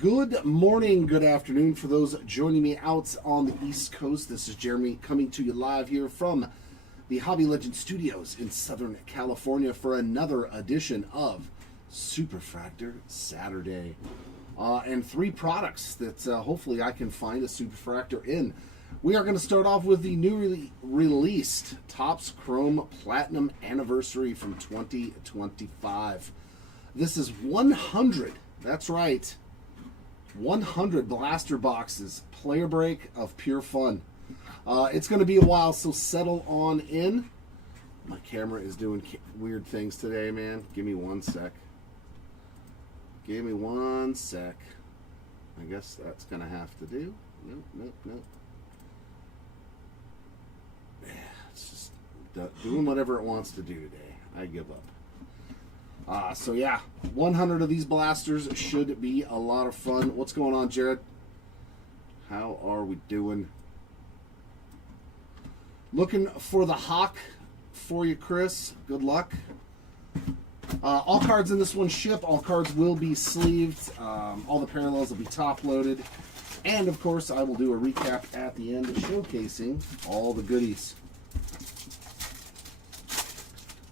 Good morning, good afternoon for those joining me out on the East Coast. This is Jeremy coming to you live here from the Hobby Legend Studios in Southern California for another edition of Superfractor Saturday. And three products that hopefully I can find a Superfractor in. We are going to start off with the newly released Topps Chrome Platinum Anniversary from 2025. This is 100, that's right, 100 blaster boxes, player break of pure fun. It's going to be a while, so settle on in. My camera is doing weird things today, man. Give me one sec. Give me one sec. I guess that's going to have to do. Nope. Yeah, it's just doing whatever it wants to do today. I give up. So yeah, 100 of these blasters should be a lot of fun. What's going on, Jared? How are we doing? Looking for the Hawk for you, Chris. Good luck. All cards in this one ship. All cards will be sleeved. All the parallels will be top loaded. And of course, I will do a recap at the end showcasing all the goodies.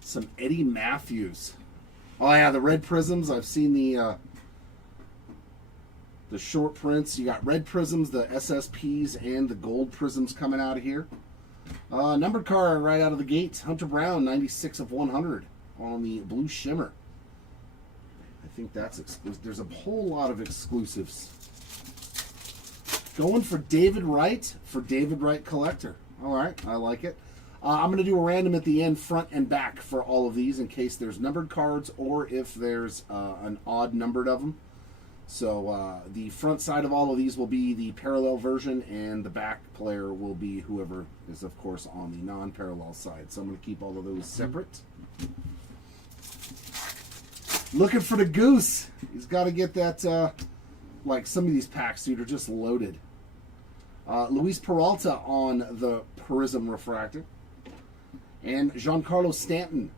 Some Eddie Matthews. Oh yeah, the red prisms. I've seen the short prints. You got red prisms, the SSPs, and the gold prisms coming out of here. Numbered card right out of the gate. Hunter Brown, 96 of 100 on the blue shimmer. I think that's exclusive. There's a whole lot of exclusives. Going for David Wright Collector. All right, I like it. I'm going to do a random at the end, front and back, for all of these in case there's numbered cards or if there's an odd numbered of them. So the front side of all of these will be the parallel version, and the back player will be whoever is, of course, on the non-parallel side. So I'm going to keep all of those separate. Looking for the goose. He's got to get that, like some of these packs, dude, are just loaded. Luis Peralta on the Prism Refractor. And Giancarlo Stanton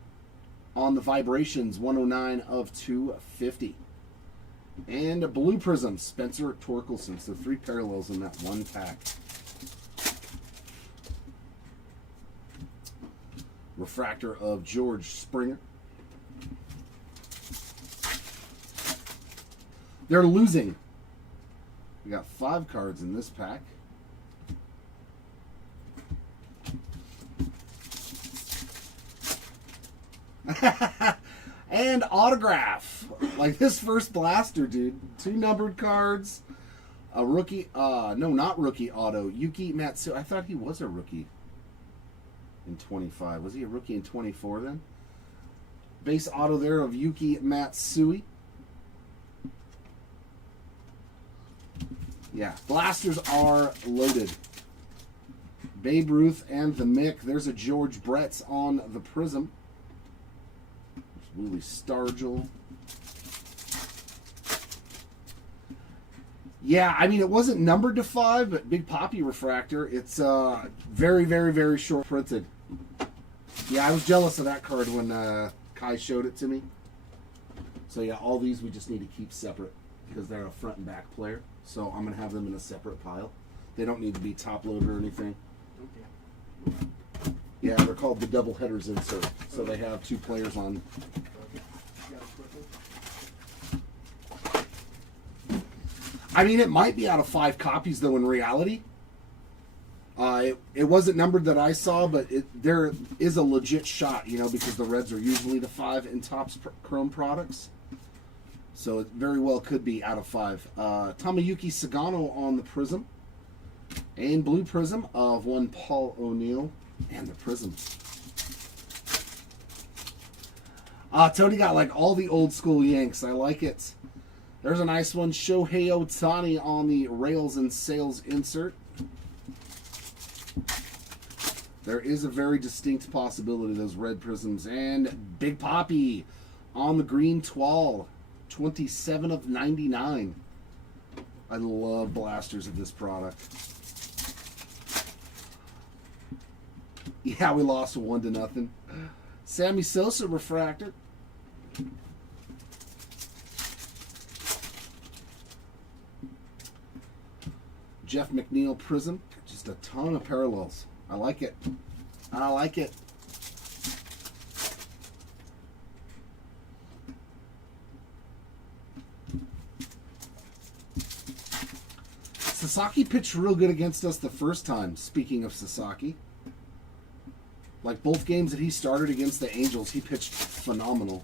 on the Vibrations, 109 of 250. And a blue prism, Spencer Torkelson. So three parallels in that one pack. Refractor of George Springer. They're losing. We got 5 cards in this pack. And autograph, like this first blaster, dude. 2 numbered cards, a rookie, no, not rookie auto, Yuki Matsui. I thought he was a rookie in 25. Was he a rookie in 24 then? Base auto there of Yuki Matsui. Yeah, blasters are loaded. Babe Ruth and the Mick. There's a George Brett on the Prism. Willie Stargell. Yeah, I mean, it wasn't numbered to 5, but Big Poppy Refractor. It's very, very, very short printed. Yeah, I was jealous of that card when Kai showed it to me. So yeah, all these we just need to keep separate because they're a front and back player. So I'm going to have them in a separate pile. They don't need to be top loaded or anything. Okay. Yeah, they're called the double headers insert. So they have 2 players on. I mean, it might be out of 5 copies, though, in reality. It wasn't numbered that I saw, but there is a legit shot, you know, because the reds are usually the 5 in Topps Chrome products. So it very well could be out of 5. Tomoyuki Sagano on the Prism. And blue Prism of one Paul O'Neill. And the Prism. Tony got like all the old school Yanks. I like it. There's a nice one. Shohei Ohtani on the Rails and Sails insert. There is a very distinct possibility of those red prisms. And Big Poppy on the green Twal. 27 of 99. I love blasters of this product. Yeah, we lost 1-0. Sammy Sosa refractor. Jeff McNeil Prism. Just a ton of parallels. I like it. I like it. Sasaki pitched real good against us the first time, speaking of Sasaki. Like both games that he started against the Angels, he pitched phenomenal.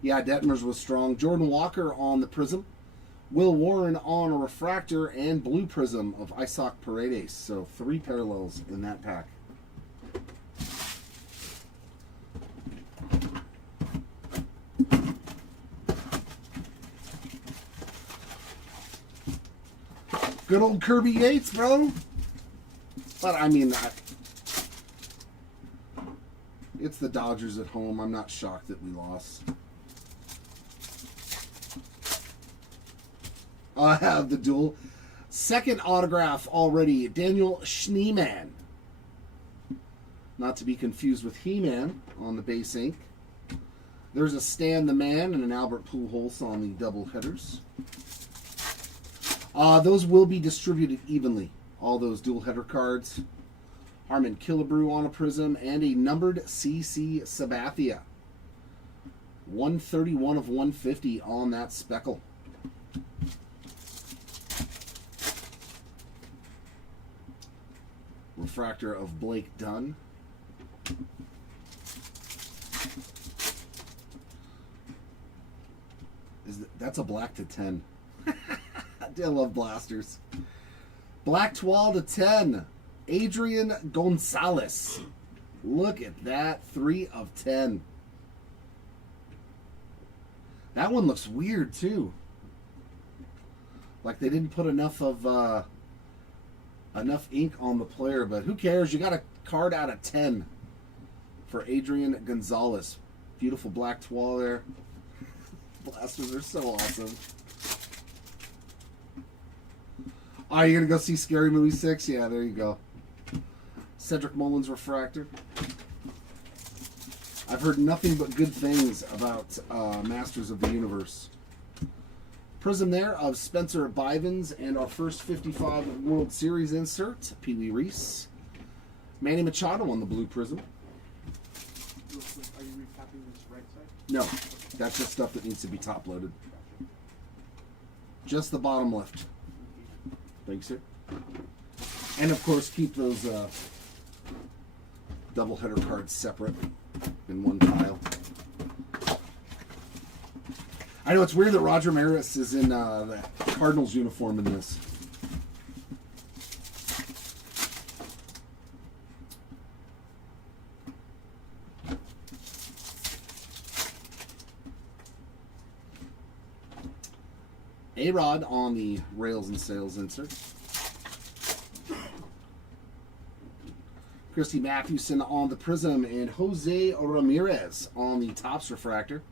Yeah, Detmers was strong. Jordan Walker on the Prism. Will Warren on a Refractor and Blue Prism of Isaac Paredes. So 3 parallels in that pack. Good old Kirby Yates, bro. But I mean, it's the Dodgers at home. I'm not shocked that we lost. I have the dual. Second autograph already. Daniel Schneemann. Not to be confused with He-Man on the base ink. There's a Stan the Man and an Albert Pujols on the double headers. Those will be distributed evenly. All those dual header cards. Harmon Killebrew on a Prism and a numbered CC Sabathia. 131 of 150 on that speckle. Refractor of Blake Dunn. That's a black to 10. I love blasters. Black Toile to 10. Adrian Gonzalez. Look at that. 3 of 10. That one looks weird too. Like they didn't put enough ink on the player, but who cares? You got a card out of 10 for Adrian Gonzalez. Beautiful black toile there. Blasters are so awesome. Oh, you're going to go see Scary Movie 6? Yeah, there you go. Cedric Mullins Refractor. I've heard nothing but good things about Masters of the Universe. Prism there of Spencer Bivens and our first 55 World Series insert, Pee Wee Reese. Manny Machado on the blue Prism. Are you recapping this right side? No, that's just stuff that needs to be top loaded. Just the bottom left. Thanks, sir. And of course, keep those double header cards separate in one pile. I know it's weird that Roger Maris is in the Cardinals uniform in this. A-Rod on the Rails and Sales insert. Christy Mathewson on the Prism and Jose Ramirez on the Topps Refractor.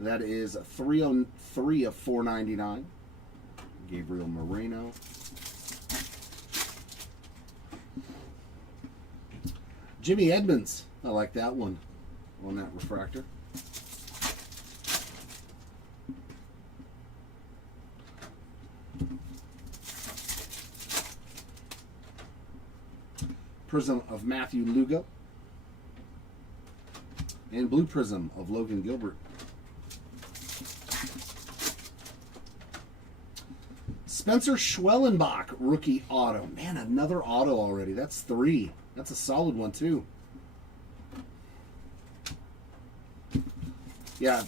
That is 303 of 499. Gabriel Moreno. Jimmy Edmonds. I like that one on that refractor. Prism of Matthew Lugo. And blue prism of Logan Gilbert. Spencer Schwellenbach, rookie auto. Man, another auto already. That's 3. That's a solid one, too. Yeah,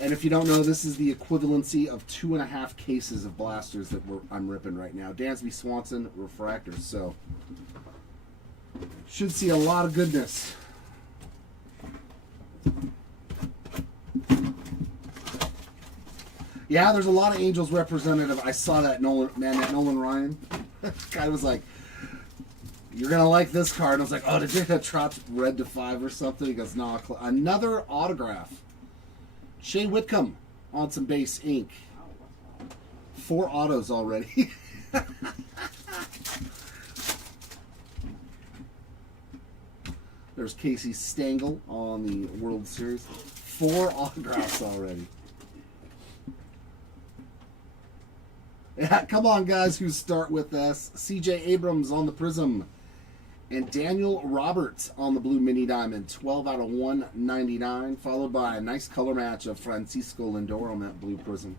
and if you don't know, this is the equivalency of 2.5 cases of blasters that I'm ripping right now. Dansby Swanson refractors, so should see a lot of goodness. Yeah, there's a lot of Angels representative. I saw that Nolan Ryan. Guy was like, "You're gonna like this card." I was like, "Oh, did you have Trout red to 5 or something?" He goes, "No." Another autograph. Shea Whitcomb on some base ink. 4 autos already. There's Casey Stengel on the World Series. 4 autographs already. Yeah, Yeah, come on, guys who start with us. CJ Abrams on the Prism. And Daniel Roberts on the blue mini diamond. 12 out of 199. Followed by a nice color match of Francisco Lindor on that blue Prism.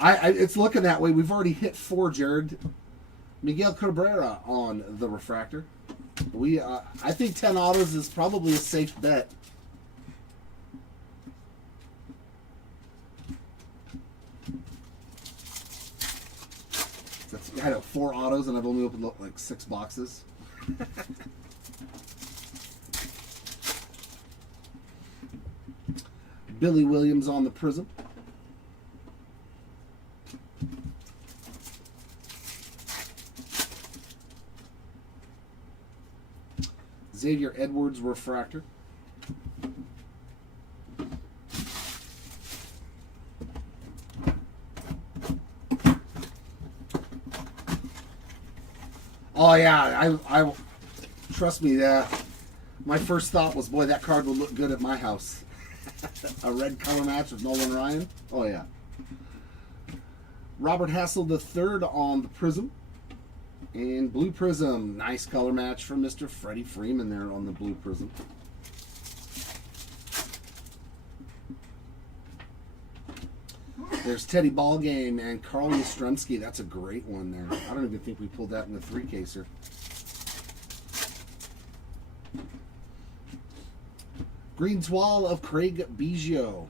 It's looking that way. We've already hit 4, Jared. Miguel Cabrera on the refractor. I think 10 autos is probably a safe bet. I had 4 autos and I've only opened like 6 boxes. Billy Williams on the Prism. Xavier Edwards refractor. Oh yeah, I trust me. My first thought was, boy, that card would look good at my house. A red color match with Nolan Ryan. Oh yeah. Robert Hassel III on the Prism. And blue Prism, nice color match for Mr. Freddie Freeman there on the blue Prism. There's Teddy Ballgame and Carl Yastrzemski. That's a great one there. I don't even think we pulled that in the 3-caser. Green Twal of Craig Biggio.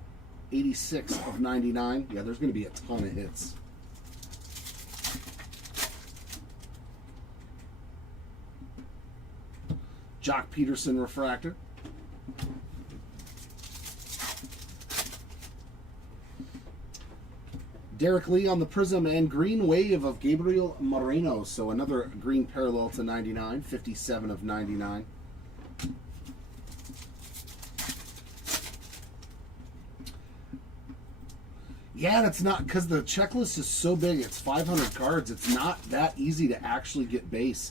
86 of 99. Yeah, there's going to be a ton of hits. Jock Peterson refractor. Derek Lee on the Prism and green wave of Gabriel Moreno. So another green parallel to 99. 57 of 99. Yeah, that's not, because the checklist is so big. It's 500 cards. It's not that easy to actually get base.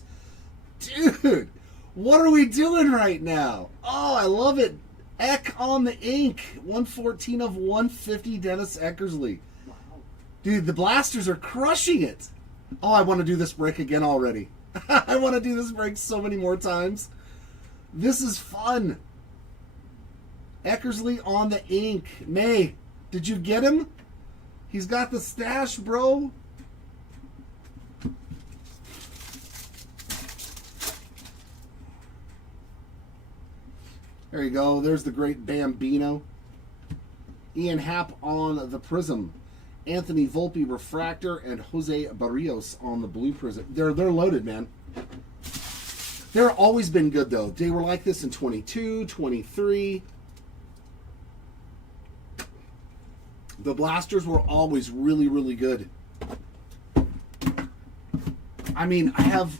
Dude, what are we doing right now? Oh, I love it. Eck on the ink. 114 of 150, Dennis Eckersley. Dude, the blasters are crushing it. Oh, I want to do this break again already. I want to do this break so many more times. This is fun. Eckersley on the ink. May, did you get him? He's got the stash, bro. There you go. There's the great Bambino. Ian Happ on the Prism. Anthony Volpe refractor and Jose Barrios on the blue Prism. They're loaded, man. They're always been good, though. They were like this in 22, 23. The blasters were always really, really good. I mean, I have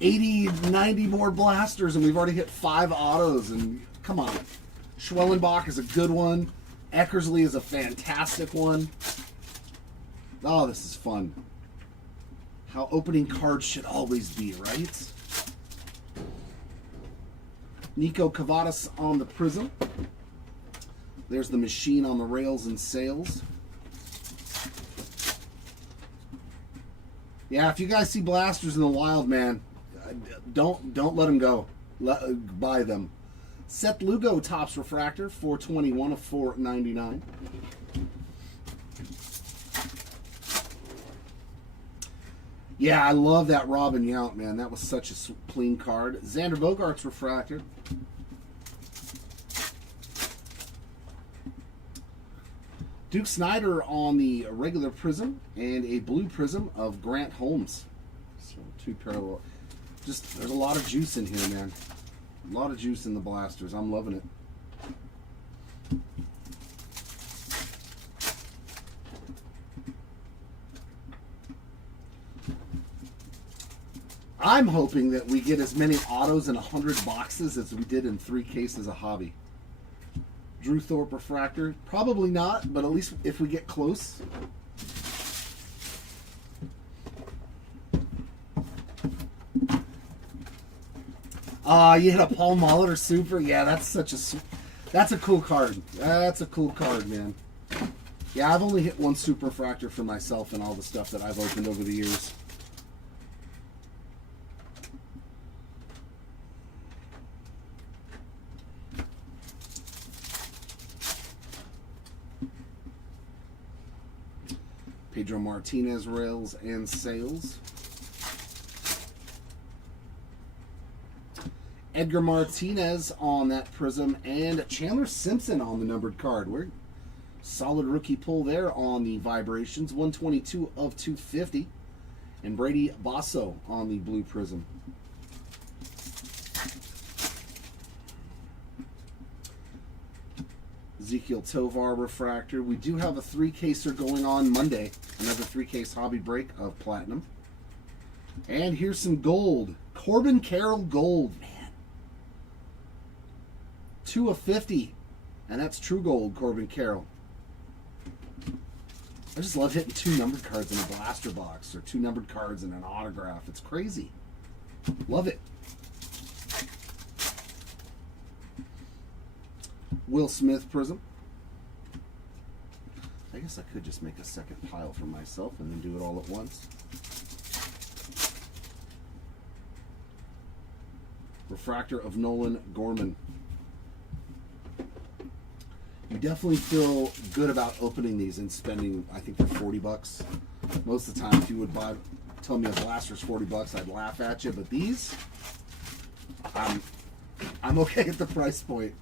80, 90 more blasters, and we've already hit 5 autos. And come on. Schwellenbach is a good one. Eckersley is a fantastic one. Oh, this is fun. How opening cards should always be, right? Nico Cavadas on the Prism. There's the machine on the rails and sails. Yeah, if you guys see blasters in the wild, man, don't let them go. Buy them. Seth Lugo tops refractor, 421 of 499. Yeah, I love that Robin Yount, man. That was such a clean card. Xander Bogaerts refractor. Duke Snyder on the regular Prism and a blue Prism of Grant Holmes. So 2 parallel. Just, there's a lot of juice in here, man. A lot of juice in the blasters. I'm loving it. I'm hoping that we get as many autos in 100 boxes as we did in 3 cases of hobby. Drew Thorpe refractor. Probably not, but at least if we get close. You hit a Paul Molitor super. Yeah, that's a cool card. That's a cool card, man. Yeah, I've only hit one super refractor for myself and all the stuff that I've opened over the years. Pedro Martinez rails and sales. Edgar Martinez on that prism, and Chandler Simpson on the numbered card. We're solid rookie pull there on the vibrations. 122 of 250. And Brady Basso on the blue prism. Ezekiel Tovar refractor. We do have a 3-caser going on Monday. Another 3-case hobby break of platinum. And here's some gold. Corbin Carroll gold. Man. 2 of 50. And that's true gold, Corbin Carroll. I just love hitting 2 numbered cards in a blaster box or 2 numbered cards in an autograph. It's crazy. Love it. Will Smith prism. I guess I could just make a second pile for myself and then do it all at once. Refractor of Nolan Gorman. You definitely feel good about opening these and spending, I think they're 40 bucks. Most of the time, if you would tell me a blaster's 40 bucks, I'd laugh at you. But these, I'm okay at the price point.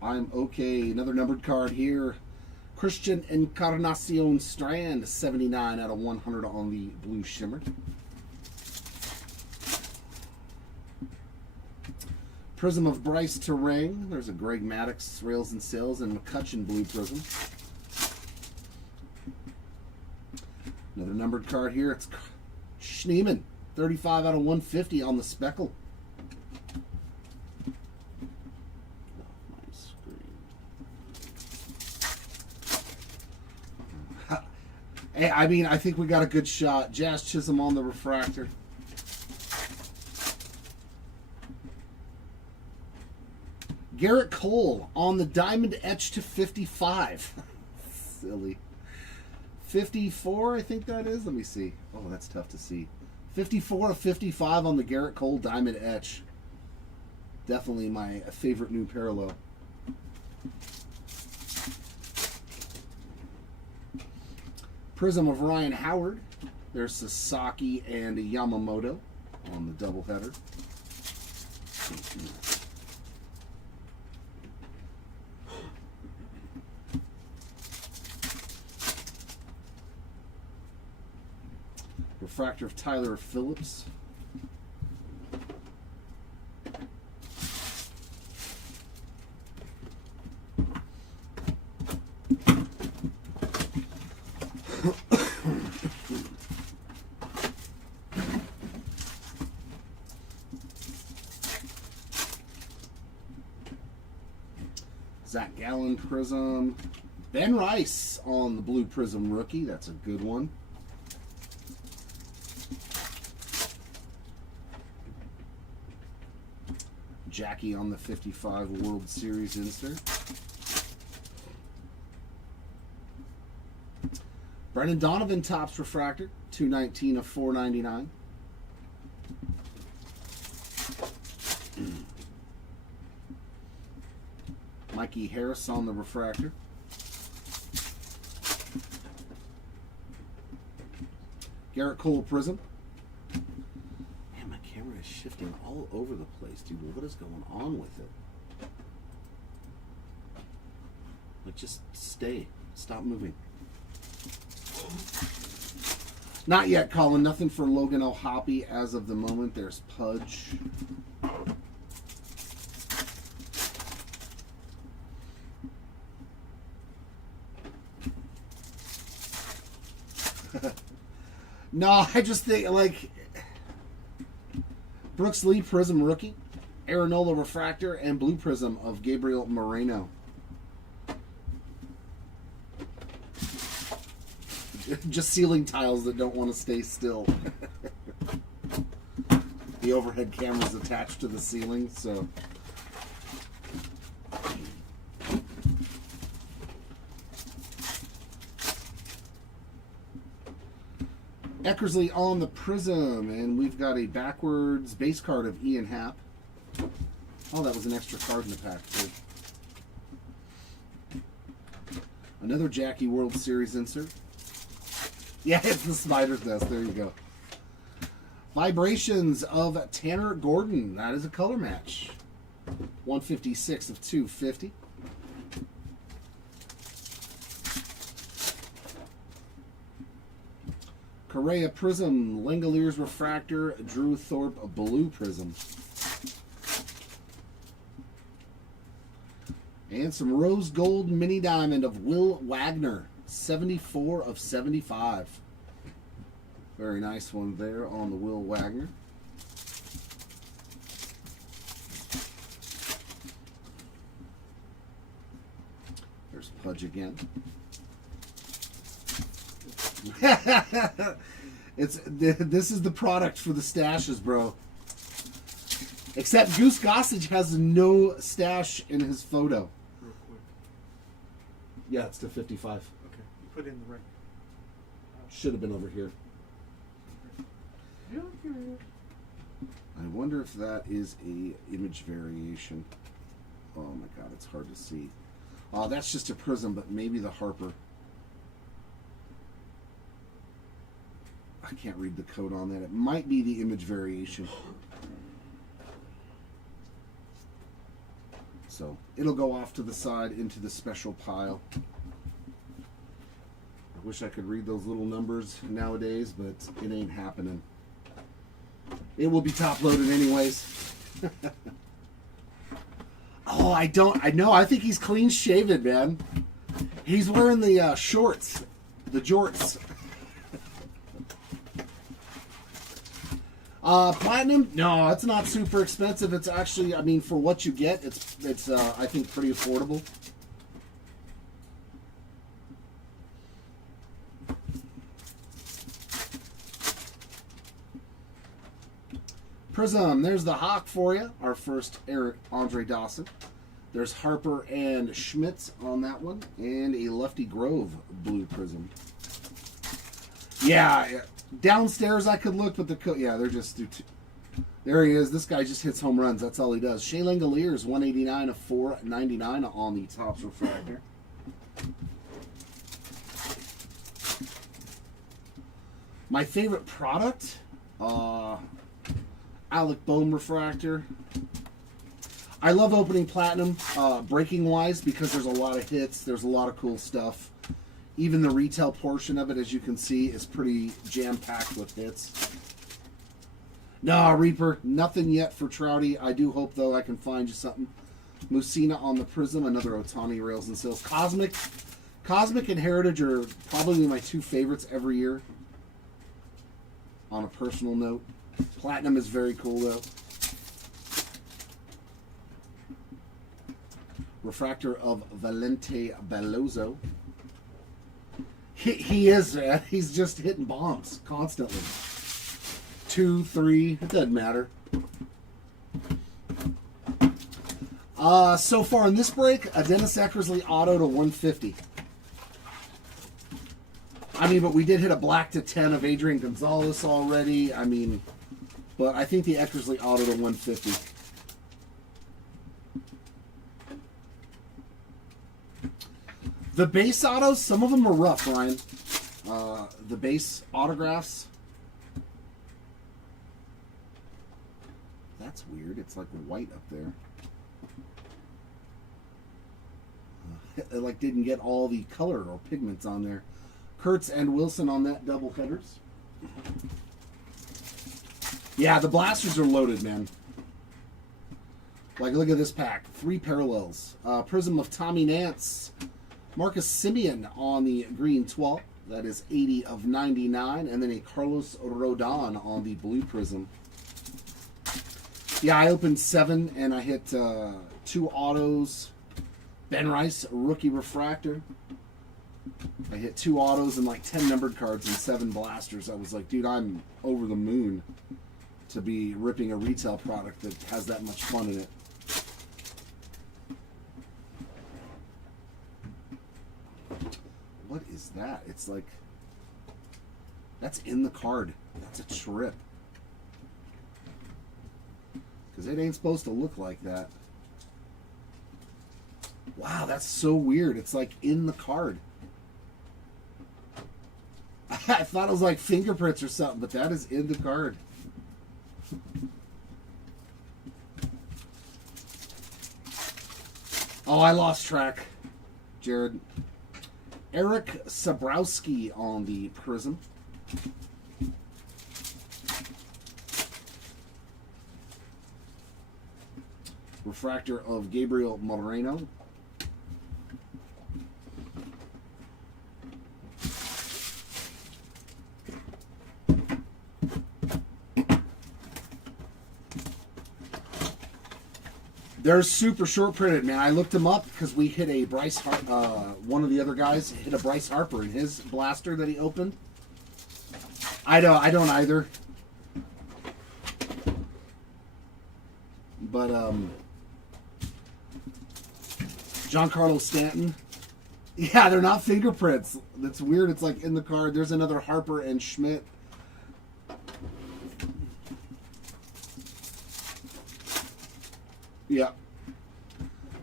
I'm okay. Another numbered card here. Christian Encarnacion Strand, 79 out of 100 on the blue shimmer. Prism of Bryce Terang. There's a Greg Maddux rails and sales, and McCutcheon blue prism. Another numbered card here. It's Schneemann, 35 out of 150 on the speckle. Hey, I mean, I think we got a good shot. Jazz Chisholm on the refractor. Garrett Cole on the diamond etch to 55. Silly. 54, I think that is. Let me see. Oh, that's tough to see. 54 of 55 on the Garrett Cole diamond etch. Definitely my favorite new parallel. Prism of Ryan Howard. There's Sasaki and Yamamoto on the doubleheader. Refractor of Tyler Phillips. Zach Gallen prism. Ben Rice on the blue prism rookie. That's a good one. Jackie on the 55 World Series insert. Brendan Donovan Topps refractor, 219 of 499. Mikey Harris on the refractor. Garrett Cole prism. Man, my camera is shifting all over the place, dude. What is going on with it? Like, just stay. Stop moving. Not yet, Colin. Nothing for Logan O'Hoppe as of the moment. There's Pudge. No, I just think, like, Brooks Lee Prism rookie, Areola refractor, and blue prism of Gabriel Moreno. Just ceiling tiles that don't want to stay still. The overhead camera's attached to the ceiling, so. Eckersley on the Prism, and we've got a backwards base card of Ian Happ. Oh, that was an extra card in the pack, too. Another Jackie World Series insert. Yeah, it's the Spider's Nest. There you go. Vibrations of Tanner Gordon. That is a color match. 156 of 250. Correa Prism, Langoliers Refractor, Drew Thorpe Blue Prism. And some Rose Gold Mini Diamond of Will Wagner, 74 of 75. Very nice one there on the Will Wagner. There's Pudge again. This is the product for the stashes, bro. Except Goose Gossage has no stash in his photo. Real quick. Yeah, it's to 55. Okay. You put in the right. Should have been over here. Yeah, here it is. I wonder if that is a image variation. Oh my god, it's hard to see. Oh, that's just a Prism, but maybe the Harper. I can't read the code on that. It might be the image variation. So it'll go off to the side into the special pile. I wish I could read those little numbers nowadays, but it ain't happening. It will be top loaded anyways. Oh, I know. I think he's clean shaven, man. He's wearing the shorts, the jorts. Platinum? No, it's not super expensive. It's actually, I mean, for what you get, it's I think pretty affordable. Prism, there's the Hawk for you. Our first Eric Andre Dawson. There's Harper and Schmitz on that one. And a Lefty Grove blue Prism. Yeah, downstairs I could look, but they're just... There he is. This guy just hits home runs. That's all he does. Shea Langoliers, 189 of 499 on the Topps Refractor. My favorite product? Alec Bohm Refractor. I love opening Platinum, breaking-wise, because there's a lot of hits. There's a lot of cool stuff. Even the retail portion of it, as you can see, is pretty jam-packed with hits. Nah, Reaper, nothing yet for Trouty. I do hope, though, I can find you something. Musina on the Prism, another Ohtani Rails and Sales. Cosmic and Heritage are probably my two favorites every year. On a personal note. Platinum is very cool, though. Refractor of Valente Bellozo. He is, man. He's just hitting bombs constantly. 2, 3, it doesn't matter. So far in this break, a Dennis Eckersley auto to 150. I mean, but we did hit a black to 10 of Adrian Gonzalez already. I mean, but I think the Eckersley auto to 150. The base autos, some of them are rough, Ryan. The base autographs. That's weird. It's like white up there. It like didn't get all the color or pigments on there. Kurtz and Wilson on that double headers. Yeah, the blasters are loaded, man. Like, look at this pack. 3 parallels. Prism of Tommy Nance. Marcus Simeon on the green 12. That is 80 of 99. And then a Carlos Rodon on the blue Prism. Yeah, I opened 7 and I hit 2 autos. Ben Rice, rookie refractor. I hit 2 autos and like 10 numbered cards and 7 blasters. I was like, dude, I'm over the moon to be ripping a retail product that has that much fun in it. What is that? It's like That's in the card. That's a trip. Because it ain't supposed to look like that. Wow, that's so weird. It's like in the card. I thought it was like fingerprints or something, but that is in the card. Oh, I lost track, Jared. Eric Sabrowski on the Prism. Refractor of Gabriel Moreno. They're super short printed, man. I looked them up because we hit a Bryce one of the other guys hit a Bryce Harper in his blaster that he opened. I don't either. But Giancarlo Stanton. Yeah, they're not fingerprints. That's weird. It's like in the card. There's another Harper and Schmidt. Yeah.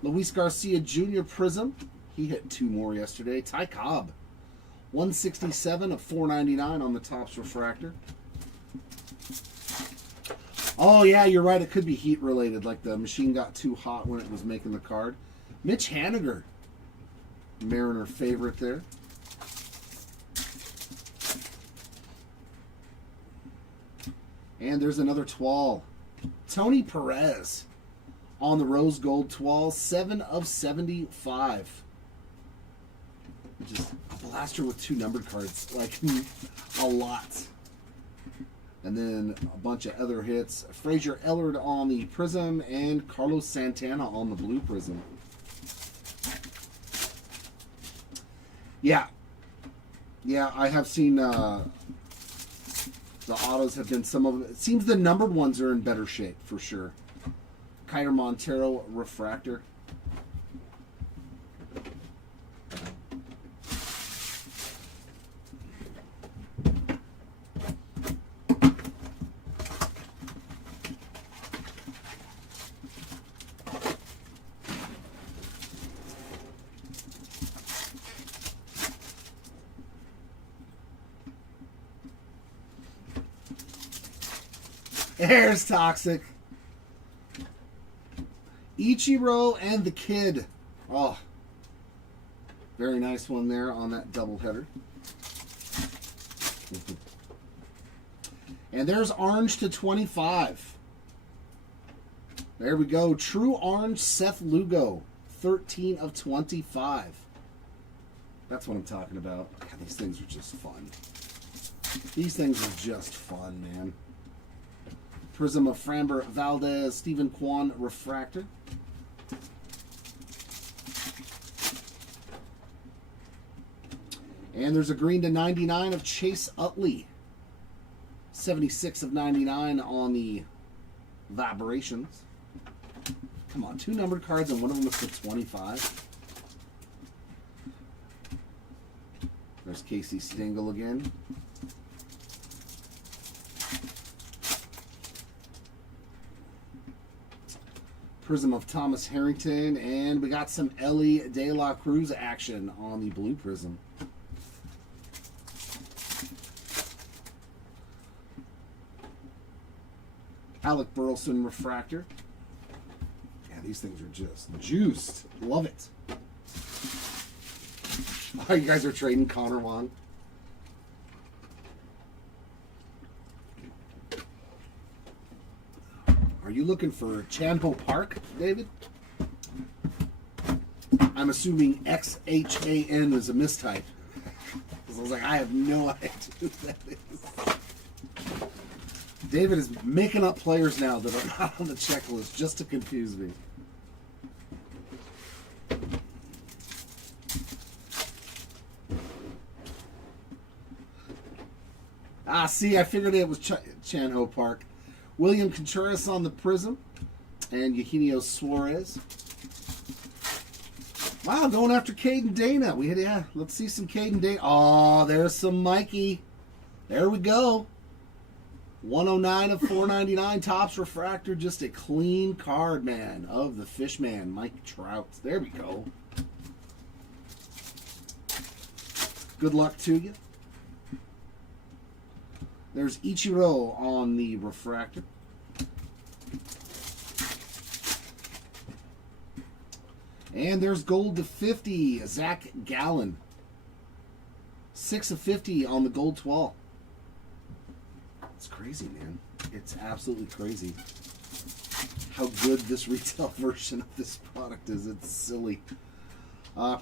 Luis Garcia Jr. Prism. He hit 2 more yesterday. Ty Cobb. 167 of 499 on the Topps refractor. Oh, yeah, you're right. It could be heat related. Like the machine got too hot when it was making the card. Mitch Haniger. Mariner favorite there. And there's another Twal. Tony Perez on the rose gold Twal, 7 of 75. Just a blaster with 2 numbered cards, like a lot. And then a bunch of other hits. Frazier Ellard on the Prism and Carlos Santana on the blue Prism. Yeah. Yeah, I have seen the autos have been some of them. It seems the numbered ones are in better shape for sure. Kiter Montero refractor. There's Toxic. Ichiro and the Kid. Oh, very nice one there on that doubleheader. And there's orange to 25. There we go. True orange Seth Lugo. 13 of 25. That's what I'm talking about. God, these things are just fun. These things are just fun, man. Prism of Framber Valdez, Stephen Kwan refractor. And there's a green to 99 of Chase Utley. 76 of 99 on the Vibrations. Come on, 2 numbered cards and one of them is for 25. There's Casey Stengel again. Prism of Thomas Harrington, and we got some Ellie De La Cruz action on the blue Prism. Alec Burleson refractor. Yeah, these things are just juiced. Love it. Oh, you guys are trading Connor Wong. Are you looking for Chanho Park, David? I'm assuming XHAN is a mistype. I was like, I have no idea who that is. David is making up players now that are not on the checklist just to confuse me. Ah, see, I figured it was Chanho Park. William Contreras on the Prism. And Eugenio Suarez. Wow, going after Caden Dana. Yeah, let's see some Caden Dana. Oh, there's some Mikey. There we go. 109 of 499 Topps Refractor. Just a clean card, man, of the Fishman, Mike Trout. There we go. Good luck to you. There's Ichiro on the Refractor. And there's gold to 50, Zach Gallen. 6 of 50 on the gold 12. It's crazy, man. It's absolutely crazy how good this retail version of this product is. It's silly.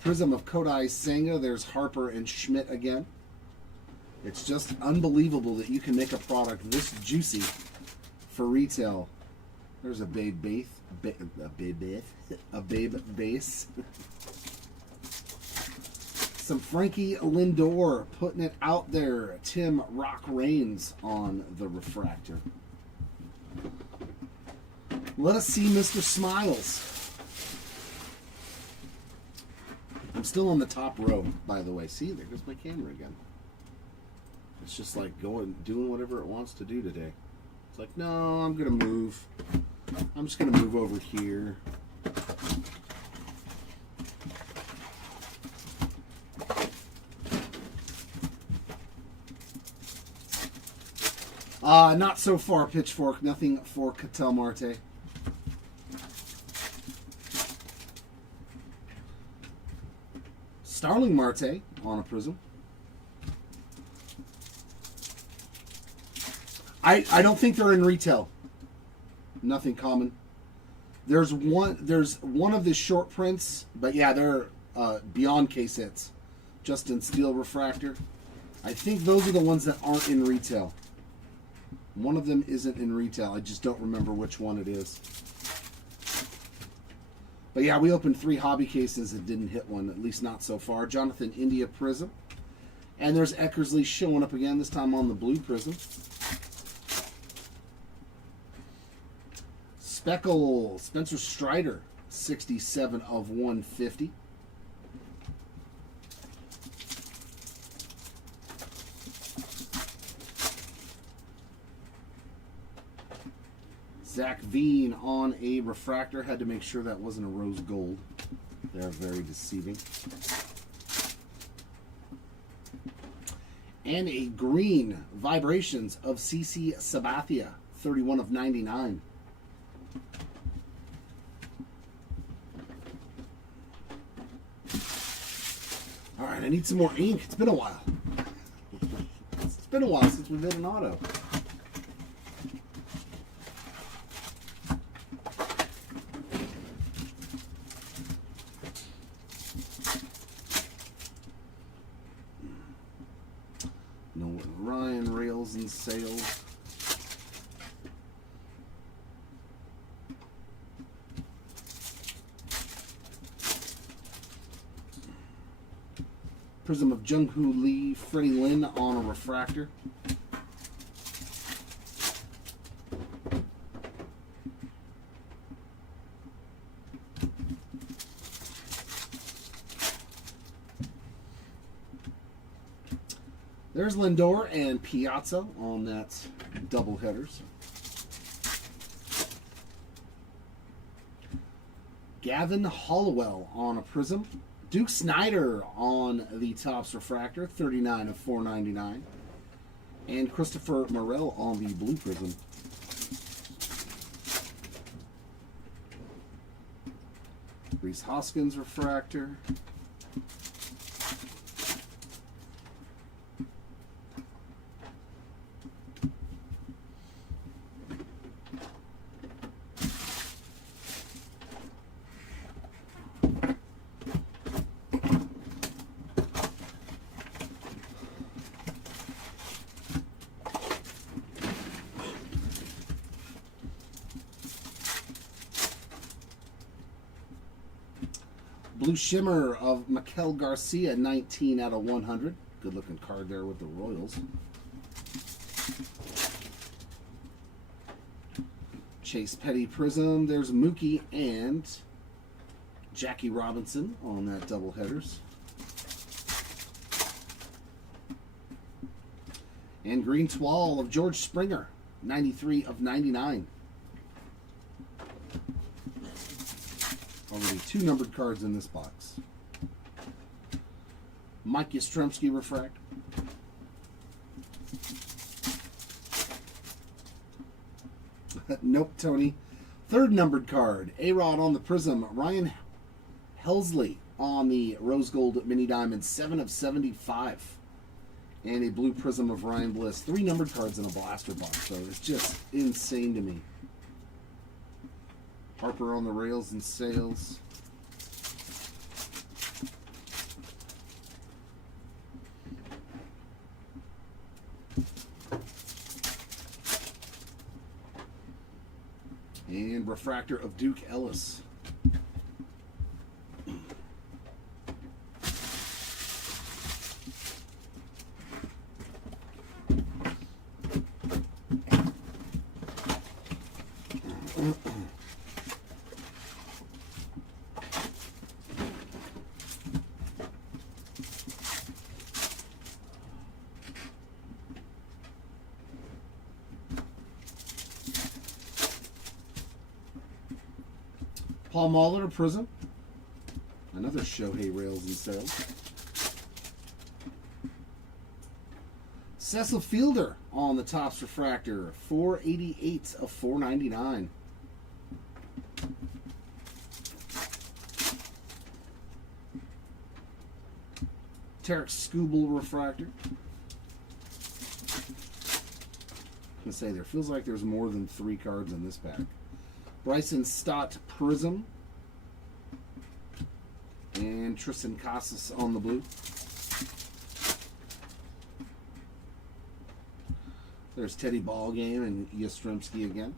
Prism of Kodai Senga. There's Harper and Schmidt again. It's just unbelievable that you can make a product this juicy for retail. There's a Babe Base. A Babe Base. Some Frankie Lindor putting it out there. Tim Rock Reigns on the Refractor. Let us see Mr. Smiles. I'm still on the top row, by the way. See, there goes my camera again. It's just like doing whatever it wants to do today. It's like, no, I'm gonna move. I'm just gonna move over here. Not so far, Pitchfork. Nothing for Ketel Marte. Starling Marte on a Prism. I don't think they're in retail. Nothing common. There's one of the short prints, but yeah, they're beyond case hits. Justin Steele Refractor. I think those are the ones that aren't in retail. One of them isn't in retail. I just don't remember which one it is. But yeah, we opened 3 hobby cases and didn't hit one, at least not so far. Jonathan India Prism. And there's Eckersley showing up again, this time on the blue Prism. Speckle, Spencer Strider, 67 of 150. Zach Veen on a Refractor. Had to make sure that wasn't a rose gold. They're very deceiving. And a green Vibrations of CC Sabathia, 31 of 99. All right, I need some more ink. It's been a while. It's been a while since we've hit an auto. Ryan Rails and Sales. Prism of Jung-Hoo Lee, Freddie Lin on a Refractor. There's Lindor and Piazza on that double headers. Gavin Hollowell on a Prism. Duke Snyder on the Topps Refractor, 39 of 499. And Christopher Morel on the blue Prism. Reese Hoskins Refractor. Blue Shimmer of Mikel Garcia, 19 out of 100. Good looking card there with the Royals. Chase Petty Prism. There's Mookie and Jackie Robinson on that double headers. And green swirl of George Springer, 93 of 99. Already 2 numbered cards in this box. Mike Yastrzemski refract. Nope, Tony. 3rd numbered card. A-Rod on the Prism. Ryan Helsley on the Rose Gold Mini Diamond. 7 of 75. And a blue Prism of Ryan Bliss. 3 numbered cards in a blaster box. So it's just insane to me. Harper on the rails and sails. And refractor of Duke Ellis. Paul Mahler, Prism. Another Shohei Rails and Sails. Cecil Fielder on the Topps refractor. 488 of 499. Tarek Skubal refractor. I can say there feels like there's more than 3 cards in this pack. Bryson Stott Prism. And Tristan Casas on the blue. There's Teddy Ballgame and Yastrzemski again.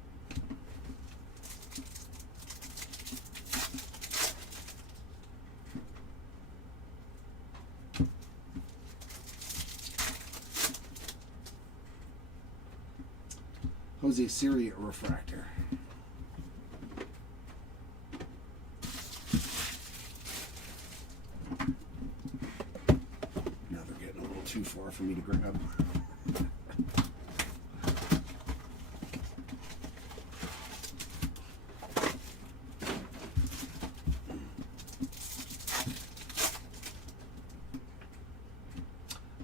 Jose Siri refractor. Now they're getting a little too far for me to grab.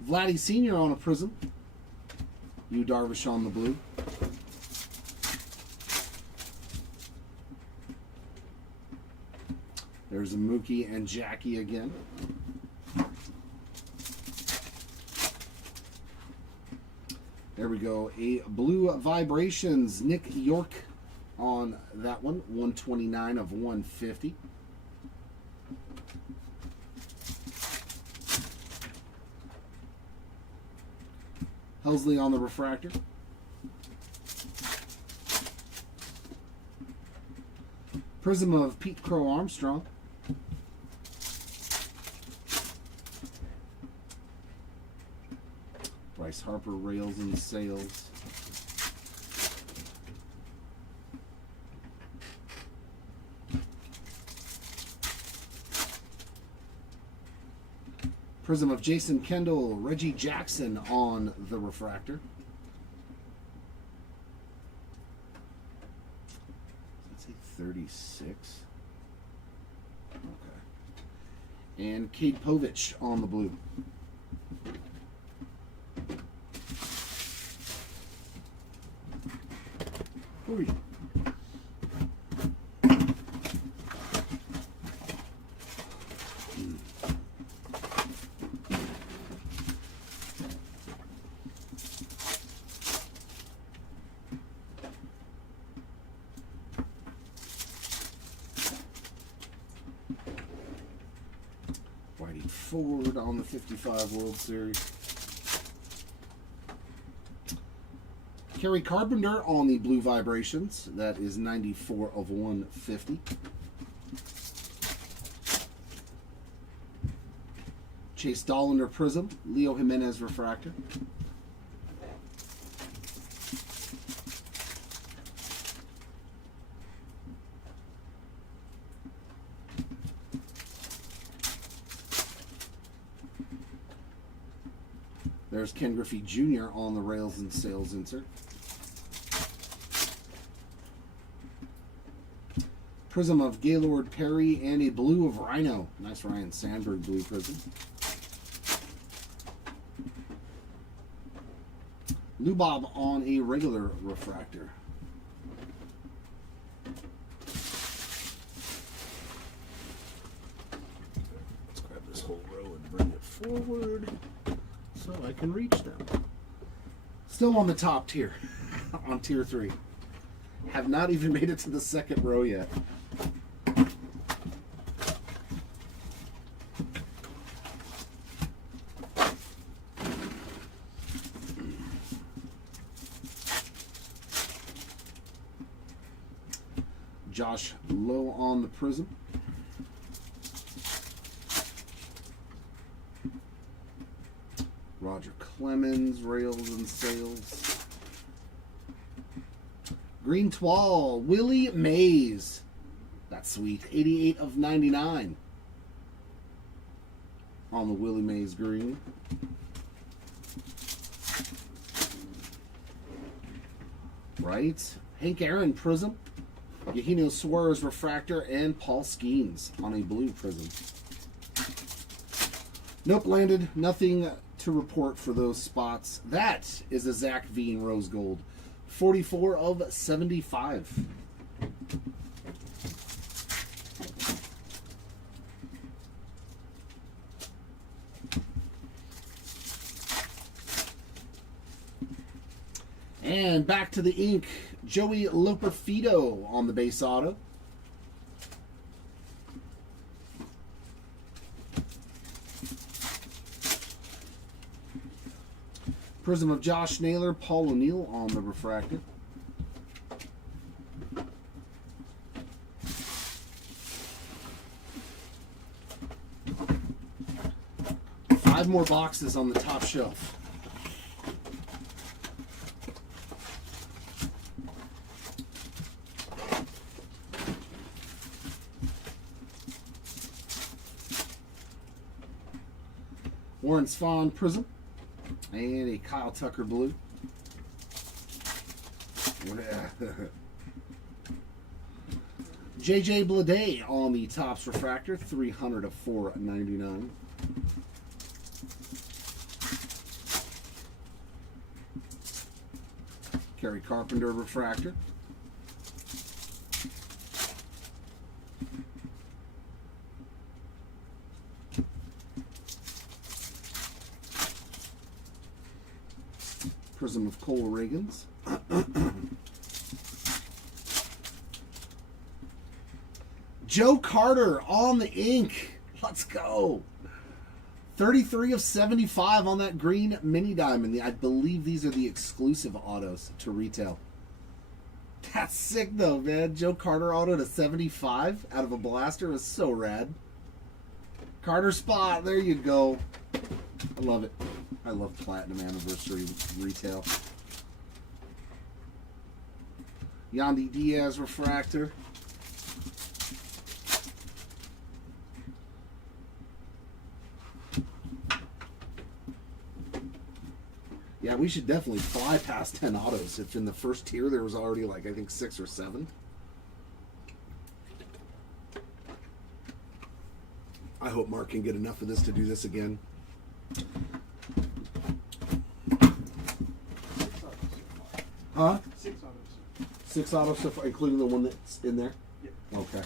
Vladdy Sr. on a Prism. Yu Darvish on the blue. There's a Mookie and Jackie again. There we go. A Blue Vibrations. Nick York on that one. 129 of 150. Helsley on the refractor. Prism of Pete Crow Armstrong. Bryce Harper Rails and Sails. Prism of Jason Kendall, Reggie Jackson on the refractor. Let's say 36. Okay. And Cade Povich on the blue. Hurry. Whitey Ford on the 55 World Series. Kerry Carpenter on the Blue Vibrations. That is 94 of 150. Chase Dollander Prism. Leo Jimenez Refractor. There's Ken Griffey Jr. on the Rails and Sales insert. Prism of Gaylord Perry and a blue of Rhino. Nice Ryan Sandberg blue prism. Lubob on a regular refractor. Let's grab this whole row and bring it forward so I can reach them. Still on the top tier, on tier 3. Have not even made it to the second row yet. Josh Lowe on the prism. Roger Clemens, Rails and Sales. Green Twal, Willie Mays. That's sweet. 88 of 99 on the Willie Mays green. Right. Hank Aaron prism. Eugenio Suarez refractor and Paul Skeens on a blue prism. Nope, landed. Nothing to report for those spots. That is a Zach Veen rose gold. 44 of 75. And back to the ink. Joey Loperfido on the base auto. Prism of Josh Naylor, Paul O'Neill on the refractor. Five more boxes on the top shelf. Warren Spahn prism and a Kyle Tucker blue. JJ Bleday on the Topps refractor, 300 of 499. Kerry Carpenter refractor. Prism of Cole Reagans. Joe Carter on the ink. Let's go. 33 of 75 on that green mini diamond. I believe these are the exclusive autos to retail. That's sick though, man. Joe Carter auto to 75 out of a blaster is so rad. Carter spot. There you go. I love it. I love Platinum Anniversary retail. Yandy Diaz refractor. Yeah, we should definitely fly past 10 autos. If in the first tier there was already like, I think 6 or 7. I hope Mark can get enough of this to do this again. Huh? 6 autos. 6 autos so far, including the one that's in there? Yeah. Okay.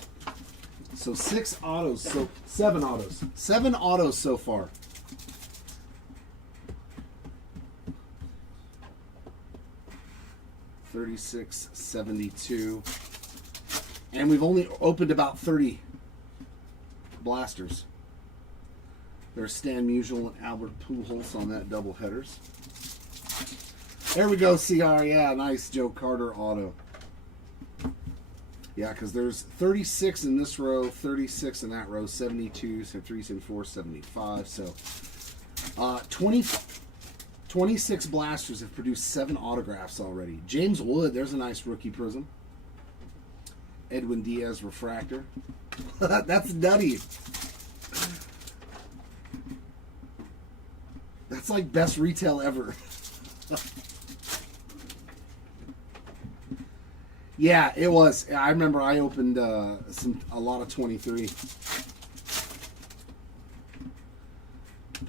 So 6 autos, so 7 autos. 7 autos so far. $36.72. And we've only opened about 30 blasters. There's Stan Musial and Albert Pujols on that double headers. There we go, CR. Yeah, nice Joe Carter auto. Yeah, because there's 36 in this row, 36 in that row, 72, so 3, 4, 75. So 26 blasters have produced 7 autographs already. James Wood, there's a nice rookie prism. Edwin Diaz refractor. That's nutty. That's like best retail ever. Yeah, it was. I remember I opened a lot of 23.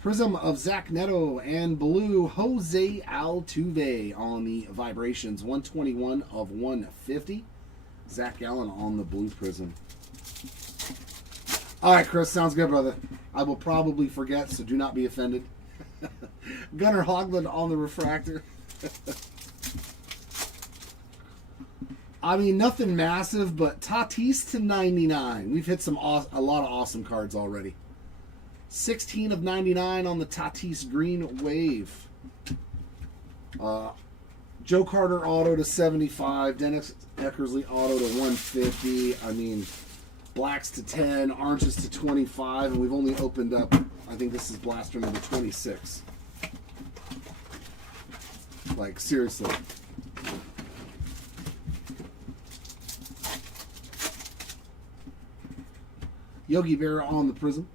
Prism of Zach Neto and blue Jose Altuve on the vibrations. 121 of 150. Zach Allen on the blue prism. All right, Chris, sounds good, brother. I will probably forget, so do not be offended. Gunnar Hoglund on the refractor. I mean, nothing massive, but Tatis to 99. We've hit a lot of awesome cards already. 16 of 99 on the Tatis green wave. Joe Carter auto to 75. Dennis Eckersley auto to 150. I mean, blacks to 10. Oranges to 25. And we've only opened up, I think this is blaster number 26. Like, seriously. Yogi Berra on the prism.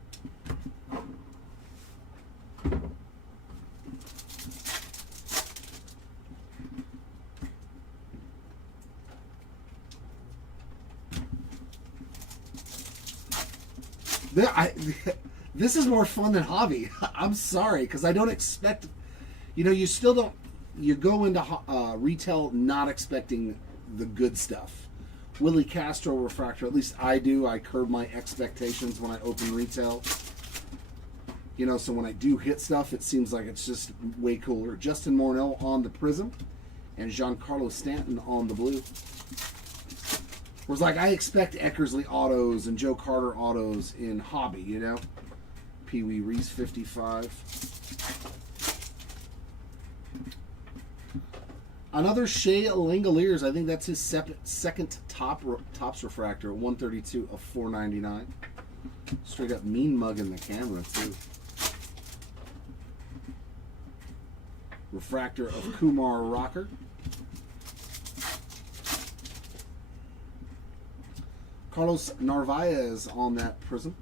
This is more fun than hobby. I'm sorry, because I don't expect, you still don't, you go into retail not expecting the good stuff. Willie Castro refractor, at least I do. I curb my expectations when I open retail. So when I do hit stuff, it seems like it's just way cooler. Justin Morneau on the prism and Giancarlo Stanton on the blue. Whereas, I expect Eckersley autos and Joe Carter autos in hobby, Pee Wee Reese 55. Another Shea Langoliers. I think that's his second Topps refractor. 132 of 499. Straight up mean mugging the camera, too. Refractor of Kumar Rocker. Carlos Narvaez on that prism.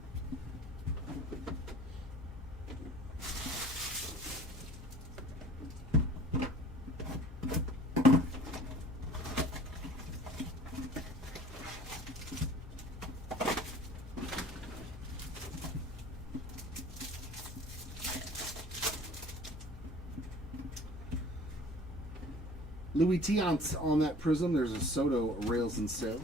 Louis Tiant on that prism. There's a Soto Rails and Sales.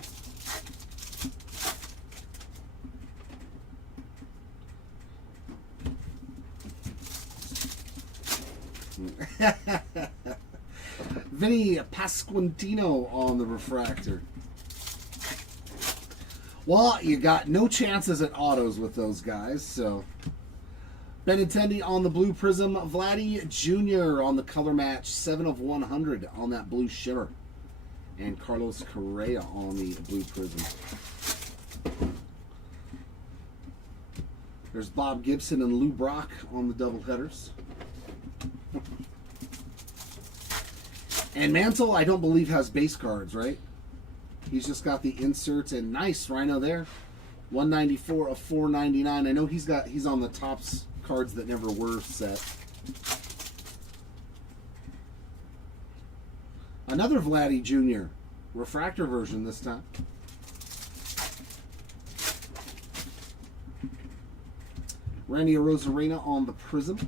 Vinny Pasquantino on the refractor. Well, you got no chances at autos with those guys, so. Benintendi on the blue prism. Vladdy Jr. on the color match. 7 of 100 on that blue shimmer. And Carlos Correa on the blue prism. There's Bob Gibson and Lou Brock on the double headers. And Mantle, I don't believe, has base cards, right? He's just got the inserts, and nice Rhino there. 194 of 499. I know he's on the Topps cards that never were set. Another Vladdy Jr. refractor version this time. Randy Arozarena on the prism.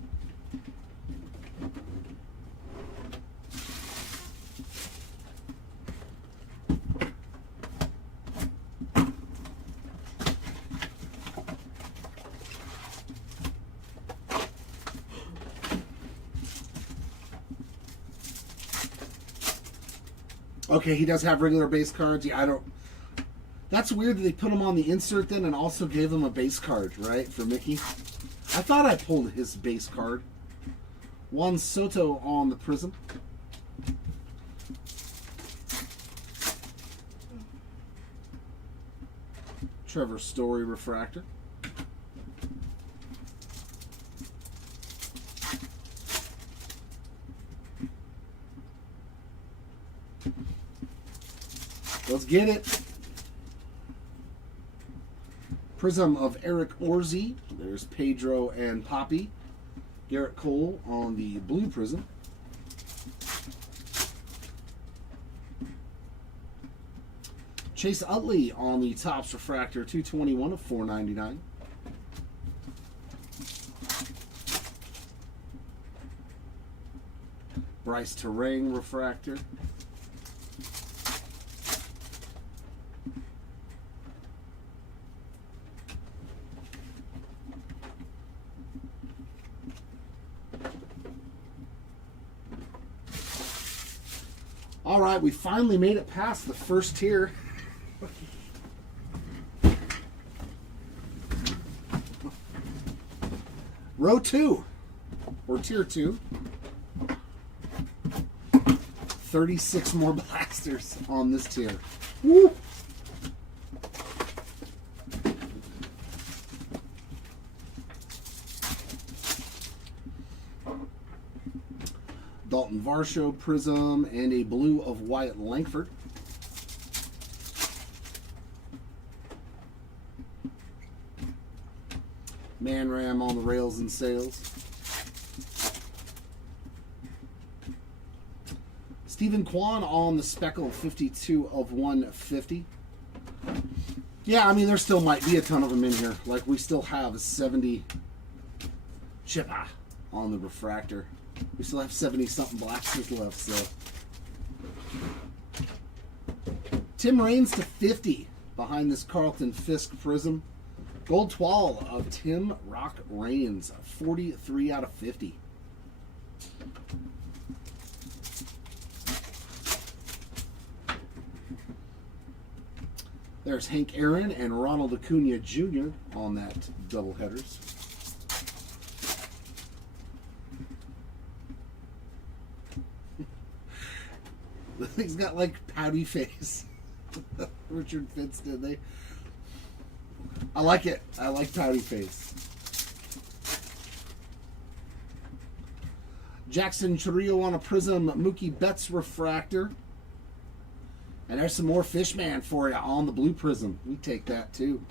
Okay, he does have regular base cards. Yeah, I don't. That's weird that they put him on the insert then and also gave him a base card, right, for Mickey? I thought I pulled his base card. Juan Soto on the prism. Trevor Story refractor. Let's get it. Prism of Eric Orzi. There's Pedro and Poppy. Garrett Cole on the blue prism. Chase Utley on the Topps Refractor 221 of 499. Bryce Terang Refractor. All right, we finally made it past the first tier. Row 2, or tier 2. 36 more blasters on this tier. Woo! Dalton Varsho Prism and a blue of Wyatt Langford. Man Ram on the rails and sails. Stephen Kwan on the Speckle 52 of 150. Yeah, I mean, there still might be a ton of them in here. Like, we still have 70 Chippa on the refractor. We still have 70-something blasters left, so. Tim Raines to 50 behind this Carlton Fisk Prism. Gold Twal of Tim Rock Raines, 43 out of 50. There's Hank Aaron and Ronald Acuna Jr. on that doubleheaders. He's got like pouty face. Richard Fitz, did they? I like it. I like pouty face. Jackson Churrillo on a Prism Mookie Betts refractor. And there's some more Fishman for you on the blue prism. We take that too.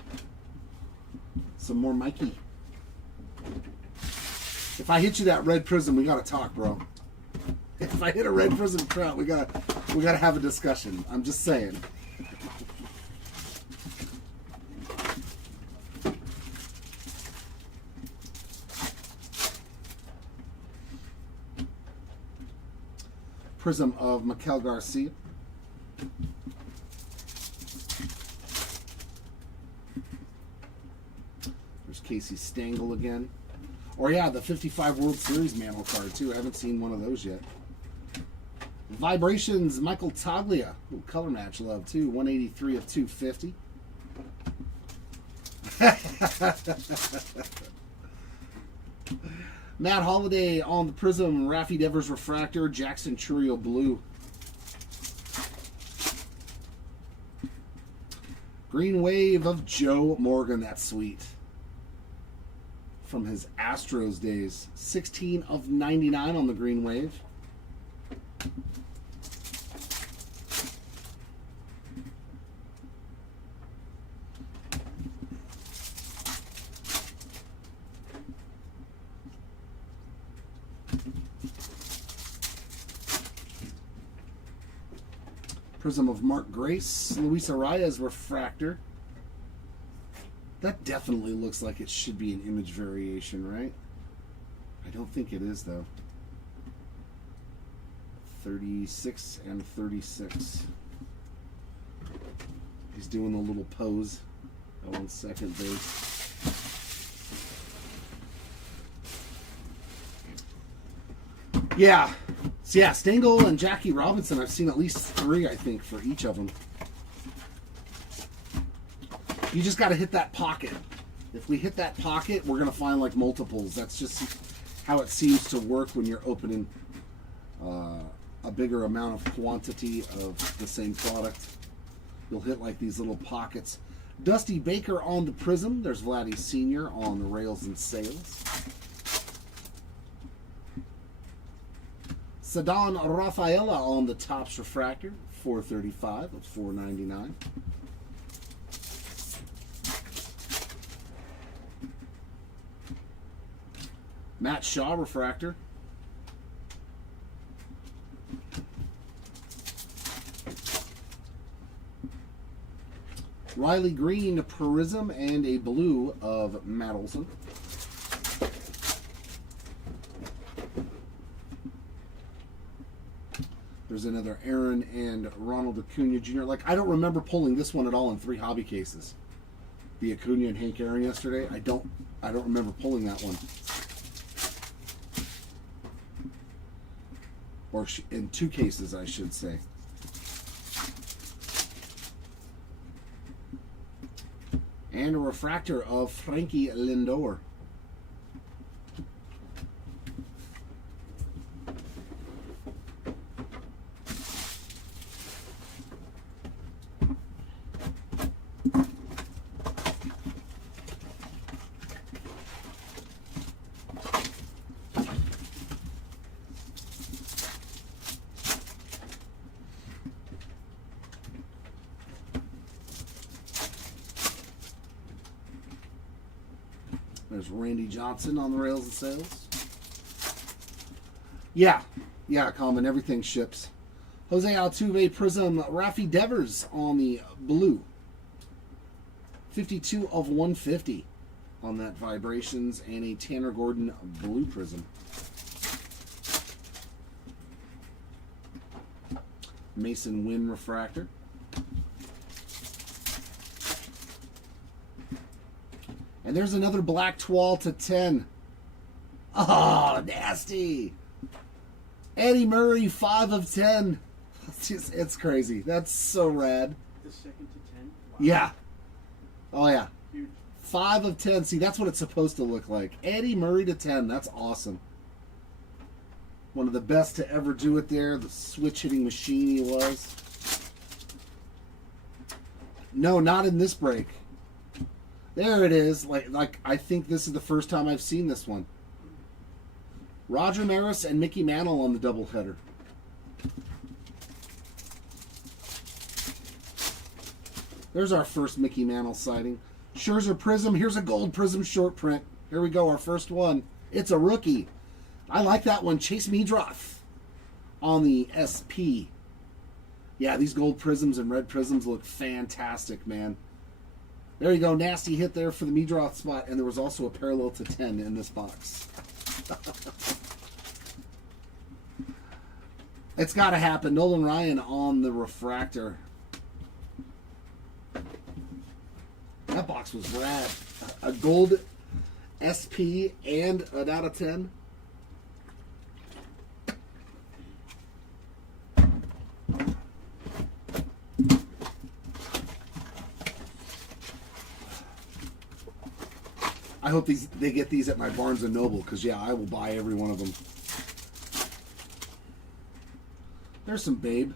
Some more Mikey. If I hit you that red prism, we gotta talk, bro. If I hit a red prism trout, we gotta have a discussion. I'm just saying. Prism of Maikel Garcia. There's Casey Stengel again. Or yeah, the 55 World Series Mantle card too. I haven't seen one of those yet. Vibrations, Michael Toglia. Ooh, color match love too. 183 of 250. Matt Holliday on the Prism, Raffy Devers refractor, Jackson Churrillo blue. Green Wave of Joe Morgan, that's sweet. From his Astros days. 16 of 99 on the Green Wave. Prism of Mark Grace, Luis Arias refractor. That definitely looks like it should be an image variation, right? I don't think it is, though. 36 and 36. He's doing a little pose on second base. Yeah. So yeah, Stengel and Jackie Robinson, I've seen at least 3, I think, for each of them. You just got to hit that pocket. If we hit that pocket, we're going to find like multiples. That's just how it seems to work when you're opening a bigger amount of quantity of the same product. You'll hit like these little pockets. Dusty Baker on the Prism. There's Vladdy Sr. on the rails and sails. Ceddanne Rafaela on the Topps refractor. 435 of 499. Matt Shaw refractor. Riley Green prism and a blue of Matt Olson. There's another Aaron and Ronald Acuna Jr. Like, I don't remember pulling this one at all in 3 hobby cases. The Acuna and Hank Aaron yesterday. I don't remember pulling that one. Or in 2 cases, I should say. And a refractor of Frankie Lindor. There's Randy Johnson on the rails of sales. Yeah, Common. Everything ships. Jose Altuve Prism Rafi Devers on the blue. 52 of 150 on that Vibrations, and a Tanner Gordon blue prism. Mason Wynn refractor. And there's another black toile to 10. Oh, nasty. Eddie Murray, 5 of 10. It's crazy. That's so rad. The second to 10? Wow. Yeah. Oh, yeah. Huge. 5 of 10. See, that's what it's supposed to look like. Eddie Murray to 10. That's awesome. One of the best to ever do it there. The switch-hitting machine he was. No, not in this break. There it is. Like I think this is the first time I've seen this one. Roger Maris and Mickey Mantle on the doubleheader. There's our first Mickey Mantle sighting. Scherzer Prism. Here's a gold Prism short print. Here we go, our first one. It's a rookie. I like that one. Chase Meadroth on the SP. Yeah, these gold Prisms and red Prisms look fantastic, man. There you go. Nasty hit there for the Meadroth spot. And there was also a parallel to 10 in this box. It's got to happen. Nolan Ryan on the refractor. That box was rad. A gold SP and an out of 10. I hope they get these at my Barnes & Noble, because, yeah, I will buy every one of them. There's some Babe.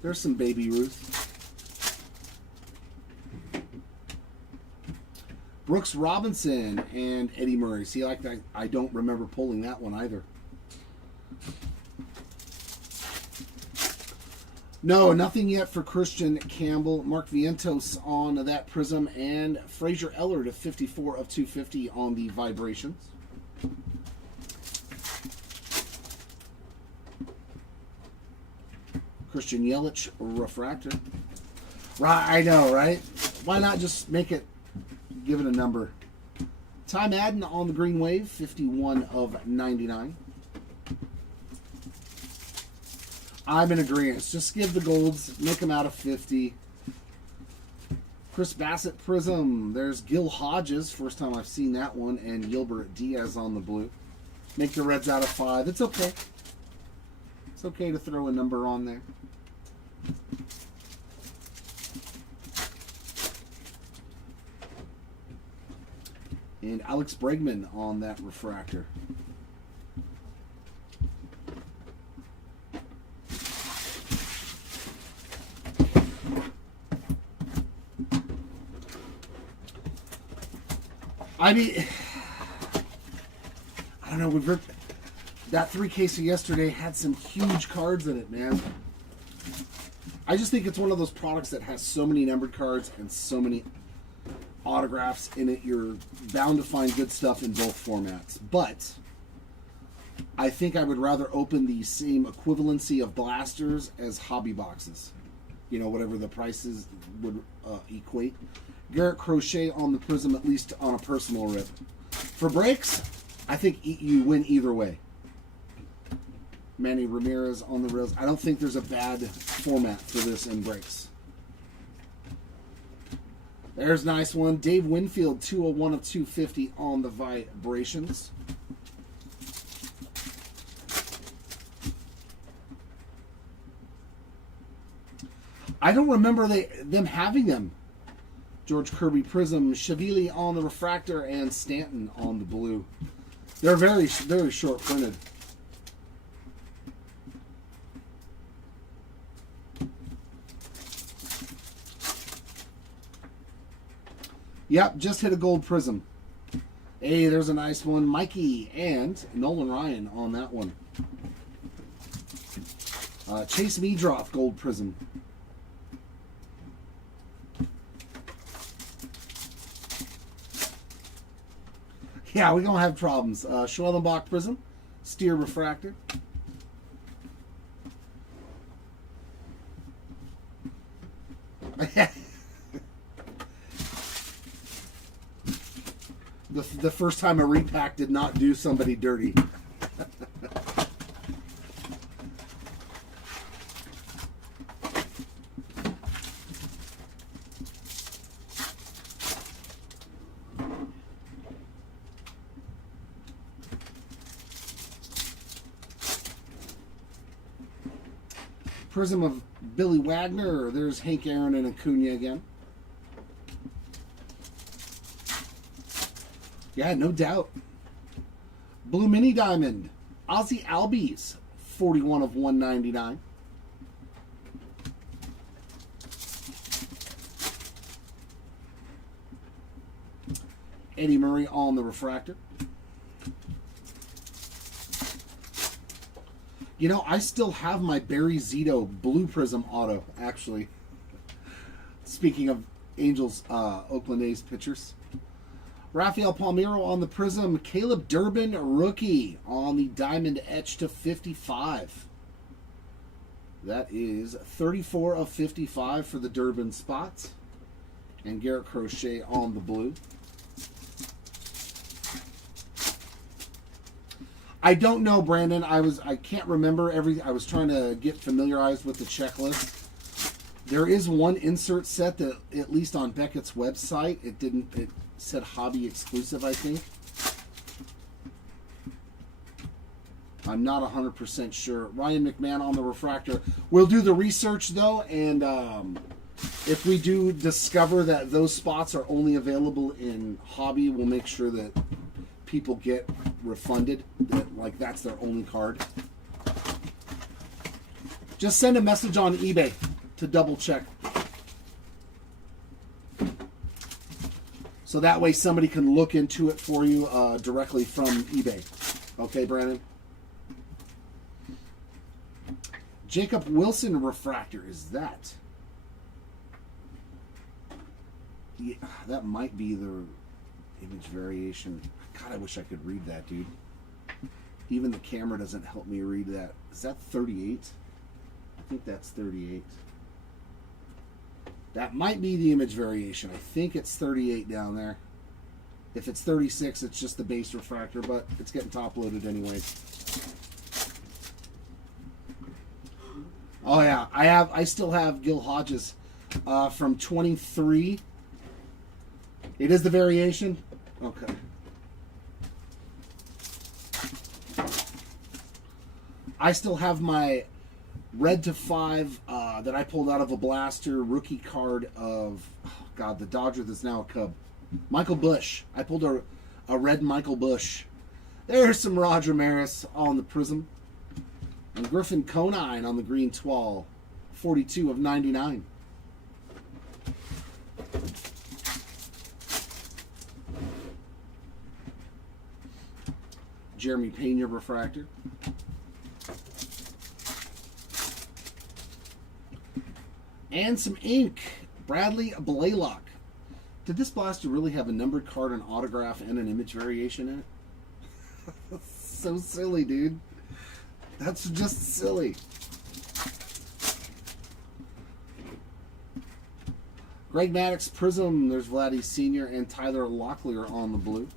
There's some Baby Ruth. Brooks Robinson and Eddie Murray. See, like that, I don't remember pulling that one either. No, nothing yet for Christian Campbell. Mark Vientos on that Prism, and Frazier Eller to 54 of 250 on the Vibrations. Christian Yelich refractor. Right, I know, right? Why not just make it, give it a number? Ty Madden on the Green Wave, 51 of 99. I'm in agreement. Just give the golds, make them out of 50. Chris Bassett Prism. There's Gil Hodges, first time I've seen that one, and Gilbert Diaz on the blue. Make the reds out of 5. It's okay. It's okay to throw a number on there. And Alex Bregman on that refractor. I mean, I don't know. That 3 case of yesterday had some huge cards in it, man. I just think it's one of those products that has so many numbered cards and so many autographs in it. You're bound to find good stuff in both formats. But I think I would rather open the same equivalency of blasters as hobby boxes. You know, whatever the prices would equate. Garrett Crochet on the Prism, at least on a personal rip. For breaks, I think you win either way. Manny Ramirez on the rails. I don't think there's a bad format for this in breaks. There's a nice one. Dave Winfield, 201 of 250 on the vibrations. I don't remember them having them. George Kirby Prism, Shavili on the refractor, and Stanton on the blue. They're very, very short printed. Yep, just hit a gold prism. Hey, there's a nice one. Mikey and Nolan Ryan on that one. Chase Meadroff, gold prism. Yeah, we're going to have problems. Schwellenbach prism. Steer refractor. The first time a repack did not do somebody dirty. Prism of Billy Wagner. There's Hank Aaron and Acuna again. Yeah, no doubt. Blue Mini Diamond. Ozzy Albies. 41 of 199. Eddie Murray on the refractor. You know, I still have my Barry Zito Blue Prism auto, actually. Speaking of Angels, Oakland A's pitchers. Rafael Palmeiro on the Prism. Caleb Durbin, rookie, on the Diamond Etch to 55. That is 34 of 55 for the Durbin spots. And Garrett Crochet on the blue. I don't know, Brandon. I can't remember I was trying to get familiarized with the checklist. There is one insert set that, at least on Beckett's website, it said hobby exclusive, I think. I'm not 100% sure. Ryan McMahon on the refractor. We'll do the research, though, and if we do discover that those spots are only available in hobby, we'll make sure that people get refunded, like that's their only card. Just send a message on eBay to double check. So that way somebody can look into it for you directly from eBay. Okay, Brandon? Jacob Wilson refractor, is that? Yeah, that might be the image variation. God, I wish I could read that, dude. Even the camera doesn't help me read that. Is that 38? I think that's 38. That might be the image variation. I think it's 38 down there. If it's 36, it's just the base refractor, but it's getting top loaded anyways. Oh yeah, I still have Gil Hodges from 23. It is the variation? Okay. I still have my red to 5 that I pulled out of a blaster rookie card of, oh God, the Dodger that's now a Cub. Michael Bush. I pulled a red Michael Bush. There's some Roger Maris on the Prism. And Griffin Conine on the green 12. 42 of 99. Jeremy Pena refractor. And some ink. Bradley Blaylock. Did this blaster really have a numbered card, an autograph, and an image variation in it? That's so silly, dude. That's just silly. Greg Maddux Prism. There's Vladdy Sr. and Tyler Locklear on the blue.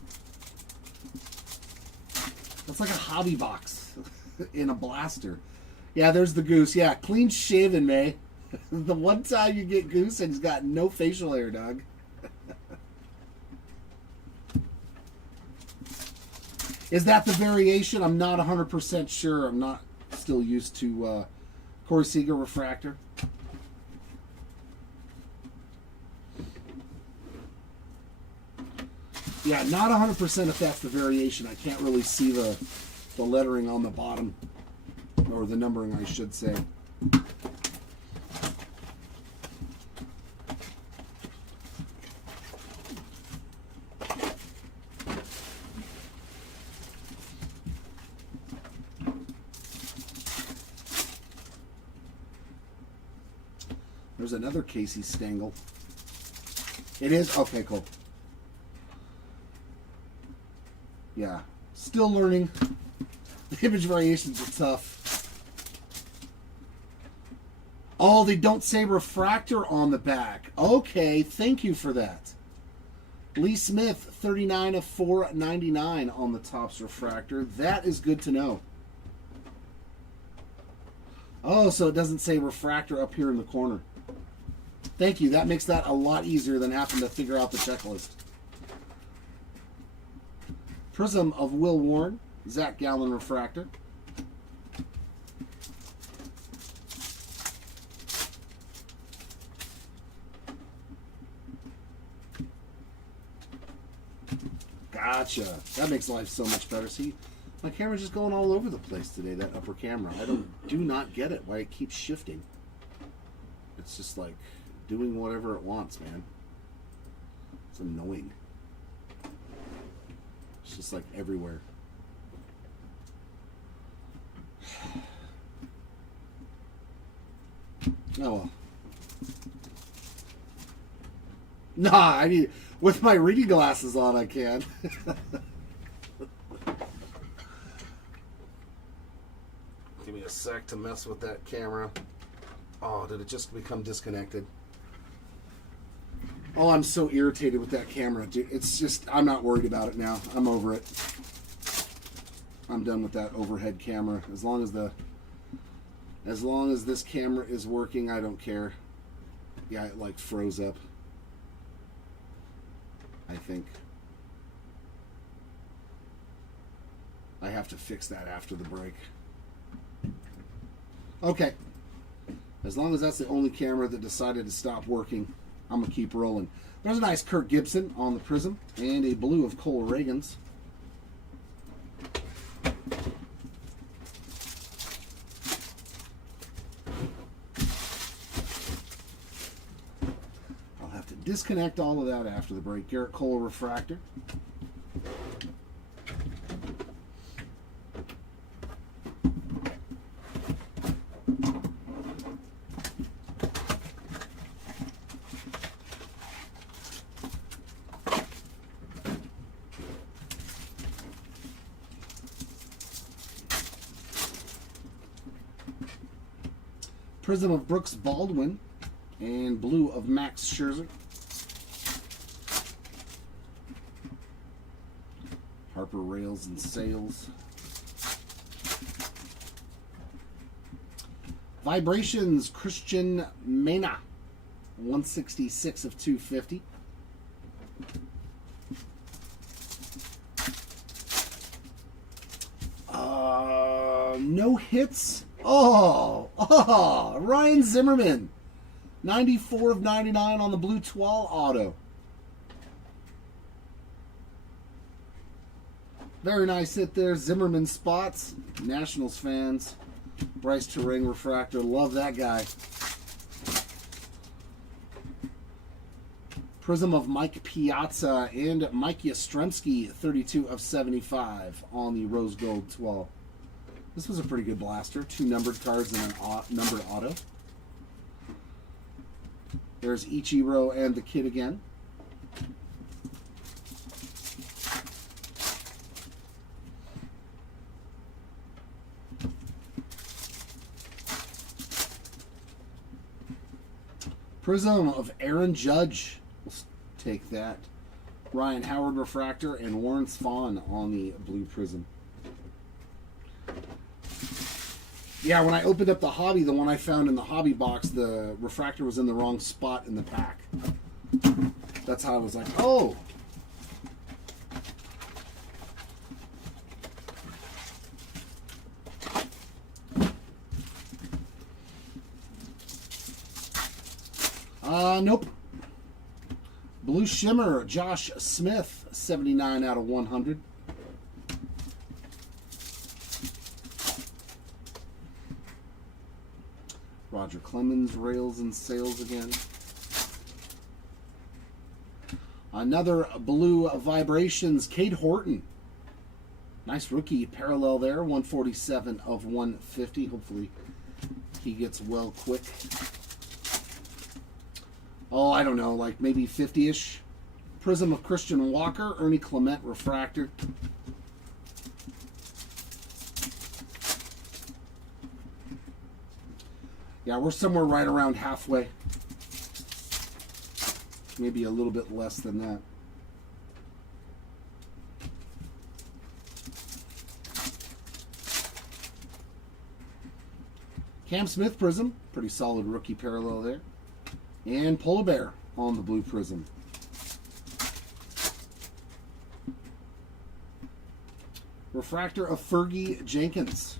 That's like a hobby box in a blaster. Yeah, there's the Goose. Yeah, clean shaven, May. The one time you get Goose and he's got no facial hair, dog. Is that the variation? I'm not 100% sure. I'm not still used to Corey Seager refractor. Yeah, not 100% if that's the variation. I can't really see the lettering on the bottom, or the numbering, I should say. There's another Casey Stengel. It is? Okay, cool. Yeah. Still learning. The image variations are tough. Oh, they don't say refractor on the back. Okay, thank you for that. Lee Smith, 39 of 499 on the Topps refractor. That is good to know. Oh, so it doesn't say refractor up here in the corner. Thank you. That makes that a lot easier than having to figure out the checklist. Prism of Will Warren, Zach Gallen refractor. Gotcha. That makes life so much better. See, my camera's just going all over the place today, that upper camera. I do not get it, why it keeps shifting. It's just like doing whatever it wants, man. It's annoying. It's just like everywhere. Oh well. Nah, I mean, with my reading glasses on, I can. Give me a sec to mess with that camera. Oh, did it just become disconnected? Oh, I'm so irritated with that camera, dude. It's just, I'm not worried about it now. I'm over it. I'm done with that overhead camera. As long as this camera is working, I don't care. Yeah, it like froze up, I think. I have to fix that after the break. Okay. As long as that's the only camera that decided to stop working, I'm going to keep rolling. There's a nice Kirk Gibson on the Prism and a blue of Cole Reagans. I'll have to disconnect all of that after the break. Garrett Cole refractor. Prism of Brooks Baldwin and blue of Max Scherzer. Harper Rails and Sales. Vibrations Christian Mena, 166 of 250. No hits. Oh, Ryan Zimmerman, 94 of 99 on the blue Toile auto. Very nice hit there. Zimmerman spots. Nationals fans. Bryce Terang refractor. Love that guy. Prism of Mike Piazza and Mike Yastrzemski, 32 of 75 on the rose gold Toile. This was a pretty good blaster. 2 numbered cards and a numbered auto. There's Ichiro and the kid again. Prism of Aaron Judge. We'll take that. Ryan Howard refractor and Warren Spahn on the blue prism. Yeah, when I opened up the hobby, the one I found in the hobby box, the refractor was in the wrong spot in the pack. That's how I was like, oh. Nope. Blue Shimmer, Josh Smith, 79 out of 100. Roger Clemens, Rails and Sales again. Another Blue Vibrations, Cade Horton. Nice rookie parallel there, 147 of 150. Hopefully he gets well quick. Oh, I don't know, like maybe 50-ish. Prism of Christian Walker, Ernie Clement refractor. Yeah, we're somewhere right around halfway. Maybe a little bit less than that. Cam Smith Prism, pretty solid rookie parallel there. And Polar Bear on the blue prism. Refractor of Fergie Jenkins.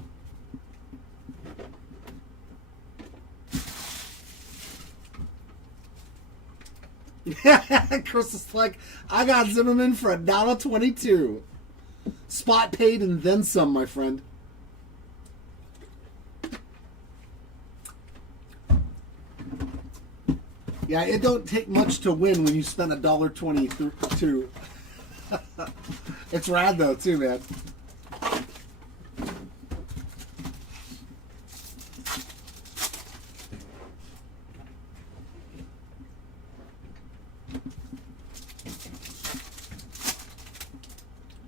Chris is like, I got Zimmerman for $1.22. Spot paid and then some, my friend. Yeah, it don't take much to win when you spend $1.22. It's rad though, too, man.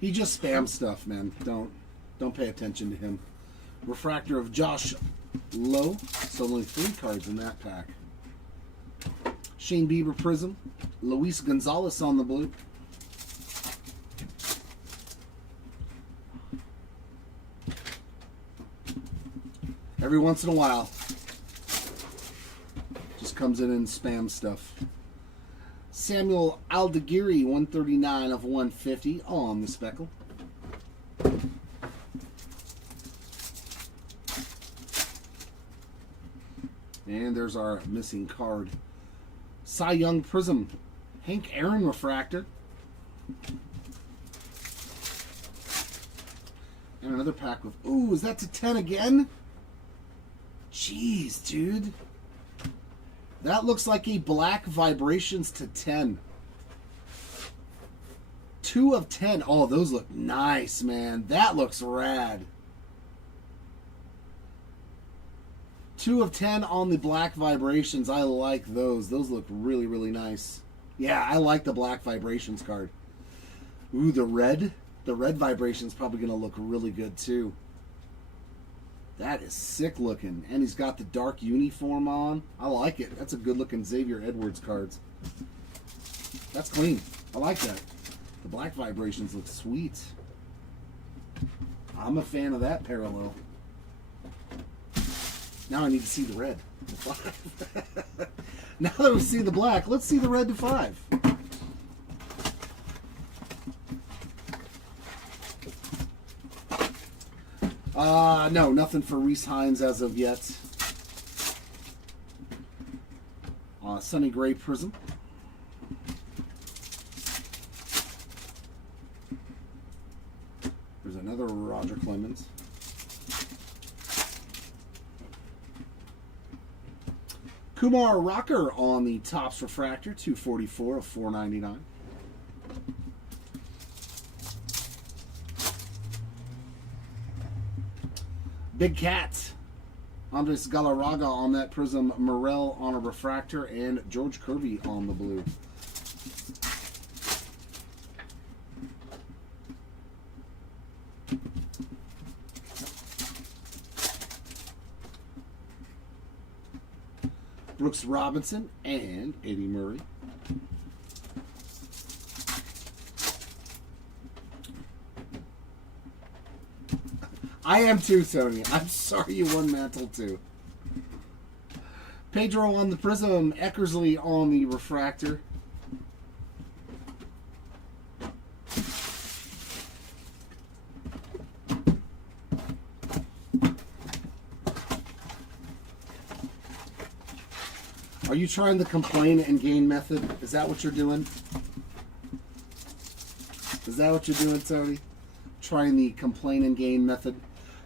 He just spams stuff, man. Don't pay attention to him. Refractor of Josh Lowe. So only 3 cards in that pack. Shane Bieber Prism. Luis Gonzalez on the blue. Every once in a while. Just comes in and spams stuff. Samuel Aldeguerri, 139 of 150 on the speckle. And there's our missing card. Cy Young Prism, Hank Aaron refractor. And another pack with, ooh, is that to 10 again? Jeez, dude. That looks like a Black Vibrations to 10. 2 of 10. Oh, those look nice, man. That looks rad. 2 of 10 on the Black Vibrations. I like those. Those look really, really nice. Yeah, I like the Black Vibrations card. Ooh, the red. The red Vibration's probably going to look really good, too. That is sick looking. And he's got the dark uniform on. I like it. That's a good looking Xavier Edwards cards. That's clean. I like that. The Black Vibrations look sweet. I'm a fan of that parallel. Now I need to see the red. Now that we see the black, let's see the red to 5. No, nothing for Reese Hines as of yet. Sunny Gray Prism. There's another Roger Clemens. Kumar Rocker on the Topps Refractor, 244 of 499. Big Cat, Andres Galarraga on that prism, Morel on a refractor, and George Kirby on the blue. Brooks Robinson, and Eddie Murray. I am too, Tony. I'm sorry you won Mantle too. Pedro on the Prism, Eckersley on the Refractor. Are you trying the complain and gain method? Is that what you're doing? Is that what you're doing, Tony? Trying the complain and gain method.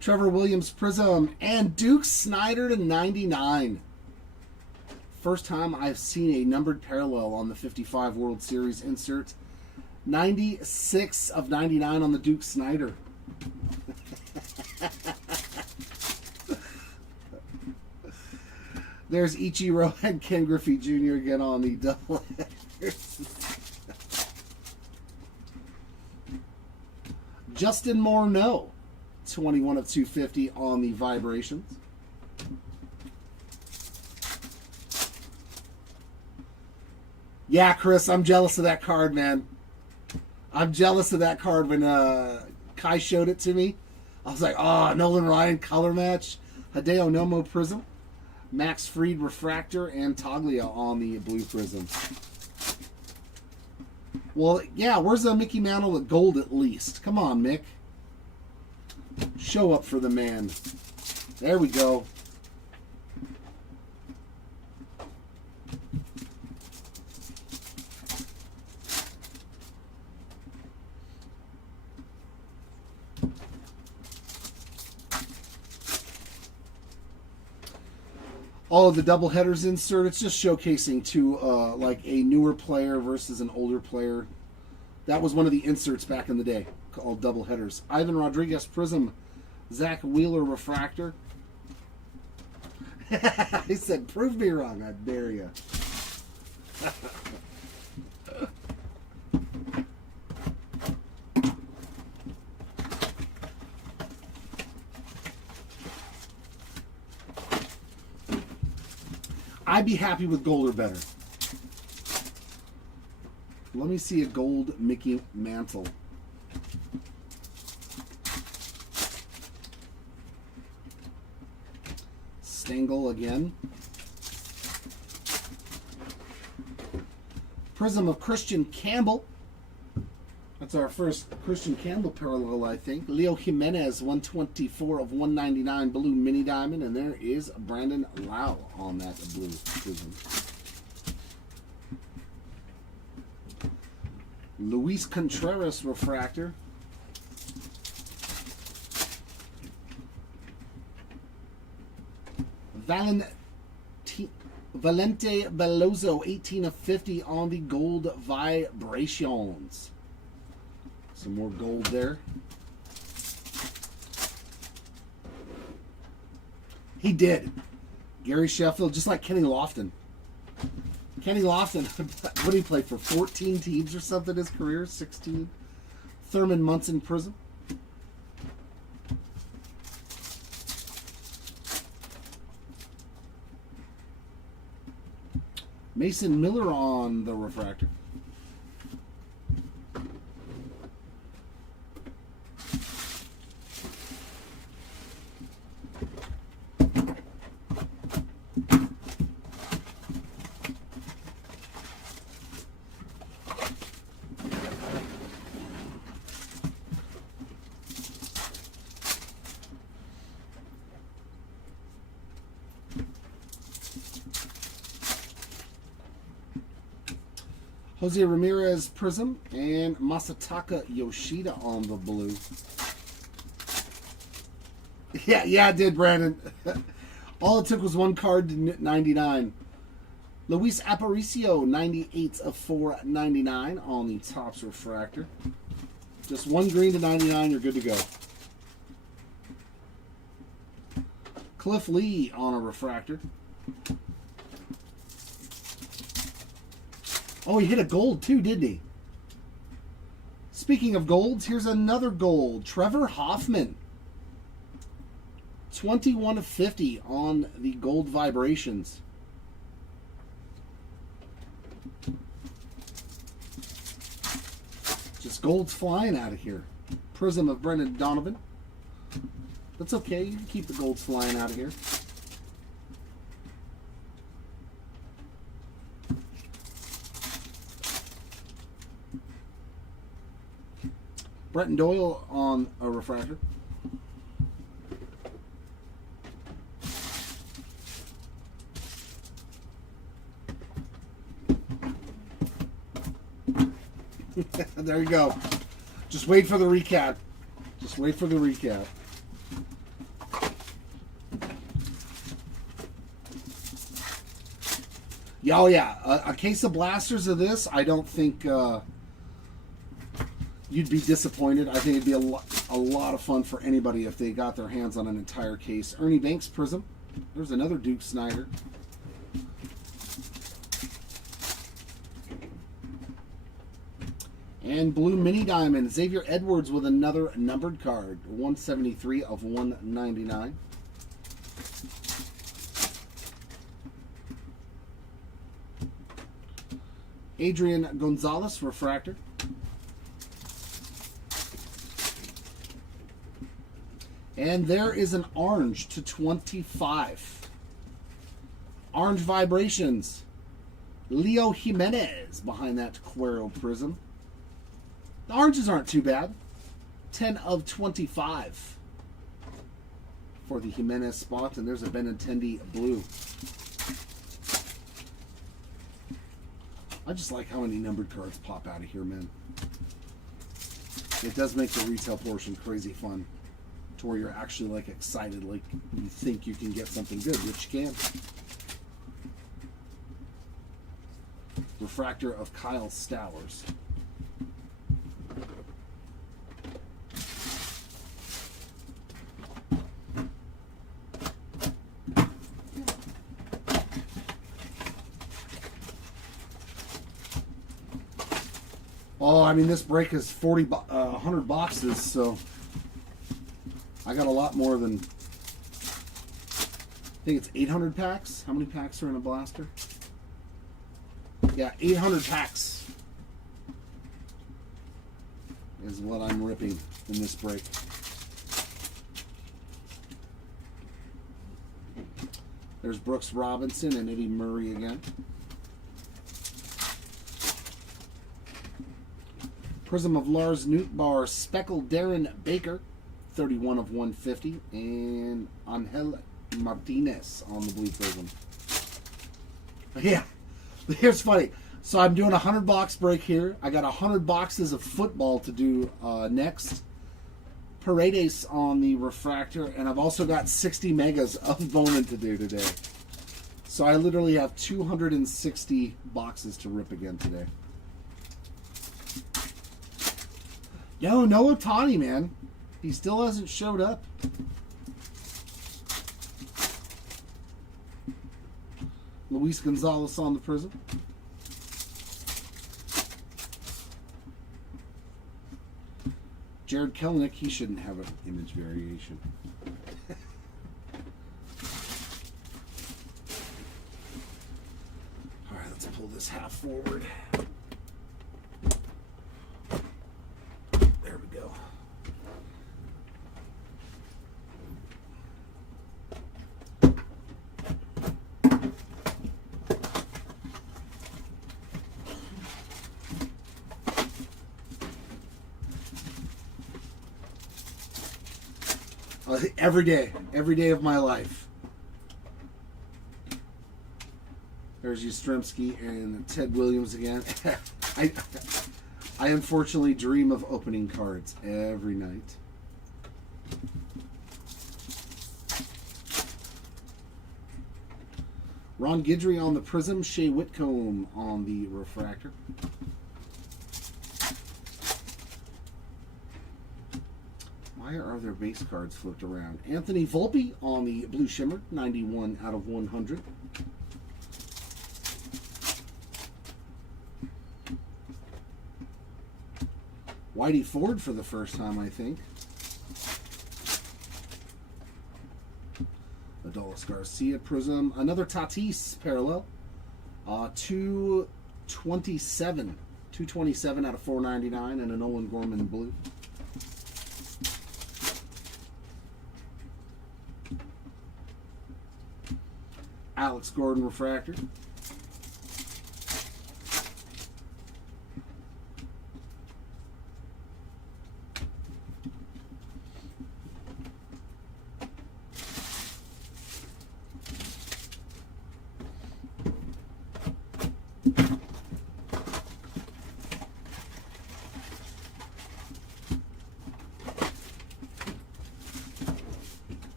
Trevor Williams Prism and Duke Snider to 99. First time I've seen a numbered parallel on the 55 World Series insert. 96 of 99 on the Duke Snider. There's Ichiro and Ken Griffey Jr. again on the double headers. Justin Morneau, 21 of 250 on the Vibrations. Yeah, Chris, I'm jealous of that card, man. I'm jealous of that card. When Kai showed it to me, I was like, oh, Nolan Ryan color match, Hideo Nomo Prism, Max Fried Refractor, and Taglia on the blue Prism. Well, yeah, where's the Mickey Mantle at gold at least? Come on, Mick. Show up for the man. There we go. All of the double headers insert, it's just showcasing to like a newer player versus an older player. That was one of the inserts back in the day, called double headers. Ivan Rodriguez Prism, Zach Wheeler Refractor. He said, prove me wrong, I dare you. I'd be happy with gold or better. Let me see a gold Mickey Mantle. Stengel again. Prism of Christian Campbell. That's our first Christian Campbell parallel, I think. Leo Jimenez, 124 of 199 blue mini diamond. And there is Brandon Lau on that blue prism. Luis Contreras Refractor. Valente Bellozo, 18 of 50 on the gold Vibrations. Some more gold there. He did. Gary Sheffield, just like Kenny Lofton. Kenny Lofton, what did he play for? 14 teams or something his career? 16? Thurman Munson Prism. Mason Miller on the refractor. Jose Ramirez Prism and Masataka Yoshida on the blue. Yeah, it did, Brandon. All it took was one card to 99. Luis Aparicio, 98 of 499 on the Topps refractor. Just one green to 99, you're good to go. Cliff Lee on a refractor. Oh, he hit a gold too, didn't he? Speaking of golds, here's another gold. Trevor Hoffman. 21 of 50 on the gold Vibrations. gold's flying out of here. Prism of Brendan Donovan. That's okay. You can keep the golds flying out of here. Brenton Doyle on a refractor. There you go. Just wait for the recap. Just wait for the recap. Oh yeah, a case of blasters of this, I don't think you'd be disappointed. I think it'd be a lot of fun for anybody if they got their hands on an entire case. Ernie Banks Prism. There's another Duke Snider. And blue mini diamond, Xavier Edwards with another numbered card, 173 of 199. Adrian Gonzalez refractor. And there is an orange to 25. Orange Vibrations. Leo Jimenez behind that Cuero Prism. The oranges aren't too bad. 10 of 25 for the Jimenez spot. And there's a Benintendi blue. I just like how many numbered cards pop out of here, man. It does make the retail portion crazy fun. To where you're actually like excited, like you think you can get something good, which you can. Refractor of Kyle Stowers. Oh, I mean, this break is 100 boxes, so I got a lot more than, I think it's 800 packs. How many packs are in a blaster? Yeah, 800 packs is what I'm ripping in this break. There's Brooks Robinson and Eddie Murray again. Prism of Lars Nootbaar, Speckled Darren Baker, 31 of 150, and Angel Martinez on the blue prism. Yeah, here's funny. So I'm doing a 100 box break here. I got 100 boxes of football to do next. Paredes on the refractor, and I've also got 60 megas of Bowman to do today. So I literally have 260 boxes to rip again today. Yo, no Ohtani, man. He still hasn't showed up. Luis Gonzalez on the prism. Jared Kelenic, he shouldn't have an image variation. All right, let's pull this half forward. There we go. Every day of my life. There's Yastrzemski and Ted Williams again. I unfortunately dream of opening cards every night. Ron Guidry on the prism, Shea Whitcomb on the refractor. Why are there base cards flipped around? Anthony Volpe on the blue shimmer, 91 out of 100. Whitey Ford for the first time, I think. Adolis Garcia prism. Another Tatis parallel. 227 227 out of 499 and a Nolan Gorman blue. Alex Gordon refractor.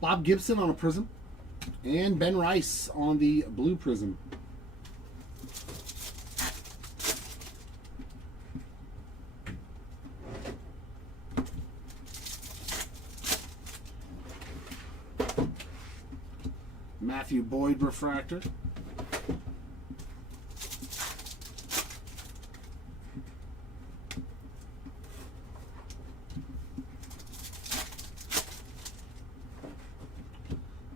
Bob Gibson on a prism, and Ben Rice on the blue prism. Matthew Boyd refractor.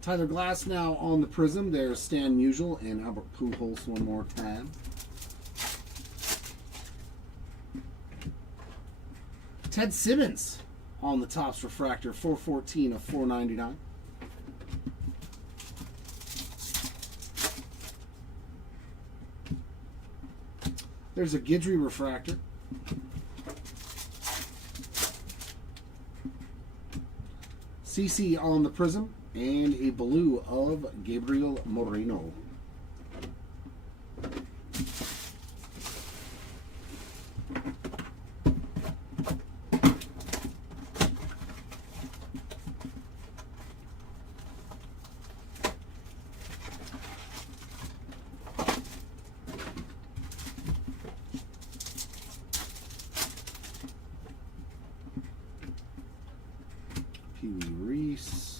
Tyler Glass now on the prism. There's Stan Musial and Albert Pujols one more time. Ted Simmons on the Topps refractor, 414 of 499. There's a Guidry refractor. CC on the prism. And a blue of Gabriel Moreno. Pee Wee Reese.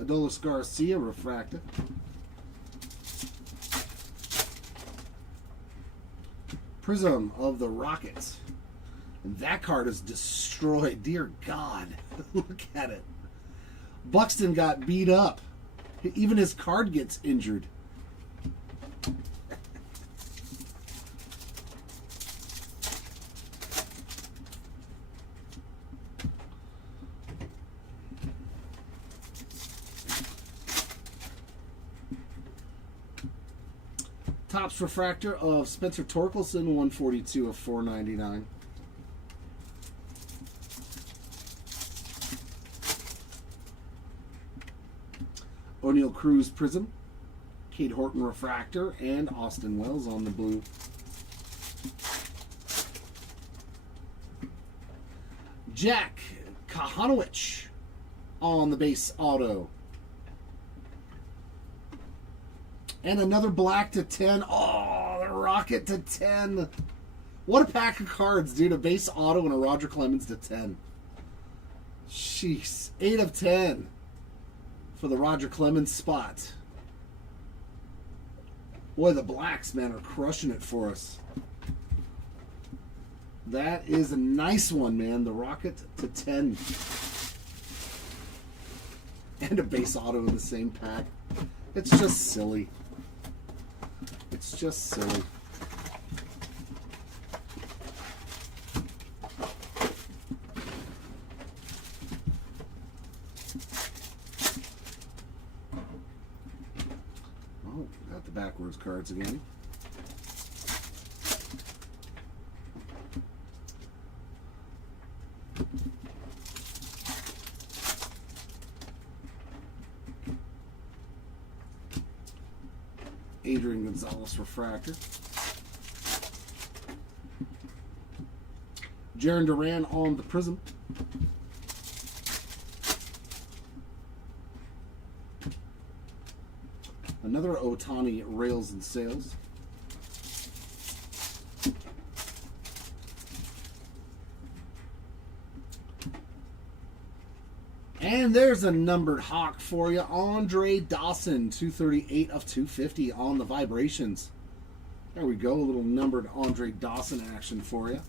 Adolis Garcia refractor. Prism of the Rockets. And that card is destroyed. Dear God. Look at it. Buxton got beat up. Even his card gets injured. Topps refractor of Spencer Torkelson, 142 of 499. O'Neal Cruz prism, Cade Horton refractor, and Austin Wells on the blue. Jack Kahanowicz on the base auto. And another black to 10. Oh, the Rocket to 10. What a pack of cards, dude. A base auto and a Roger Clemens to 10. Jeez. 8 of 10 for the Roger Clemens spot. Boy, the blacks, man, are crushing it for us. That is a nice one, man. The Rocket to 10. And a base auto in the same pack. It's just silly. It's just silly. Oh, got the backwards cards again. Adrian Gonzalez refractor. Jaron Duran on the prism. Another Ohtani rails and sails. And there's a numbered hawk for you. Andre Dawson, 238 of 250 on the vibrations. There we go. A little numbered Andre Dawson action for you.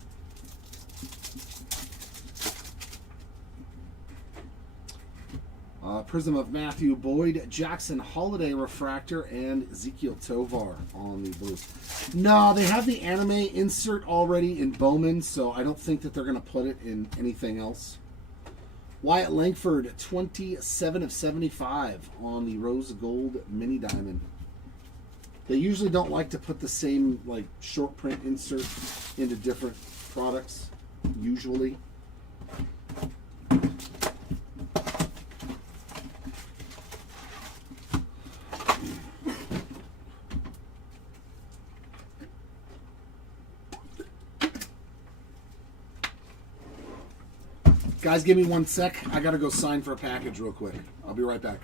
Prism of Matthew Boyd, Jackson Holiday Refractor, and Ezekiel Tovar on the blues. No, they have the anime insert already in Bowman, so I don't think that they're going to put it in anything else. Wyatt Langford, 27 of 75 on the Rose Gold Mini Diamond. They usually don't like to put the same like short print insert into different products, usually. Guys, give me 1 sec. I gotta go sign for a package real quick. I'll be right back.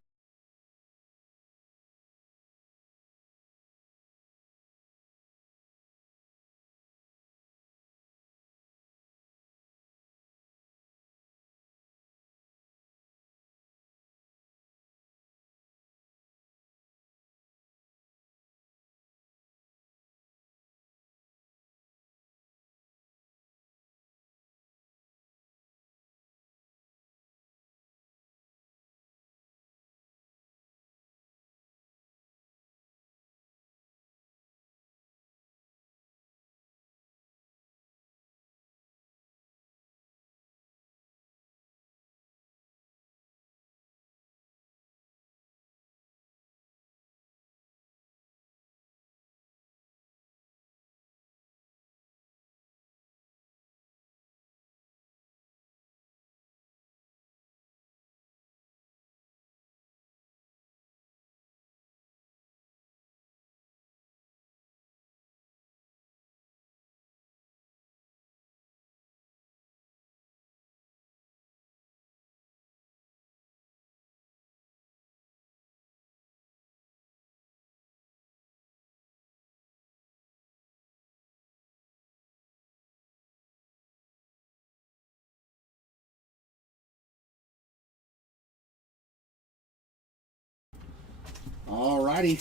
Alrighty.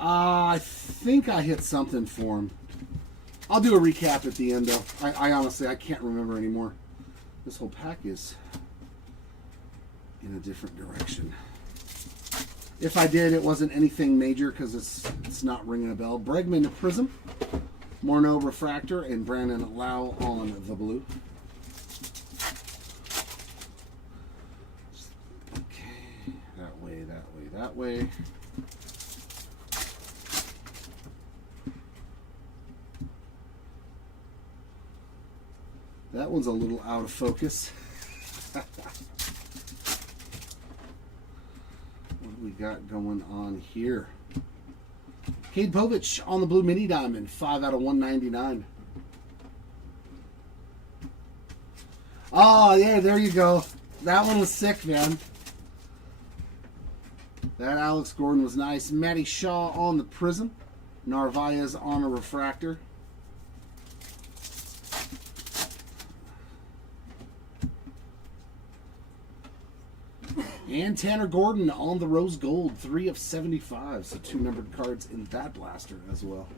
I think I hit something for him. I'll do a recap at the end, though. I honestly, I can't remember anymore. This whole pack is in a different direction. If I did, it wasn't anything major because it's not ringing a bell. Bregman Prism, Morneau Refractor, and Brandon Lau on the blue. Okay, that way, that way, that way. That one's a little out of focus. What do we got going on here? Cade Povich on the blue mini diamond, 5 out of 199. Oh, yeah, there you go. That one was sick, man. That Alex Gordon was nice. Matty Shaw on the prism. Narvaez on a refractor. And Tanner Gordon on the rose gold, 3 of 75. So 2 numbered cards in that blaster as well.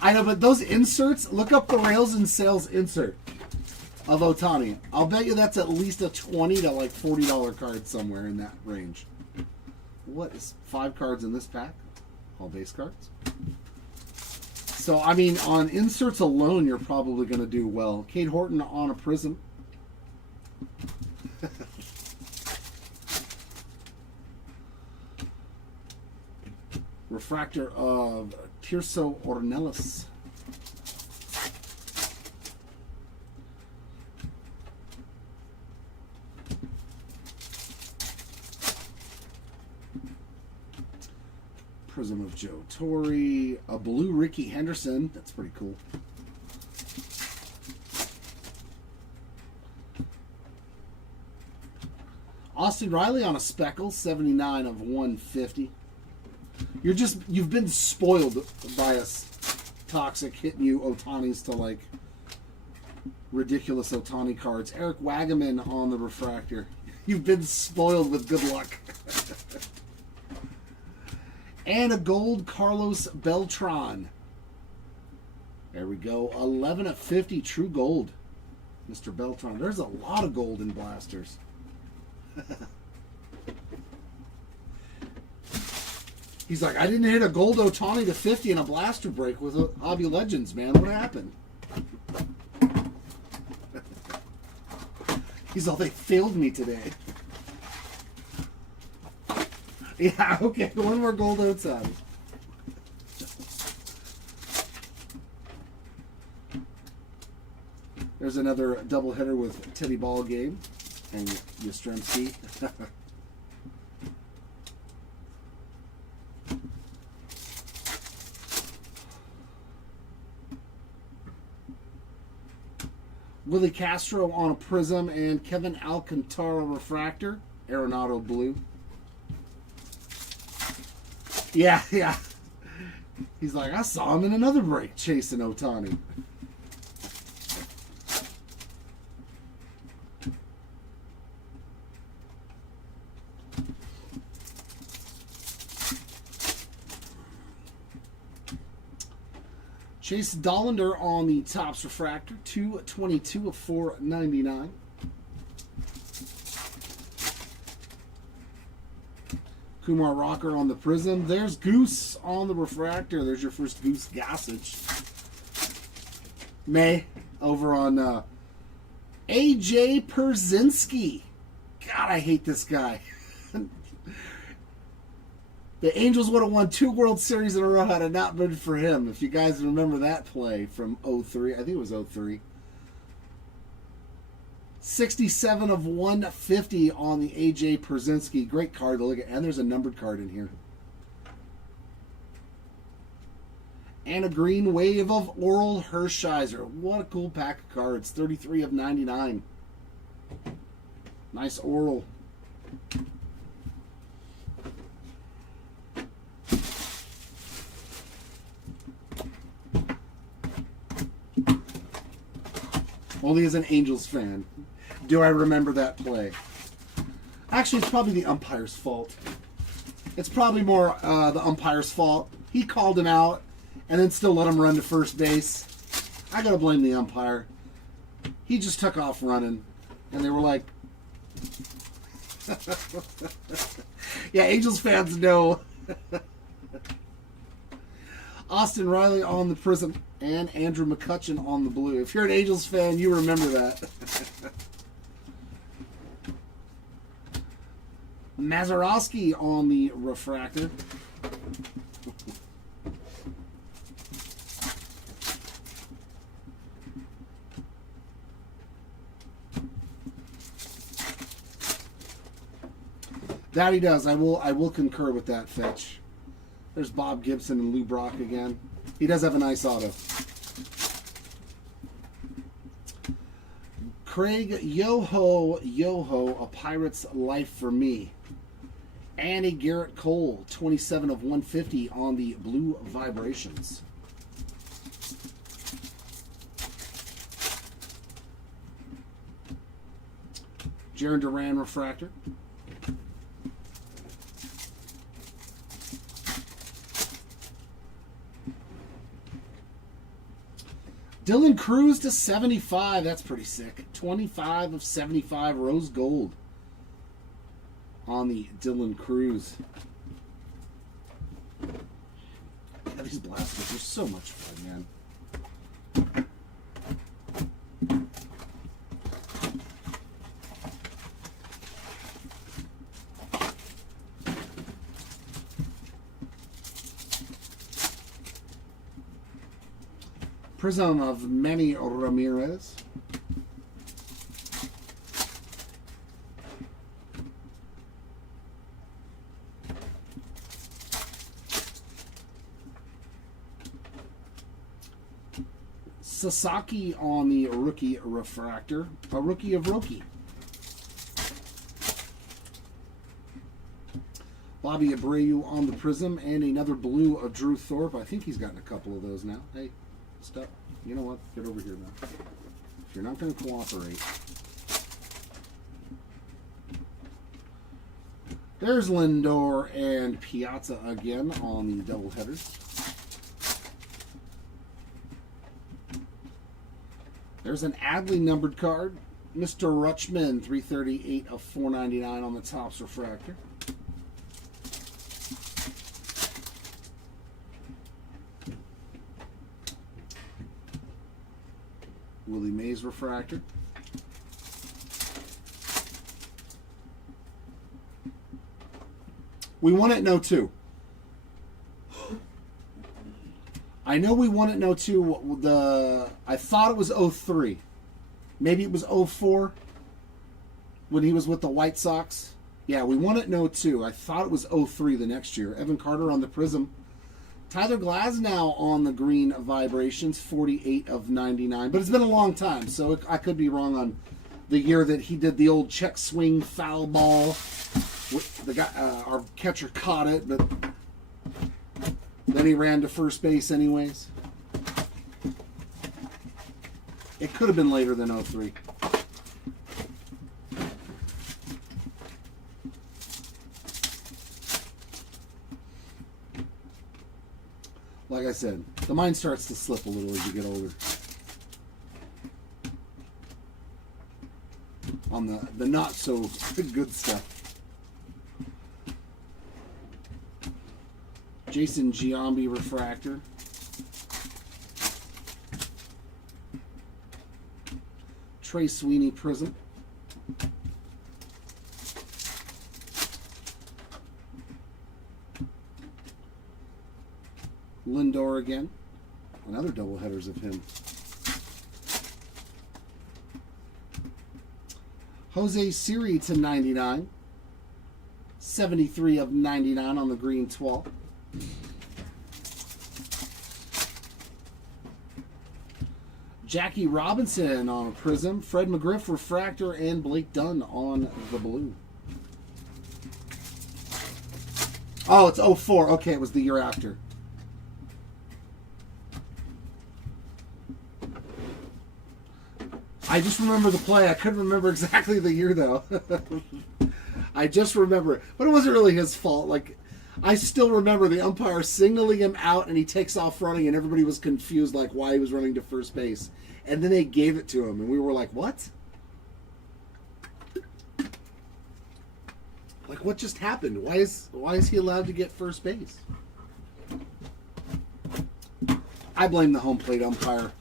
I know, but those inserts, look up the Rails and Sales insert of Ohtani. I'll bet you that's at least a $20 to like $40 card somewhere in that range. What is 5 cards in this pack? All base cards. So, I mean, on inserts alone, you're probably going to do well. Cade Horton on a prism. Refractor of Tirso Ornelas. Prism of Joe Torre. A blue Ricky Henderson. That's pretty cool. Austin Riley on a speckle. 79 of 150. You've been spoiled by us toxic hitting you Ohtanis to like ridiculous Ohtani cards. Eric Wagaman on the refractor. You've been spoiled with good luck. And a gold Carlos Beltran. There we go. 11 of 50 true gold. Mr. Beltran. There's a lot of gold in blasters. He's like, I didn't hit a gold Ohtani to 50 in a blaster break with Hobby Legends, man. What happened? He's all, they failed me today. Yeah, okay. One more gold Ohtani. There's another doubleheader with Teddy Ball game and Yastrzemski. Willie Castro on a prism and Kevin Alcantara refractor. Arenado blue. Yeah. He's like, I saw him in another break chasing Ohtani. Chase Dollander on the Topps refractor, 222 of 499. Kumar Rocker on the prism. There's Goose on the refractor. There's your first Goose Gossage. May over on AJ Pierzynski. God, I hate this guy. The Angels would have won 2 World Series in a row had it not been for him. If you guys remember that play from 03. I think it was 03. 67 of 150 on the AJ Pierzynski. Great card to look at. And there's a numbered card in here. And a green wave of Oral Hershiser. What a cool pack of cards. 33 of 99. Nice Oral. Only as an Angels fan do I remember that play. Actually, it's probably the umpire's fault. It's probably more the umpire's fault. He called him out and then still let him run to first base. I gotta blame the umpire. He just took off running, and they were like, yeah, Angels fans know. Austin Riley on the prism and Andrew McCutchen on the blue. If you're an Angels fan, you remember that. Mazeroski on the refractor. That he does. I will concur with that, Fetch. There's Bob Gibson and Lou Brock again. He does have a nice auto. Craig Yoho, A Pirate's Life for Me. And a Garrett Cole, 27 of 150 on the Blue Vibrations. Jaron Duran refractor. Dylan Cruz to 75. That's pretty sick. 25 of 75 rose gold on the Dylan Cruz. Yeah, these blasters are so much fun, man. Prism of Manny Ramirez. Sasaki on the rookie refractor. A rookie of rookie. Bobby Abreu on the prism and another blue of Drew Thorpe. I think he's gotten a couple of those now. Hey. Stop. You know what? Get over here now. If you're not going to cooperate. There's Lindor and Piazza again on the doubleheaders. There's an Adley numbered card. Mr. Rutschman, 338 of 499 on the Topps refractor. Willie Mays refractor. We won it in 02. I know we won it in 02. I thought it was 03. Maybe it was 04 when he was with the White Sox. Yeah, we won it in 02. I thought it was 03 the next year. Evan Carter on the Prism. Tyler Glasnow on the green vibrations, 48 of 99. But it's been a long time, so I could be wrong on the year that he did the old check swing foul ball. The guy, our catcher caught it, but then he ran to first base anyways. It could have been later than 03. Like I said, the mind starts to slip a little as you get older. On the not so good stuff. Jason Giambi refractor. Trey Sweeney prism. Lindor again. Another double headers of him. Jose Siri to 99. 73 of 99 on the green 12. Jackie Robinson on a prism. Fred McGriff refractor and Blake Dunn on the blue. Oh, it's 04. Okay, it was the year after. I just remember the play. I couldn't remember exactly the year, though. I just remember it. But it wasn't really his fault. Like, I still remember the umpire signaling him out, and he takes off running, and everybody was confused, like, why he was running to first base. And then they gave it to him, and we were like, what? Like, what just happened? Why is he allowed to get first base? I blame the home plate umpire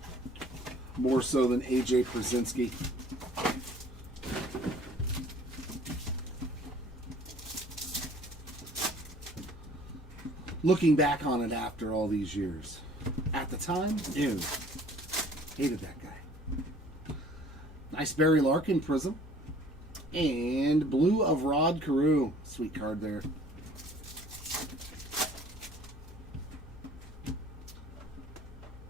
more so than A.J. Przinsky. Looking back on it after all these years. At the time, ew. Hated that guy. Nice Barry Larkin prism. And blue of Rod Carew. Sweet card there.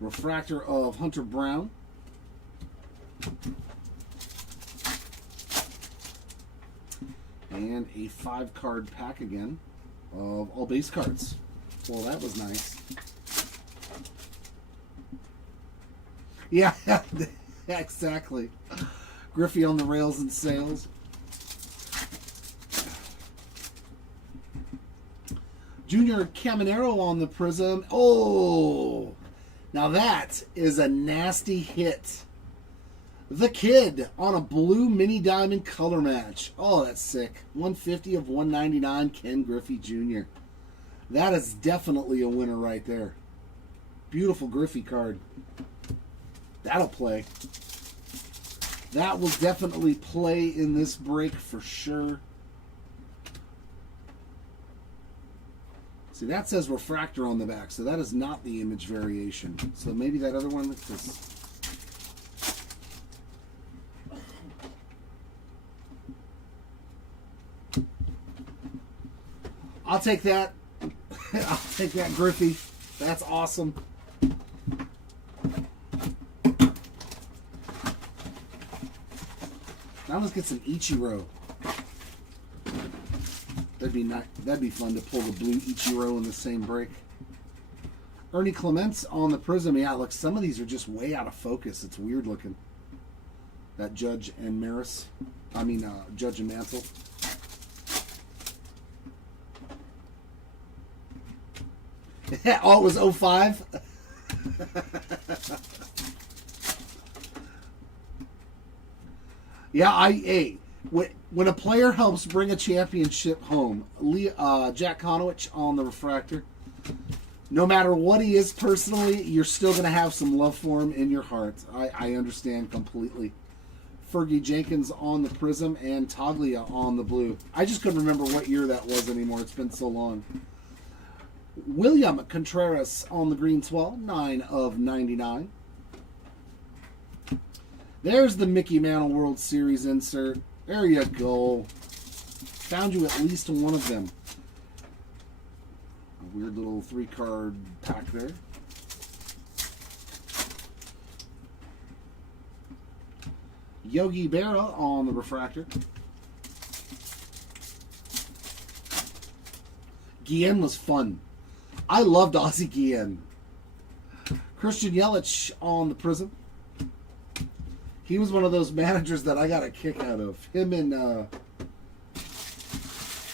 Refractor of Hunter Brown. And a 5-card pack again of all base cards. Well, that was nice. Yeah, exactly. Griffey on the rails and sails. Junior Caminero on the prism. Oh, now that is a nasty hit. The Kid on a blue mini diamond color match. Oh, that's sick. 150 of 199, Ken Griffey Jr. That is definitely a winner right there. Beautiful Griffey card. That'll play. That will definitely play in this break for sure. See, that says refractor on the back, so that is not the image variation. So maybe that other one that says... I'll take that. I'll take that, Griffey. That's awesome. Now let's get some Ichiro. That'd be nice. That'd be fun to pull the blue Ichiro in the same break. Ernie Clements on the prism. Yeah, look, some of these are just way out of focus. It's weird looking. That Judge and Maris. Judge and Mantle. Oh, it was 05? Yeah, when a player helps bring a championship home, Jack Conowich on the refractor, no matter what he is personally, you're still going to have some love for him in your heart. I understand completely. Fergie Jenkins on the prism and Taglia on the blue. I just couldn't remember what year that was anymore. It's been so long. William Contreras on the green swell, 9 of 99. There's the Mickey Mantle World Series insert. There you go. Found you at least one of them. A weird little 3-card pack there. Yogi Berra on the refractor. Guillen was fun. I loved Ozzie Guillen. Christian Yelich on the prism. He was one of those managers that I got a kick out of. Him and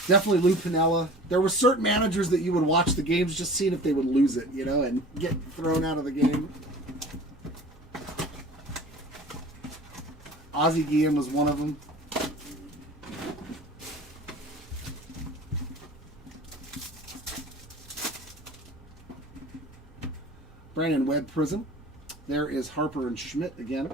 definitely Lou Piniella. There were certain managers that you would watch the games just seeing if they would lose it, and get thrown out of the game. Ozzie Guillen was one of them. Brandon Webb prism. There is Harper and Schmidt again.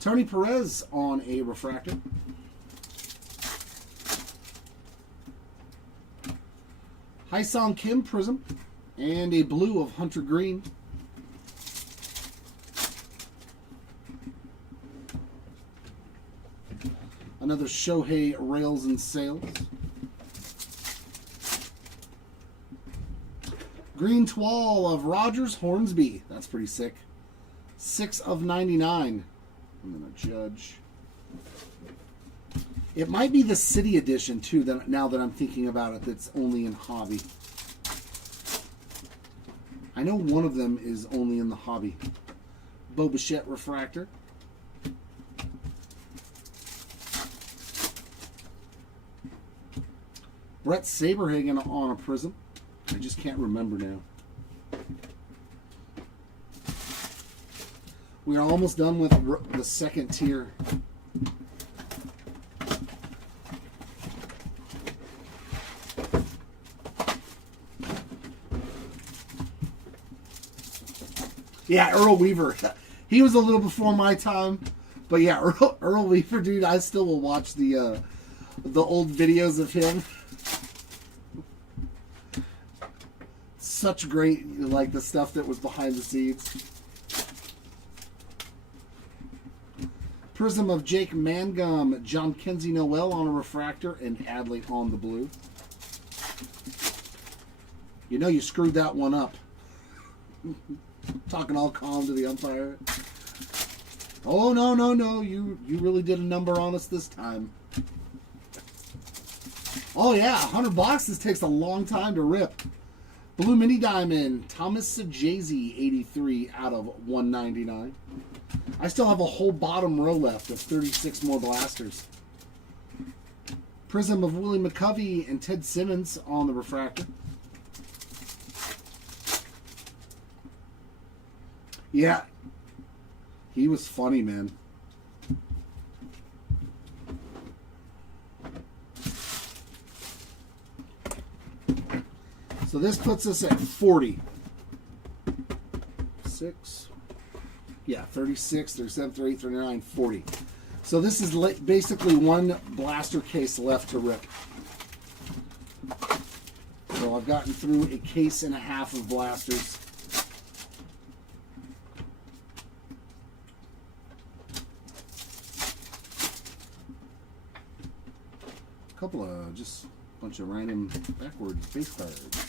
Tony Perez on a refractor. Hyesung Kim prism and a blue of Hunter Green. Another Shohei Rails and Sails. Green Twall of Rogers Hornsby. That's pretty sick. 6 of 99. I'm going to judge. It might be the City Edition, too, now that I'm thinking about it, that's only in Hobby. I know one of them is only in the Hobby. Bo Bichette Refractor. Brett Saberhagen on a prism. I just can't remember now. We are almost done with the second tier. Yeah, Earl Weaver. He was a little before my time. But yeah, Earl Weaver, dude, I still will watch the old videos of him. Such great, like, the stuff that was behind the scenes. Prism of Jake Mangum, John Kenzie Noel on a refractor, and Adley on the blue. You know you screwed that one up. Talking all calm to the umpire. Oh, no, no, no. You really did a number on us this time. Oh, yeah. 100 boxes takes a long time to rip. Blue Mini Diamond, Thomas Sajazi, 83 out of 199. I still have a whole bottom row left of 36 more blasters. Prism of Willie McCovey and Ted Simmons on the refractor. Yeah, he was funny, man. So this puts us at 40. 6. Yeah, 36, 37, 38, 39, 40. So this is basically one blaster case left to rip. So I've gotten through a case and a half of blasters. A couple of just a bunch of random backwards base cards.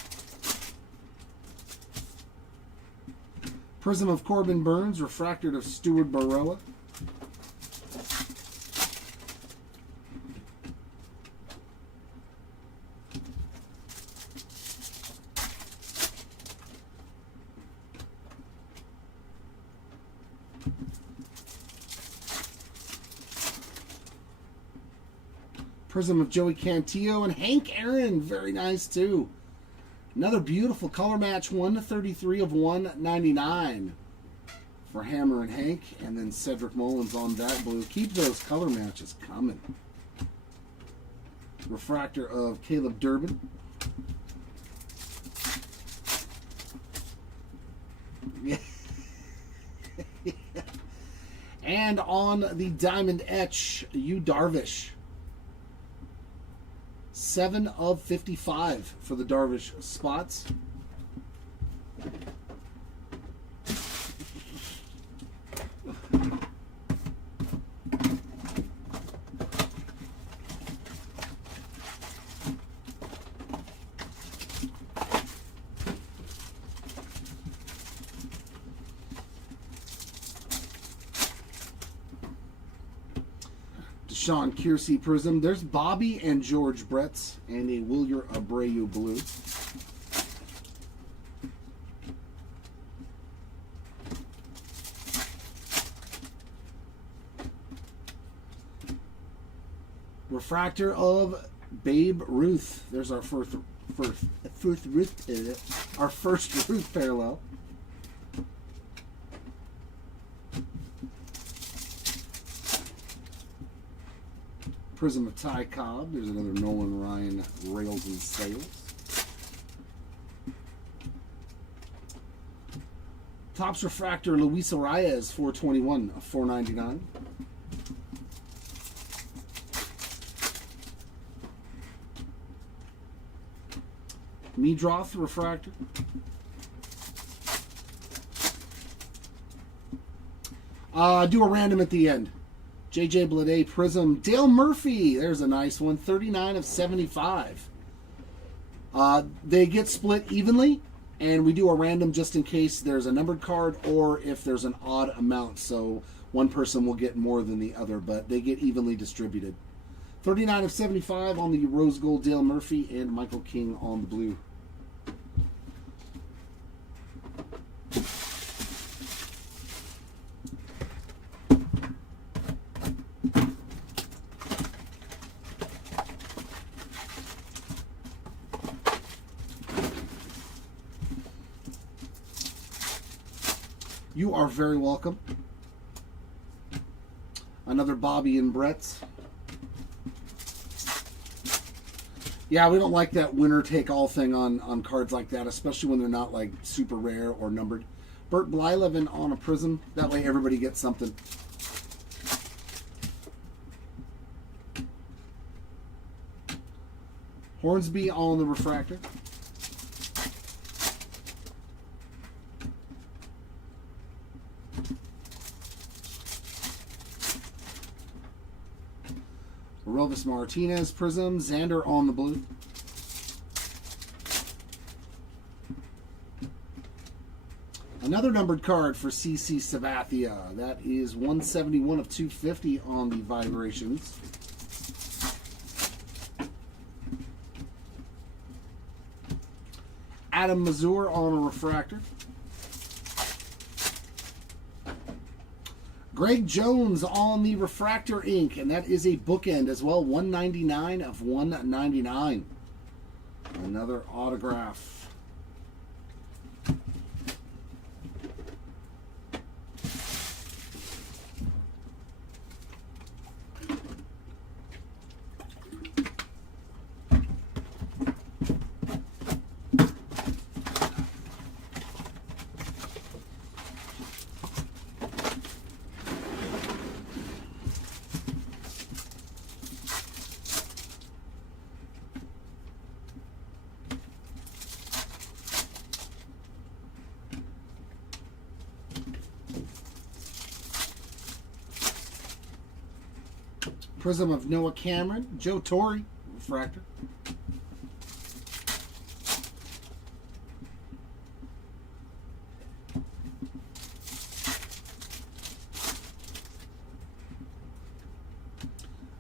Prism of Corbin Burns, refractor of Stuart Baroa. Prism of Joey Cantillo and Hank Aaron. Very nice, too. Another beautiful color match, 1/33 of 199 for Hammer and Hank. And then Cedric Mullins on that blue. Keep those color matches coming. Refractor of Caleb Durbin. Yeah. And on the Diamond Etch, Yu Darvish. 7/55 for the Darvish spots. Sean Kiersey Prism. There's Bobby and George Brett's and a Wilyer Abreu blue. Refractor of Babe Ruth. There's our first Ruth parallel. Prism of Ty Cobb. There's another Nolan Ryan Rails and Sales. Topps Refractor Luis Arias 421 of 499. Meadroth Refractor. Do a random at the end. JJ Bleday Prism. Dale Murphy. There's a nice one. 39 of 75. They get split evenly, and we do a random just in case there's a numbered card or if there's an odd amount. So one person will get more than the other, but they get evenly distributed. 39 of 75 on the Rose Gold Dale Murphy and Michael King on the blue. You are very welcome. Another Bobby and Brett's. Yeah, we don't like that winner-take-all thing on cards like that, especially when they're not like super rare or numbered. Bert Blyleven on a Prism. That way everybody gets something. Hornsby on the Refractor. Rovis Martinez Prism. Xander on the blue. Another numbered card for CC Sabathia. That is 171 of 250 on the Vibrations. Adam Mazur on a Refractor. Greg Jones on the Refractor ink, and that is a bookend as well, 199 of 199. Another autograph. Prism of Noah Cameron. Joe Torre, Refractor.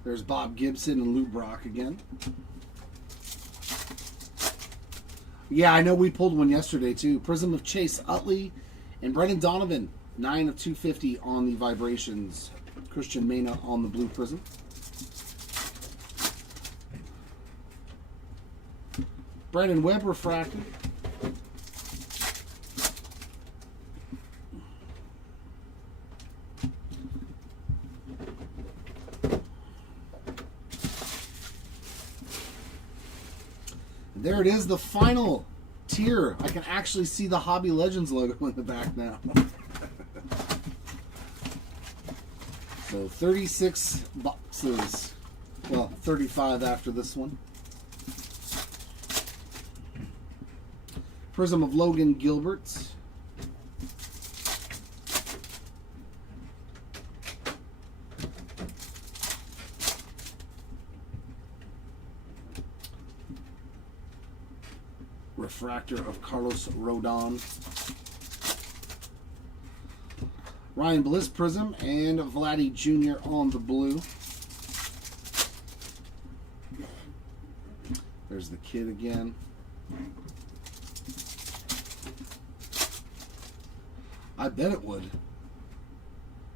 There's Bob Gibson and Lou Brock again. Yeah, I know we pulled one yesterday too. Prism of Chase Utley and Brendan Donovan 9 of 250 on the vibrations. Christian Mena on the blue prism. Brandon Webb refracted. There it is, the final tier. I can actually see the Hobby Legends logo in the back now. So 36 boxes. Well, 35 after this one. Prism of Logan Gilbert. Refractor of Carlos Rodon. Ryan Bliss Prism and Vladdy Jr. on the blue. There's the kid again. I bet it would.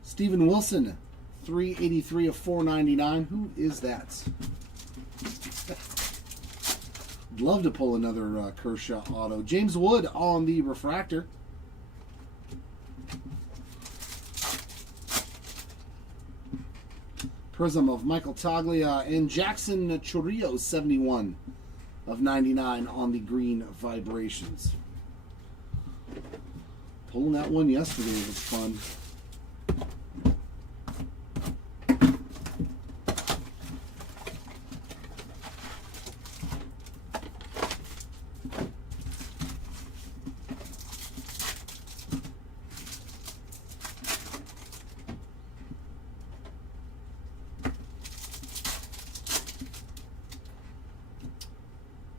Steven Wilson, 383 of 499. Who is that? I'd love to pull another Kershaw auto. James Wood on the refractor. Prism of Michael Toglia and Jackson Churrillo, 71 of 99 on the green vibrations. Pulling that one yesterday was fun.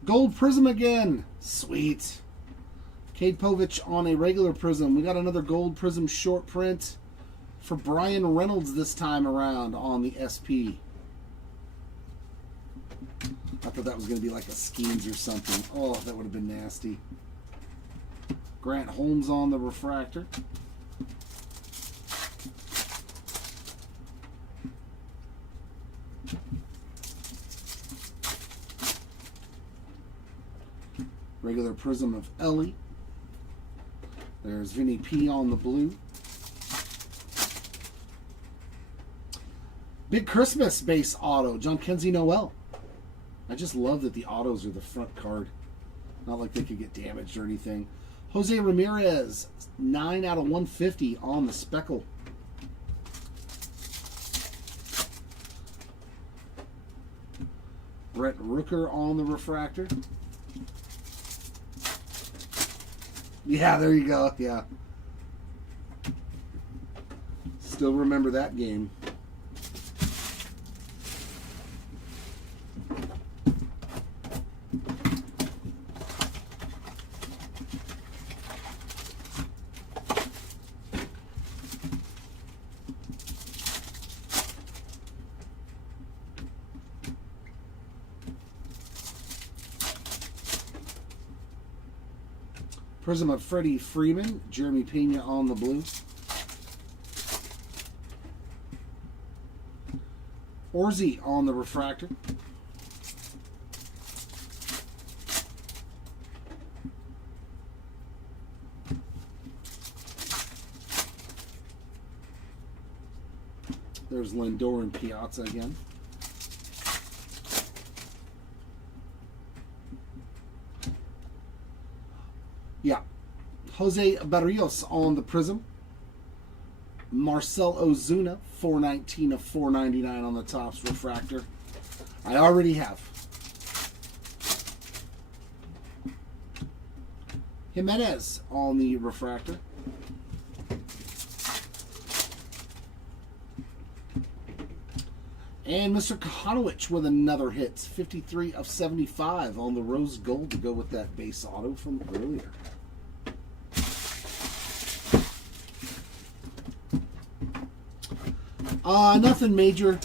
Gold prism again. Sweet. Cade Povich on a regular prism. We got another gold prism short print for Brian Reynolds this time around on the SP. I thought that was going to be like a Skeens or something. Oh, that would have been nasty. Grant Holmes on the refractor. Regular prism of Ellie. There's Vinny P on the blue. Big Christmas base auto, John Kenzie Noel. I just love that the autos are the front card. Not like they could get damaged or anything. Jose Ramirez, 9 out of 150 on the speckle. Brett Rooker on the refractor. Yeah, there you go. Yeah. Still remember that game. Prism of Freddie Freeman, Jeremy Pena on the blue. Orzi on the refractor. There's Lindor and Piazza again. Yeah. Jose Barrios on the prism. Marcel Ozuna, 419 of 499 on the Topps refractor. I already have. Jimenez on the refractor. And Mr. Kohanowicz with another hit. 53 of 75 on the rose gold to go with that base auto from earlier. Nothing major.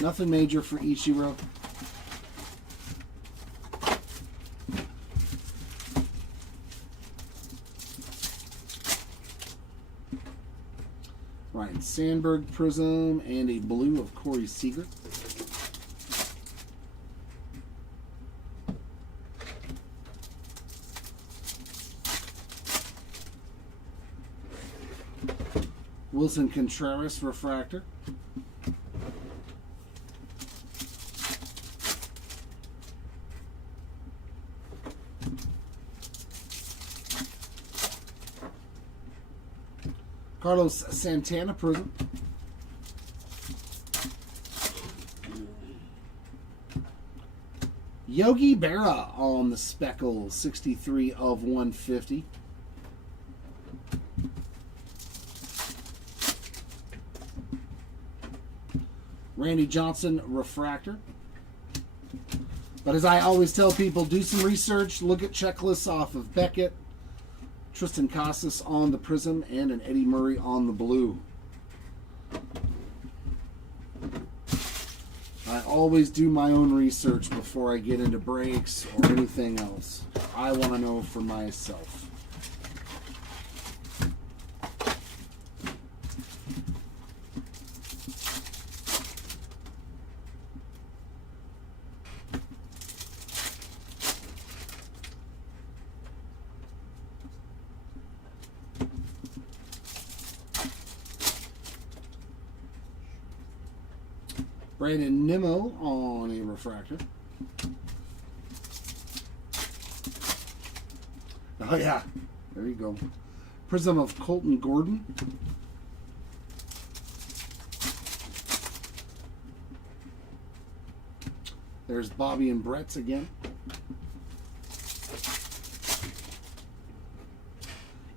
Nothing major for Ichiro. Ryan Sandberg prism, and a blue of Corey Seager. Wilson Contreras refractor. Carlos Santana prism. Yogi Berra on the Speckle, 63 of 150. Randy Johnson refractor. But as I always tell people, do some research, look at checklists off of Beckett, Tristan Casas on the prism, and an Eddie Murray on the blue. I always do my own research before I get into breaks or anything else. I want to know for myself. Brandon Nimmo on a refractor. Oh yeah, there you go. Prism of Colton Gordon. There's Bobby and Brett's again.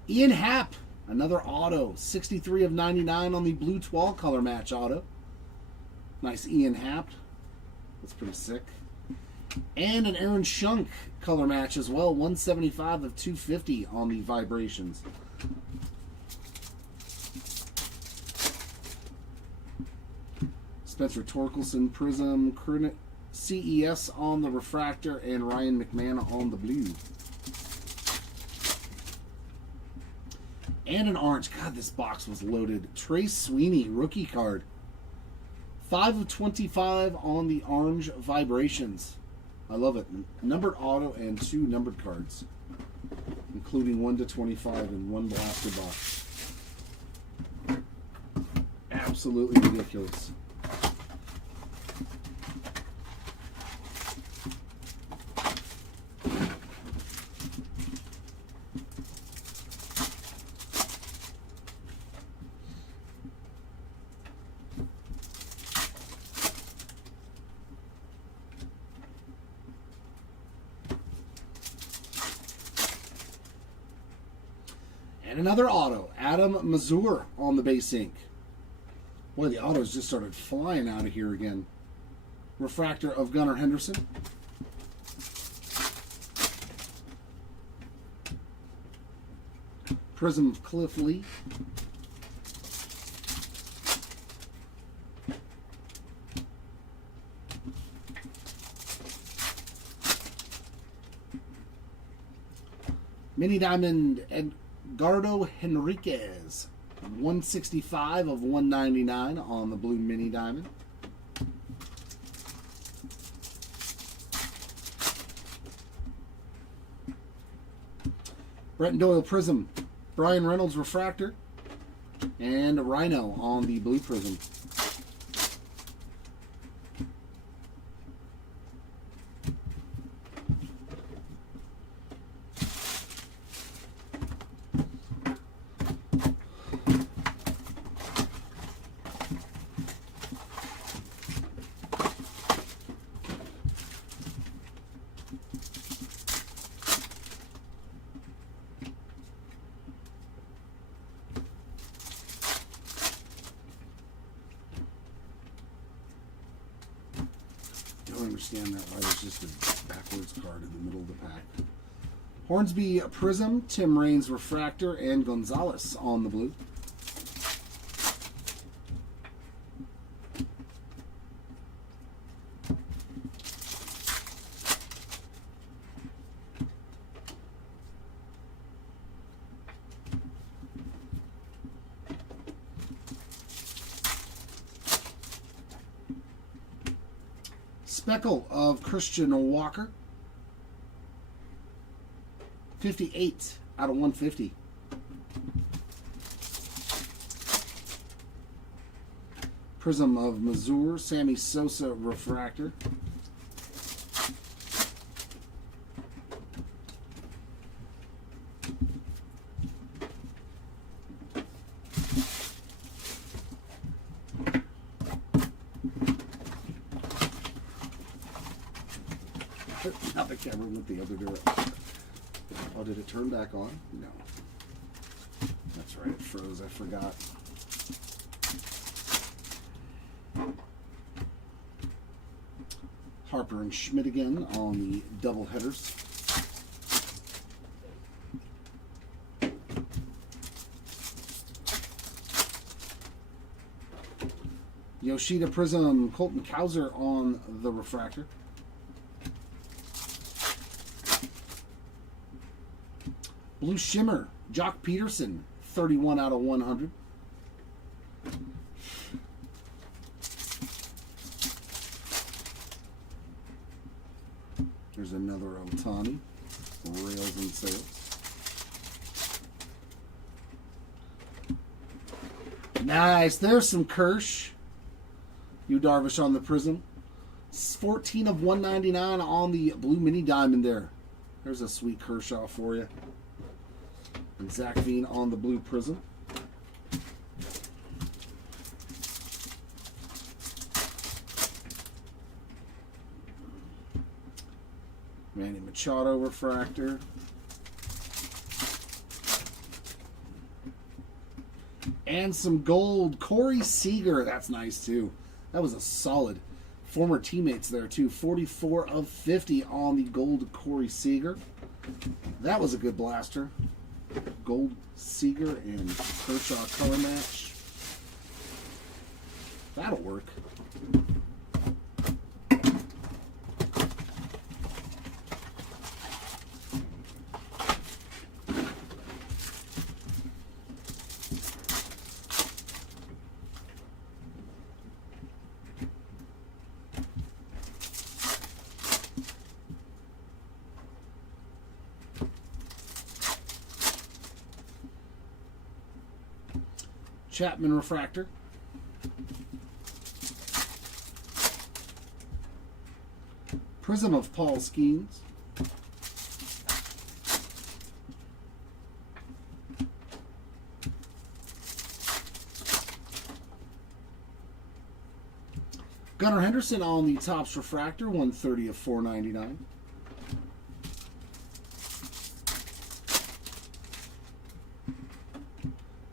Ian Happ, another auto. 63 of 99 on the blue 12 color match auto. Nice Ian Happ. That's pretty sick. And an Aaron Schunk color match as well. 175 of 250 on the vibrations. Spencer Torkelson prism. CES on the refractor. And Ryan McMahon on the blue. And an orange. God, this box was loaded. Trace Sweeney rookie card. 5 of 25 on the orange vibrations. I love it. Numbered auto and 2 numbered cards, including 1 to 25 in one blaster box. Absolutely ridiculous. And another auto, Adam Mazur on the base ink. Boy, the autos just started flying out of here again. Refractor of Gunnar Henderson. Prism of Cliff Lee. Mini Diamond Edgardo Henriquez, 165 of 199 on the blue Mini Diamond. Brett Doyle Prism, Brian Reynolds Refractor, and Rhino on the blue Prism. Don't understand that why there's just a backwards card in the middle of the pack. Hornsby Prism, Tim Raines Refractor, and Gonzalez on the blue. Speckle of Christian Walker. 58 out of 150. Prism of Mazur, Sammy Sosa refractor. Now the camera went the other direction. Oh, did it turn back on? No. That's right, it froze. I forgot. Harper and Schmidt again on the double headers. Yoshida Prism, Colton Cowser on the refractor. Blue Shimmer, Jock Peterson, 31 out of 100. There's another Otani, Rails and Sales. Nice, there's some Kirsch. Yu Darvish on the Prism. 14 of 199 on the blue mini diamond there. There's a sweet Kershaw for you. And Zach Veen on the blue Prism. Manny Machado refractor. And some gold. Corey Seager. That's nice too. That was a solid. Former teammates there too. 44 of 50 on the gold Corey Seager. That was a good blaster. Gold Seager and Kershaw color match. That'll work. Chapman refractor. Prism of Paul Skeens. Gunnar Henderson on the Topps refractor, 130 of 499.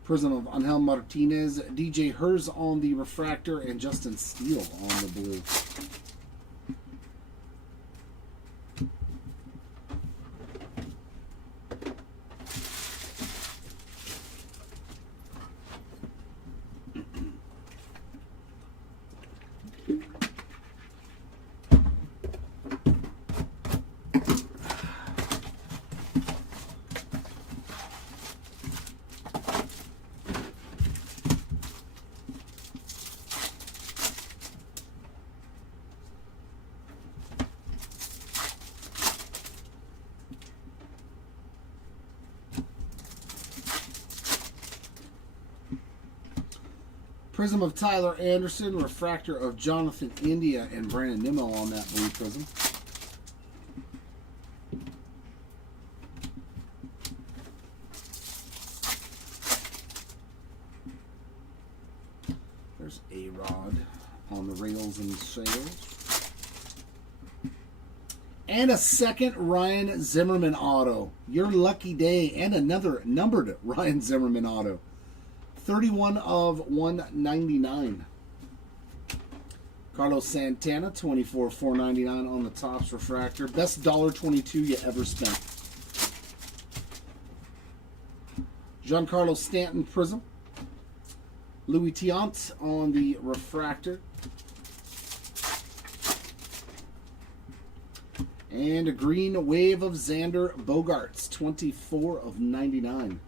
Prism of Angel Martinez, DJ Herz on the refractor, and Justin Steele on the blue. Prism of Tyler Anderson, refractor of Jonathan India, and Brandon Nimmo on that blue prism. There's A-Rod on the Rails and Sales. And a second Ryan Zimmerman auto. Your lucky day. And another numbered Ryan Zimmerman auto. 31 of 199. Carlos Santana, 24 of 499 on the Topps refractor. Best $1.22 you ever spent. Giancarlo Stanton Prism. Louis Tiant on the refractor. And a green wave of Xander Bogaerts, 24 of 99.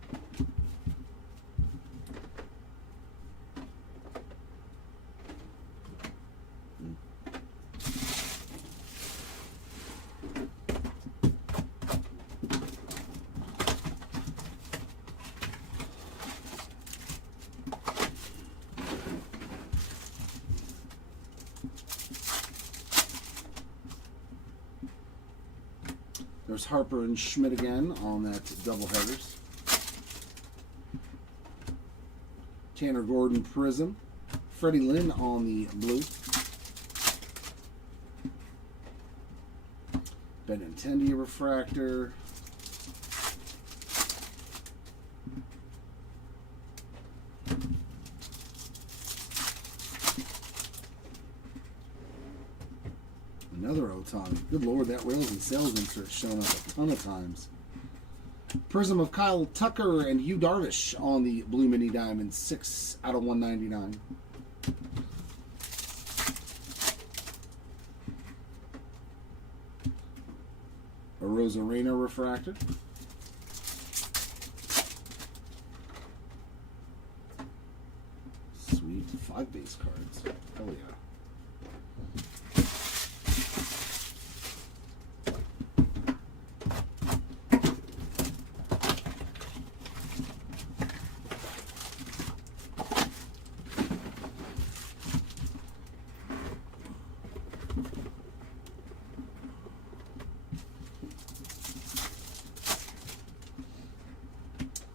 There's Harper and Schmidt again on that doubleheaders. Tanner Gordon Prism. Freddie Lynn on the blue. Benintendi refractor. Another Otani. Good Lord, that Rails and Sales insert's shown up a ton of times. Prism of Kyle Tucker and Yu Darvish on the Blue Mini Diamond, 6 out of 199. A Rosarena refractor. Sweet, 5 base cards. Hell yeah.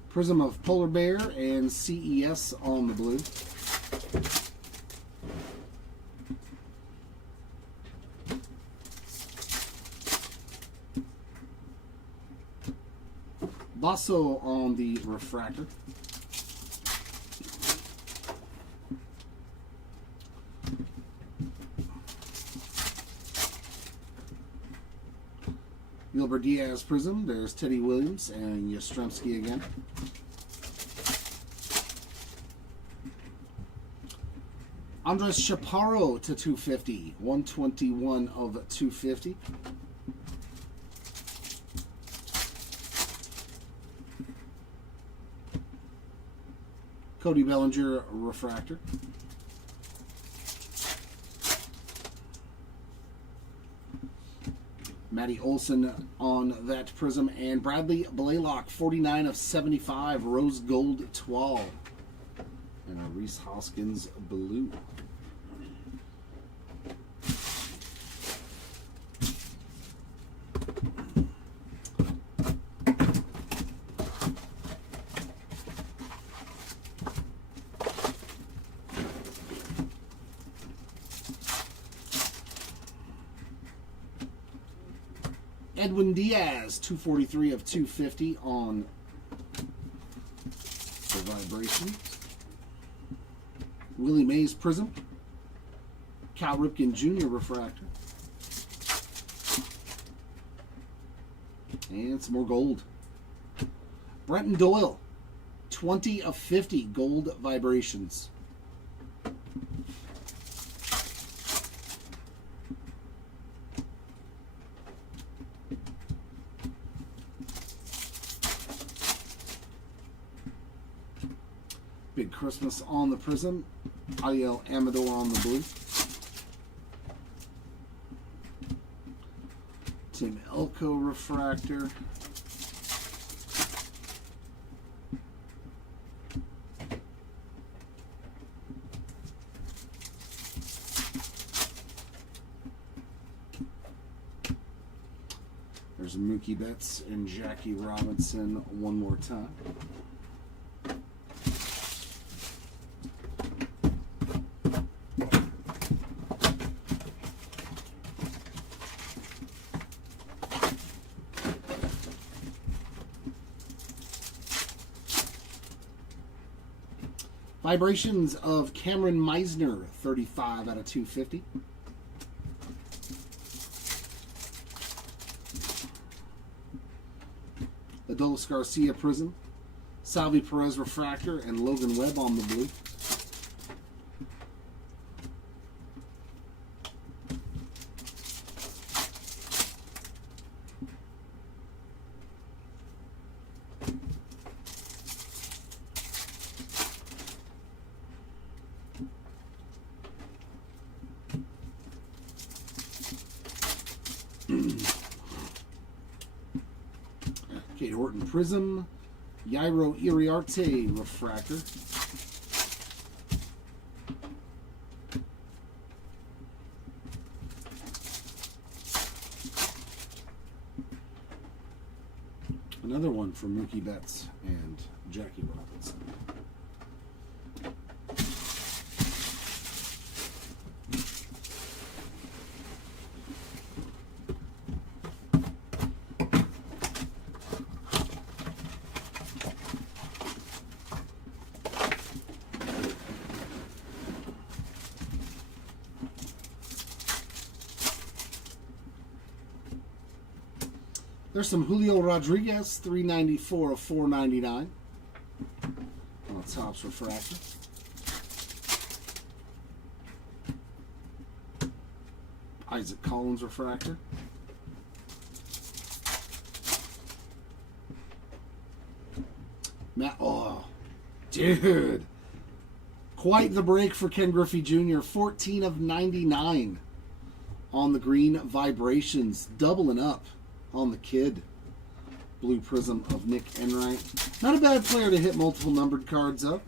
Prism of Polar Bear and CES on the blue. Basso on the refractor. Gilbert Diaz Prism. There's Teddy Williams and Yastrzemski again. Andres Chaparro to 250. 121 of 250. Cody Bellinger refractor. Matty Olson on that prism, and Bradley Blaylock, 49 of 75, rose gold 12, and a Reese Hoskins blue. Edwin Diaz, 243 of 250 on the vibration. Willie Mays Prism. Cal Ripken Jr. refractor. And some more gold. Brenton Doyle, 20 of 50 gold vibrations. Big Christmas on the prism. Ariel Amador on the blue. Tim Elko refractor. There's Mookie Betts and Jackie Robinson one more time. Vibrations of Cameron Meisner, 35 out of 250. Adolis Garcia Prism. Salvi Perez refractor and Logan Webb on the blue. Kate Horton Prism. Yairo Iriarte refractor. for Mookie Betts and Jackie Robinson. There's some Julio Rodriguez, 394 of 499 on the Topps refractor. Isaac Collins refractor. Matt, oh, dude. Quite the break for Ken Griffey Jr., 14 of 99 on the green vibrations, doubling up on the kid. Blue prism of Nick Enright. Not a bad player to hit multiple numbered cards up.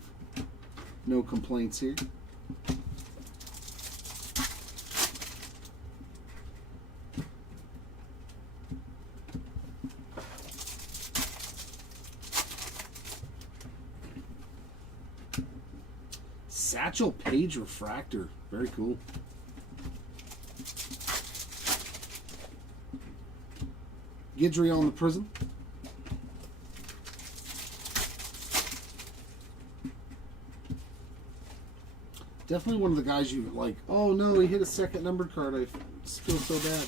No complaints here. Satchel Paige refractor. Very cool. Guidry on the prism. Definitely one of the guys you like, oh no, he hit a second numbered card. I feel so bad.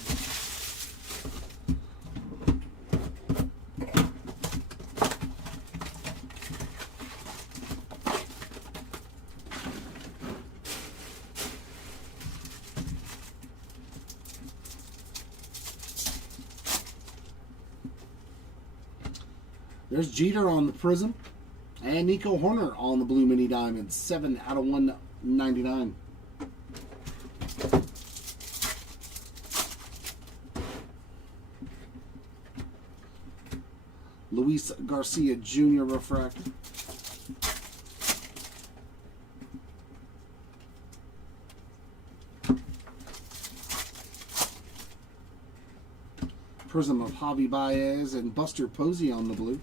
There's Jeter on the prism. And Nico Horner on the blue mini diamond. 7 out of 199. Luis Garcia Jr. refractor. Prism of Javi Baez and Buster Posey on the blue.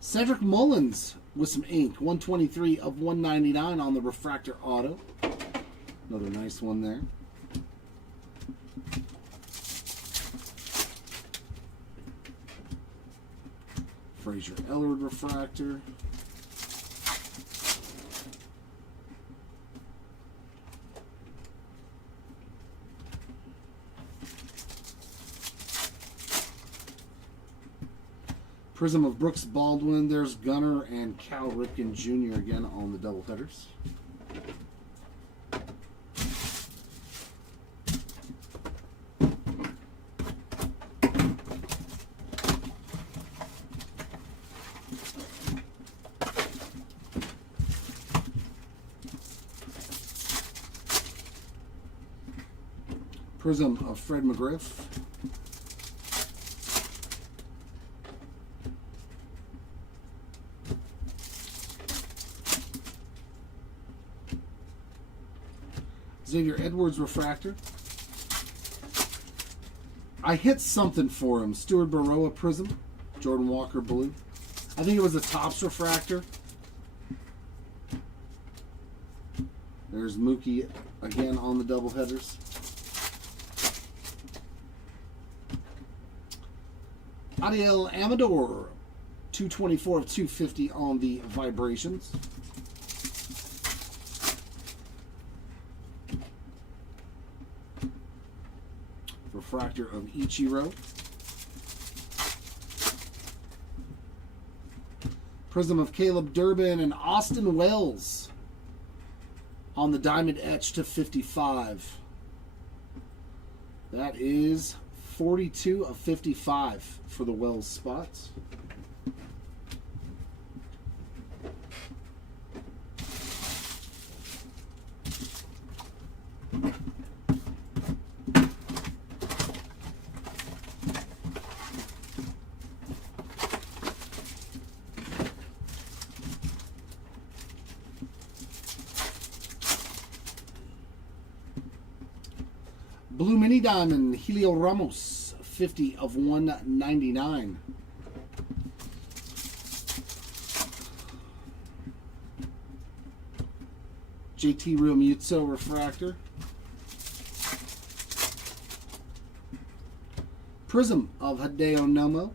Cedric Mullins with some ink. 123 of 199 on the refractor auto. Another nice one there. Frazier Ellard refractor. Prism of Brooks Baldwin. There's Gunnar and Cal Ripken Jr. again on the doubleheaders. Prism of Fred McGriff. Xavier Edwards refractor. I hit something for him. Stuart Baroa prism. Jordan Walker blue. I think it was a Topps refractor. There's Mookie again on the doubleheaders. Adiel Amador, 224 of 250 on the vibrations. Refractor of Ichiro. Prism of Caleb Durbin and Austin Wells on the diamond etch to 55. That is 42 of 55 for the Wells spots. Blue Mini Diamond, Helio Ramos, 50 of 199. JT Real Mutso refractor. Prism of Hideo Nomo.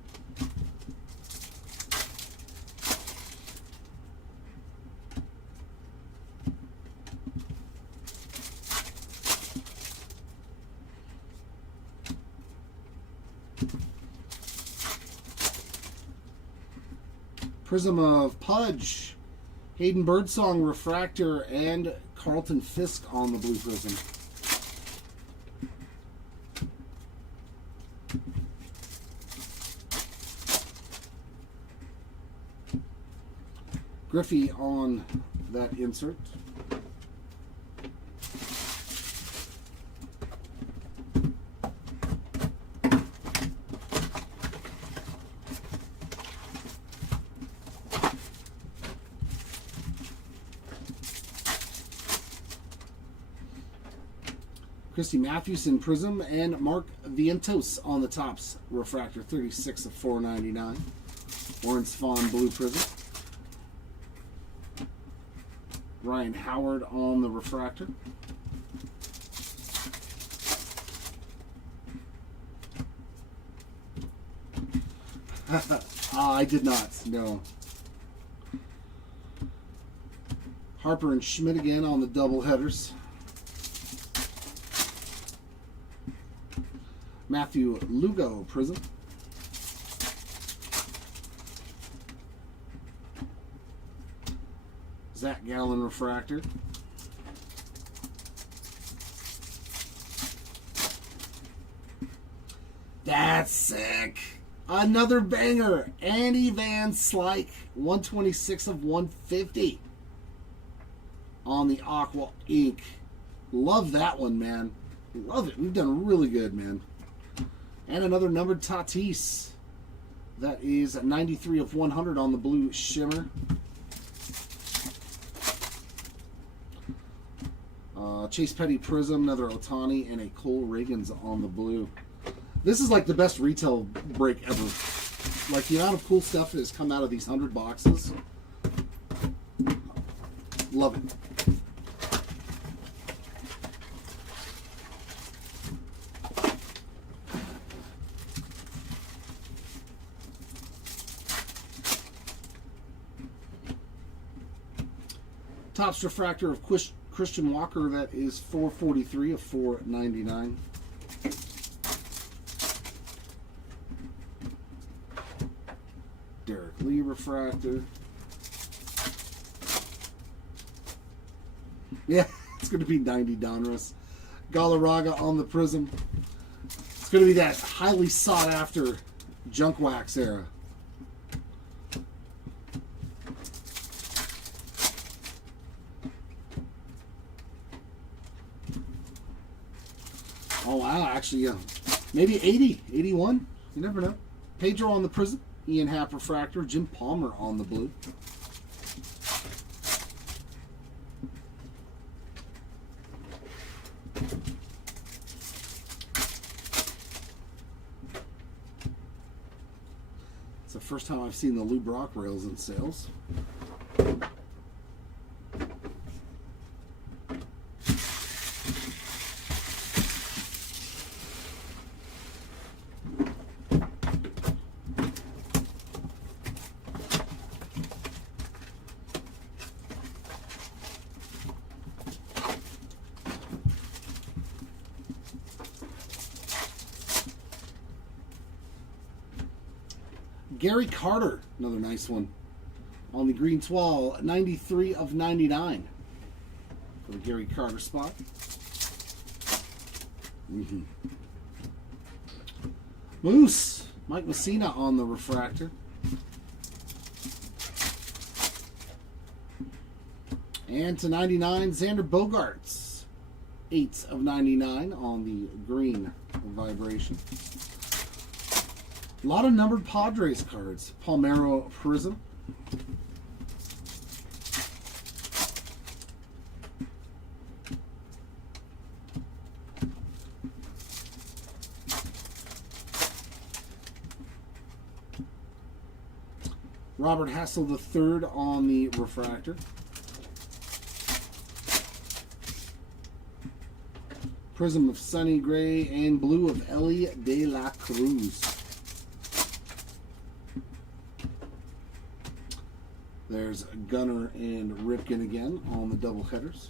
Prism of Pudge, Hayden Birdsong refractor, and Carlton Fisk on the blue prism. Griffey on that insert. Christy Mathewson prism and Mark Vientos on the tops refractor, 36 of 499. Lawrence Vaughn blue prism. Ryan Howard on the refractor. I did not, no. Harper and Schmidt again on the double headers. Matthew Lugo prism. Zach Gallen refractor. That's sick. Another banger. Andy Van Slyke, 126 of 150 on the Aqua ink. Love that one, man. Love it. We've done really good, man. And another numbered Tatis. That is 93 of 100 on the blue shimmer. Chase Petty prism, another Otani, and a Cole Reagans on the blue. This is like the best retail break ever. Like the amount of cool stuff that has come out of these 100 boxes. Love it. Topps refractor of Christian Walker, that is 443 of 499. Derek Lee refractor. Yeah, it's going to be 90 Donruss. Galarraga on the prism. It's going to be that highly sought after junk wax era. Oh, wow, actually, maybe 80, 81. You never know. Pedro on the prism. Ian Happ refractor. Jim Palmer on the blue. It's the first time I've seen the Lou Brock rails in sales. Gary Carter, another nice one. On the green twirl, 93 of 99 for the Gary Carter spot. Moose, Mike Messina on the refractor. And to 99, Xander Bogaerts, 8 of 99 on the green vibration. A lot of numbered Padres cards. Palmeiro prism. Robert Hassel III on the refractor. Prism of Sunny Gray and Blue of Ellie de la Cruz. There's Gunner and Ripken again on the double headers.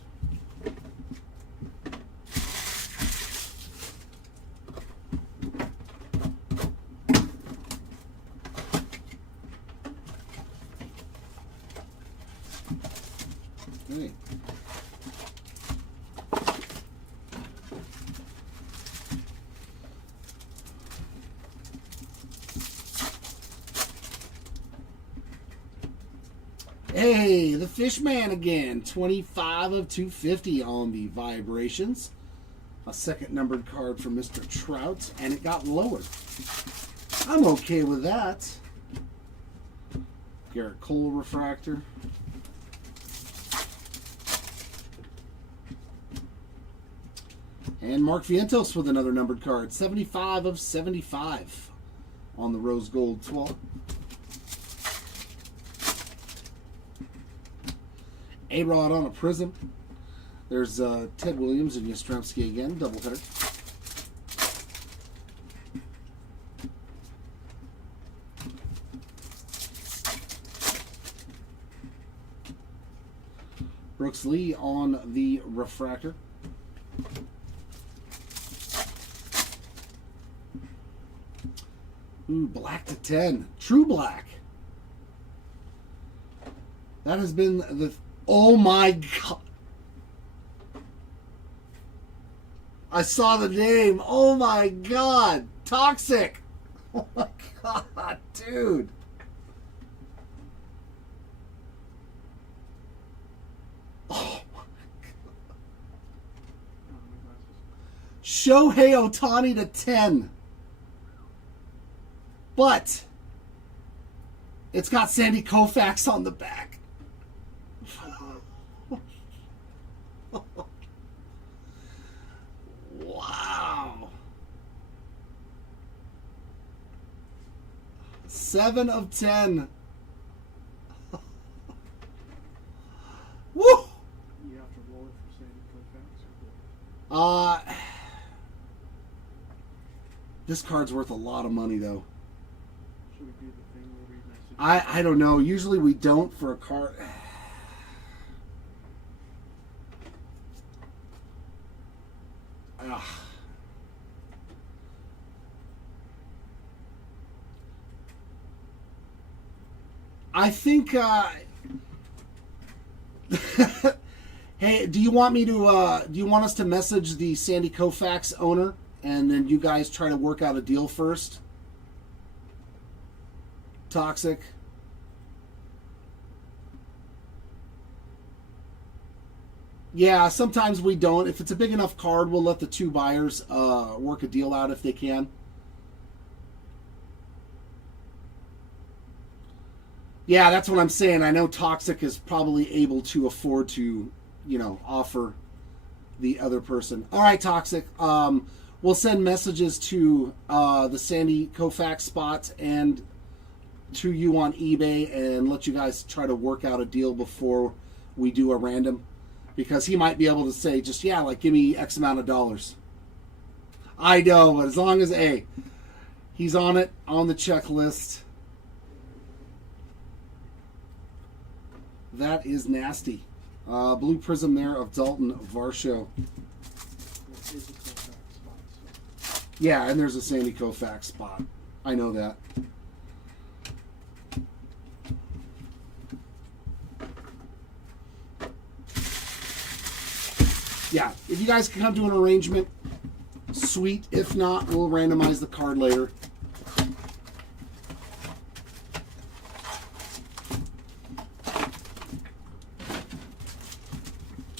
Okay. Hey, the Fishman again. 25 of 250 on the vibrations. A second numbered card for Mr. Trout, and it got lowered. I'm okay with that. Garrett Cole refractor. And Mark Vientos with another numbered card. 75 of 75 on the Rose Gold 12. A-Rod on a Prism. There's Ted Williams and Yastrzemski again, doubleheader. Brooks Lee on the refractor. Ooh, black to 10. True black. That has been the... Oh my God. I saw the name. Oh my God. Toxic. Oh my God, dude. Oh my God. Shohei Ohtani to 10. But it's got Sandy Koufax on the back. Wow. 7 of 10. Woo! You have to roll it for Sandy Koufax? This card's worth a lot of money, though. Should we do the thing where we message? I don't know. Usually we don't for a card. I think. Hey, do you want me to? Do you want us to message the Sandy Koufax owner, and then you guys try to work out a deal first? Toxic. Yeah, sometimes we don't. If it's a big enough card, we'll let the two buyers work a deal out if they can. Yeah, that's what I'm saying. I know Toxic is probably able to afford to, offer the other person. All right, Toxic. We'll send messages to the Sandy Koufax spot and to you on eBay and let you guys try to work out a deal before we do a random. Because he might be able to say, just, give me X amount of dollars. I know, but as long as, he's on it, on the checklist. That is nasty. Blue Prism there of Dalton Varsho. There is a Koufax spot, so. Yeah, and there's a Sandy Koufax spot. I know that. Yeah, if you guys can come to an arrangement, sweet. If not, we'll randomize the card later.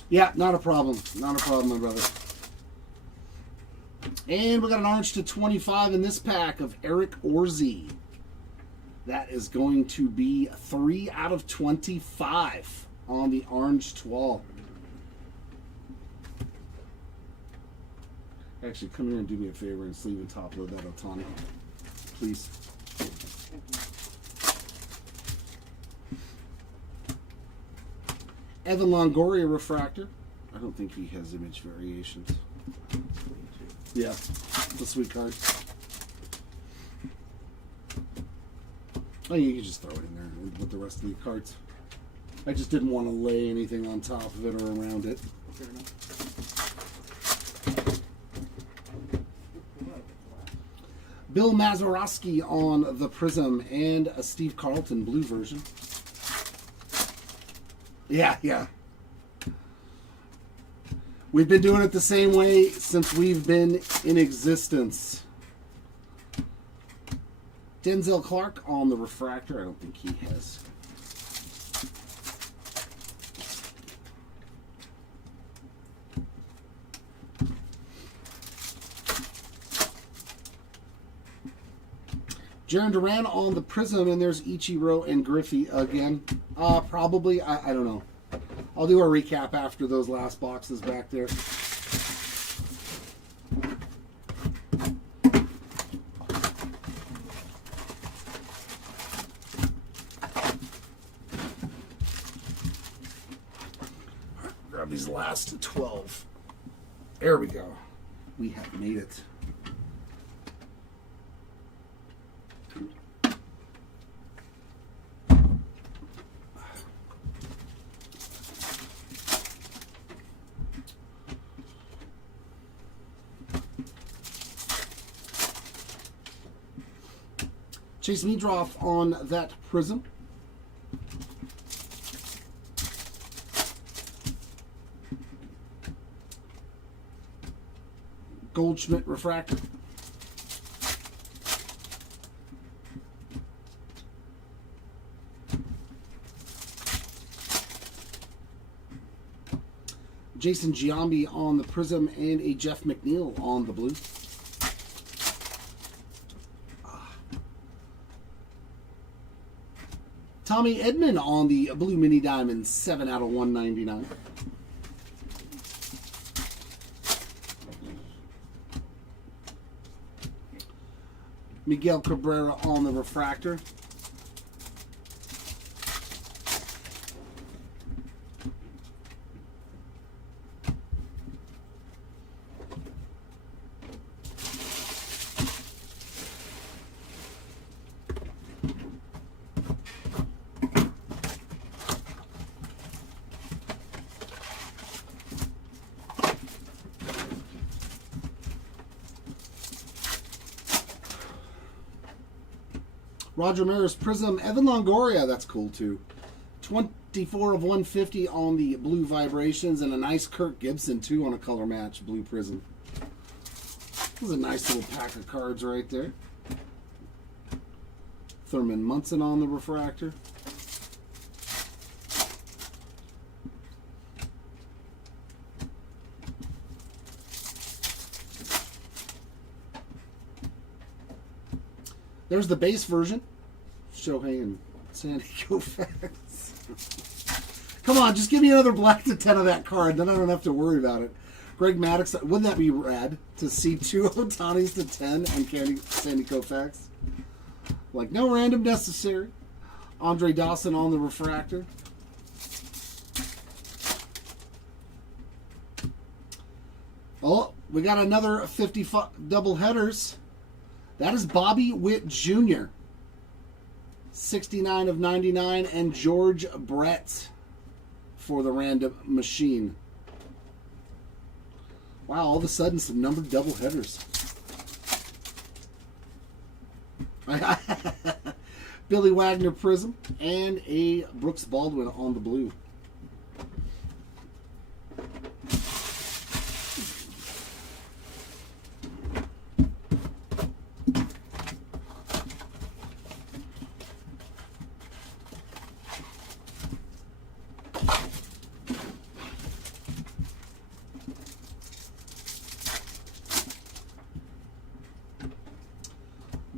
Yeah, not a problem. Not a problem, my brother. And we got an orange to 25 in this pack of Eric Orzi. That is going to be 3 out of 25 on the orange 12. Actually, come here and do me a favor and sleeve and top load that Ohtani, please. Evan Longoria refractor. I don't think he has image variations. Yeah, it's a sweet card. Oh, you can just throw it in there with the rest of the cards. I just didn't want to lay anything on top of it or around it. Fair enough. Bill Mazeroski on the Prism and a Steve Carlton blue version. Yeah. We've been doing it the same way since we've been in existence. Denzel Clark on the refractor. I don't think he has. Jaron Duran on the Prism, and there's Ichiro and Griffey again. Probably, I don't know. I'll do a recap after those last boxes back there. Grab these last 12. There we go. We have made it. Chase Meadroff on that Prism. Goldschmidt refractor. Jason Giambi on the Prism and a Jeff McNeil on the blue. Tommy Edman on the blue mini diamond, 7 out of 199. Miguel Cabrera on the refractor. Roger Maris Prism, Evan Longoria, that's cool too. 24 of 150 on the blue vibrations, and a nice Kirk Gibson too on a color match blue Prism. This is a nice little pack of cards right there. Thurman Munson on the refractor. There's the base version. Shohei and Sandy Koufax. Come on, just give me another black to 10 of that card, then I don't have to worry about it. Greg Maddux, wouldn't that be rad to see 2 Otanis to 10 and Sandy Koufax? Like, no random necessary. Andre Dawson on the refractor. Oh, we got another 50 double headers. That is Bobby Witt Jr. 69 of 99, and George Brett for the random machine. Wow, all of a sudden some numbered double headers. Billy Wagner Prism and a Brooks Baldwin on the blue.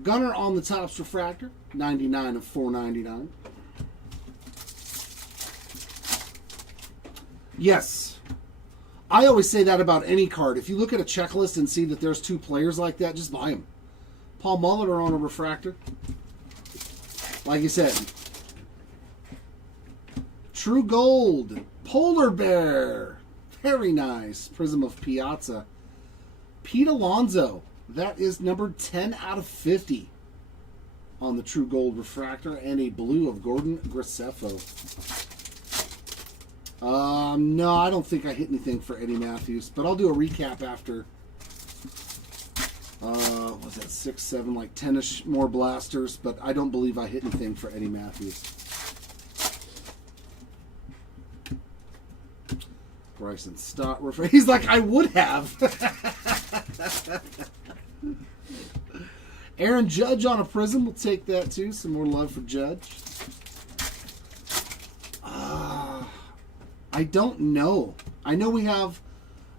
Gunner on the Topps refractor, 99 of 499. Yes. I always say that about any card. If you look at a checklist and see that there's 2 players like that, just buy them. Paul Molitor on a refractor. Like you said. True Gold. Polar Bear. Very nice. Prism of Piazza. Pete Alonso. That is number 10 out of 50 on the True Gold Refractor. And a blue of Gordon Graceffo. No, I don't think I hit anything for Eddie Matthews. But I'll do a recap after. Was that 6, 7, like 10-ish more blasters. But I don't believe I hit anything for Eddie Matthews. Bryson Stott. He's like, I would have. Aaron Judge on a Prism. We'll take that too. Some more love for Judge. I don't know. I know we have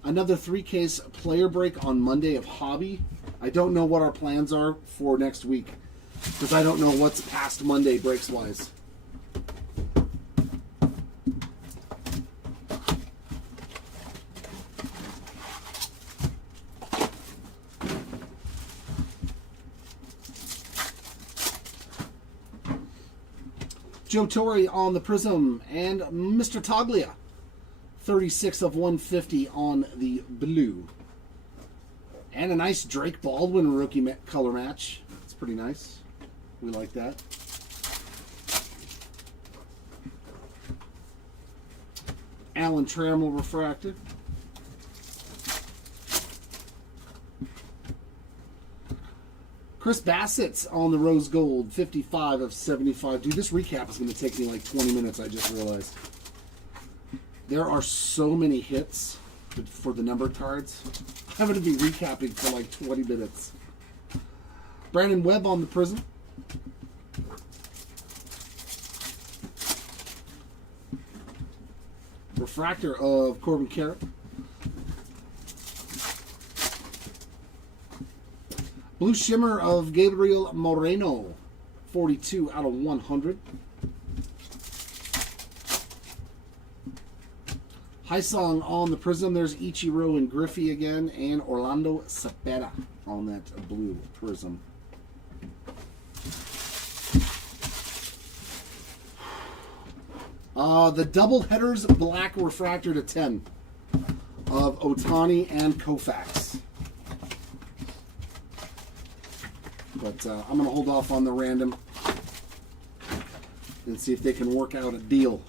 another 3-case player break on Monday of Hobby. I don't know what our plans are for next week because I don't know what's past Monday breaks-wise. Joe Torre on the Prism and Mr. Toglia. 36 of 150 on the blue. And a nice Drake Baldwin rookie color match. It's pretty nice. We like that. Alan Trammell refracted. Chris Bassett's on the Rose Gold, 55 of 75. Dude, this recap is going to take me like 20 minutes, I just realized. There are so many hits for the number cards. I'm going to be recapping for like 20 minutes. Brandon Webb on the Prism. Refractor of Corbin Carroll. Blue Shimmer of Gabriel Moreno, 42 out of 100. High Song on the Prism. There's Ichiro and Griffey again, and Orlando Cepeda on that blue Prism. The double headers black refractor to 10 of Otani and Koufax. But I'm going to hold off on the random and see if they can work out a deal.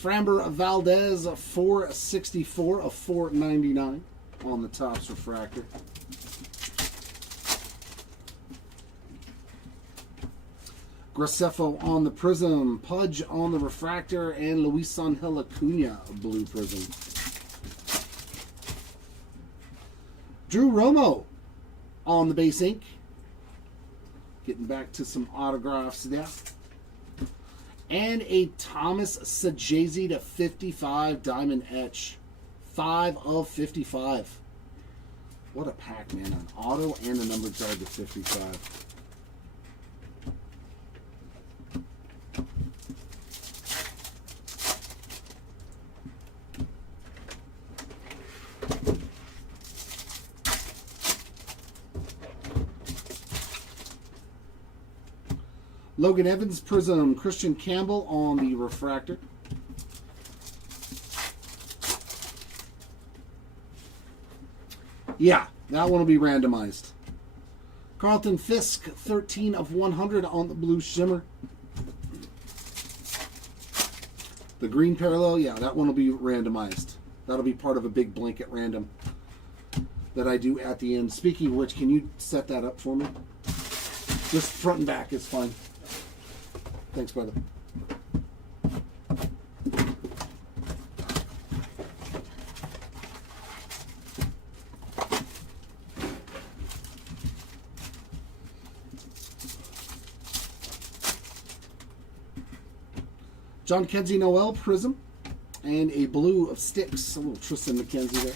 Framber Valdez, 464 of 499 on the Topps refractor. Graceffo on the Prism, Pudge on the refractor, and Luis Angel Acuna blue Prism. Drew Romo on the base ink. Getting back to some autographs there. And a Thomas Saggese to 55 diamond etch. 5 of 55. What a pack, man. An auto and a numbered card to 55. Logan Evans Prism, Christian Campbell on the refractor. Yeah, that one will be randomized. Carlton Fisk, 13 of 100 on the blue shimmer. The green parallel, yeah, that one will be randomized. That'll be part of a big blanket random that I do at the end. Speaking of which, can you set that up for me? Just front and back is fine. Thanks, brother. John Kenzie Noel Prism and a blue of Sticks. A little Tristan McKenzie there.